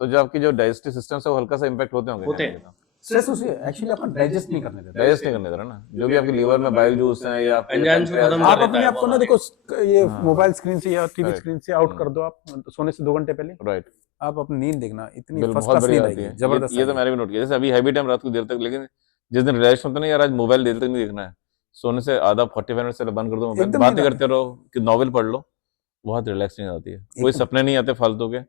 तो जो आपकी जो डाइजेस्टिव सिस्टम है वो हल्का सा इम्पैक्ट होते होंगे होते कहीं ना हैं। कहीं। स्ट्रेस उसे एक्चुअली आपका डाइजेस्ट नहीं करने देता। डाइजेस्ट नहीं करने दे रहा ना, जो भी आपके लीवर में बाइल जूस हैं या आपके एंजाइम्स को pancreas खत्म में- कर आप देता अपने है आप वो को ना हमारे। देखो, ये हाँ, मोबाइल स्क्रीन से या टीवी करेक्ट, स्क्रीन से आउट कर दो आप, सोने से 2 घंटे पहले राइट, आप अपनी नींद देखना, इतनी बिल फर्स्ट बहुत क्लास नींद बढ़िया आती आएगी, है। जबरदस्त ये तो आएगी। मैंने भी नोट किया, जैसे अभी हैवी टाइम रात को देर तक, लेकिन जिस दिन रिलैक्स होता है ना यार, आज मोबाइल देर तक नहीं देखना है, सोने से आधा 45 मिनट से बंद कर दो मोबाइल, एकदम नींद बातें आती करते रहो कि नॉवेल पढ़ लो, बहुत रिलैक्सिंग आती है, कोई एकदम। सपने नहीं आते फालतू के,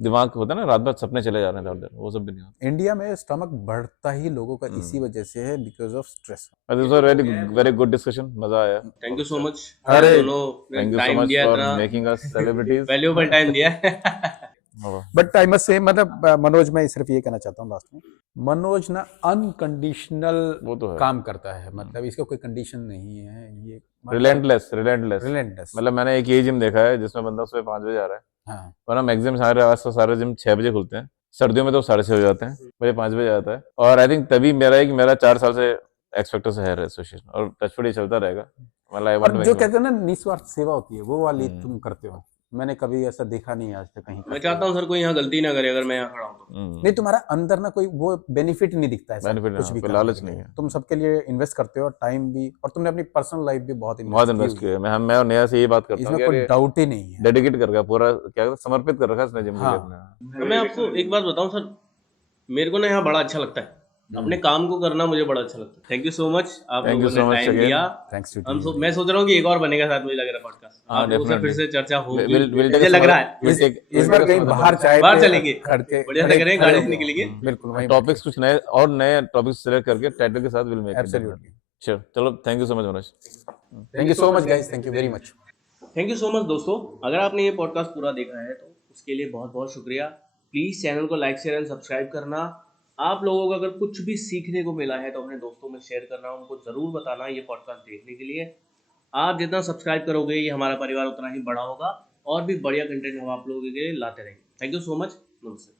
दिमाग होता है ना रात भर सपने चले जा रहे हैं इधर उधर, वो सब भी नहीं होता। इंडिया में स्टमक बढ़ता ही लोगों का इसी हम्म, वजह से है, because of stress. This was very very good discussion, मजा आया, थैंक बहुत यू सो अच्छा। मच, आप अरे दोनों ने thank you so time much दिया, फॉर इतना making us celebrities. Valuable time दिया। बट आई मस्ट से, मतलब मनोज, मैं सिर्फ ये कहना चाहता हूँ लास्ट में, मनोज ना अनकंडीशनल वो तो है, काम करता है, मतलब इसका कोई कंडीशन नहीं है, ये मतलब रिलेंटलेस रिलेंटलेस, रिलेंटलेस। मतलब मैंने एक ये जिम देखा है जिसमें बंदा सुबह 5 बजे आ रहा है, हाँ, वरना मैक्सिमम सारे आसपास सारे जिम 6 बजे खुलते हैं, सर्दियों में तो 6:30 हो जाते हैं, मुझे 5 बजे आता है। और आई थिंक तभी मेरा है कि मेरा 4 साल से एक्स फैक्टर से है एसोसिएशन, और टचवुड ये चलता रहेगा। मतलब आई वांट और टू जो मेक कहते हैं ना निस्वार्थ सेवा होती है, वो वाली हम्म तुम करते हो। मैंने कभी ऐसा देखा नहीं है आज तक कहीं मैं करते चाहता हुए। हूँ सर कोई यहाँ गलती ना करे अगर मैं यहाँ खड़ा हूँ तो। नहीं, तुम्हारा अंदर ना कोई वो बेनिफिट नहीं दिखता ऐसा बेनिफिट, कुछ हाँ, भी कोई करने लालच के नहीं लिए। है। तुम सबके लिए इन्वेस्ट करते हो, टाइम भी, और तुमने अपनी पर्सनल लाइफ भी बहुत बहुत इन्वेस्ट की इन्वेस्ट हुई किया है। है। मैं और नया से यही बात करता हूँ इसमें कि यार कोई ये डाउट ही नहीं है। डेडिकेट कर रखा, पूरा क्या कहते हैं, समर्पित कर रखा इसने जिम के लिए हाँ। अपना। तो मैं आपको एक बात बताऊँ सर, मेरे को ना यहाँ बड़ा अच्छा लगता है, अपने काम को करना मुझे बड़ा अच्छा लगता है। थैंक यू सो मच, आप थैंक यू लोगों ने सो मच टाइम अगेन। दिया। थैंक्स टू हम यू। मैं सोच रहा हूँ कि एक और बनेगा साथ, मुझे लग रहा है पॉडकास्ट हाँ, आप लोगों से फिर डेफिनेटली। से चर्चा होगी, विल टेक मुझे लग रहा है। इस बार कहीं बाहर चाय बाहर पे चलेंगे, खड़के बढ़िया से खड़े करेंगे, खड़े गाड़ी हो से गए निकलेंगे। हो। बिल्कुल वहीं टॉपिक्स कुछ नए और नए टॉपिक्स सेलेक्ट करके टाइटल के साथ will make it absolutely. Definitely. Sure, चलो thank you so much Manoj. Thank you so much guys, thank you very much. Thank you so much दोस्तों, अगर आपने ये पॉडकास्ट पूरा देखा है तो उसके लिए बहुत बहुत शुक्रिया। प्लीज़ चैनल को लाइक शेयर एंड सब्सक्राइब करना। आप लोगों को अगर कुछ भी सीखने को मिला है तो अपने दोस्तों में शेयर करना, उनको ज़रूर बताना ये पॉडकास्ट देखने के लिए। आप जितना सब्सक्राइब करोगे ये हमारा परिवार उतना ही बड़ा होगा, और भी बढ़िया कंटेंट हम आप लोगों के लिए लाते रहेंगे। थैंक यू सो मच, नमस्ते।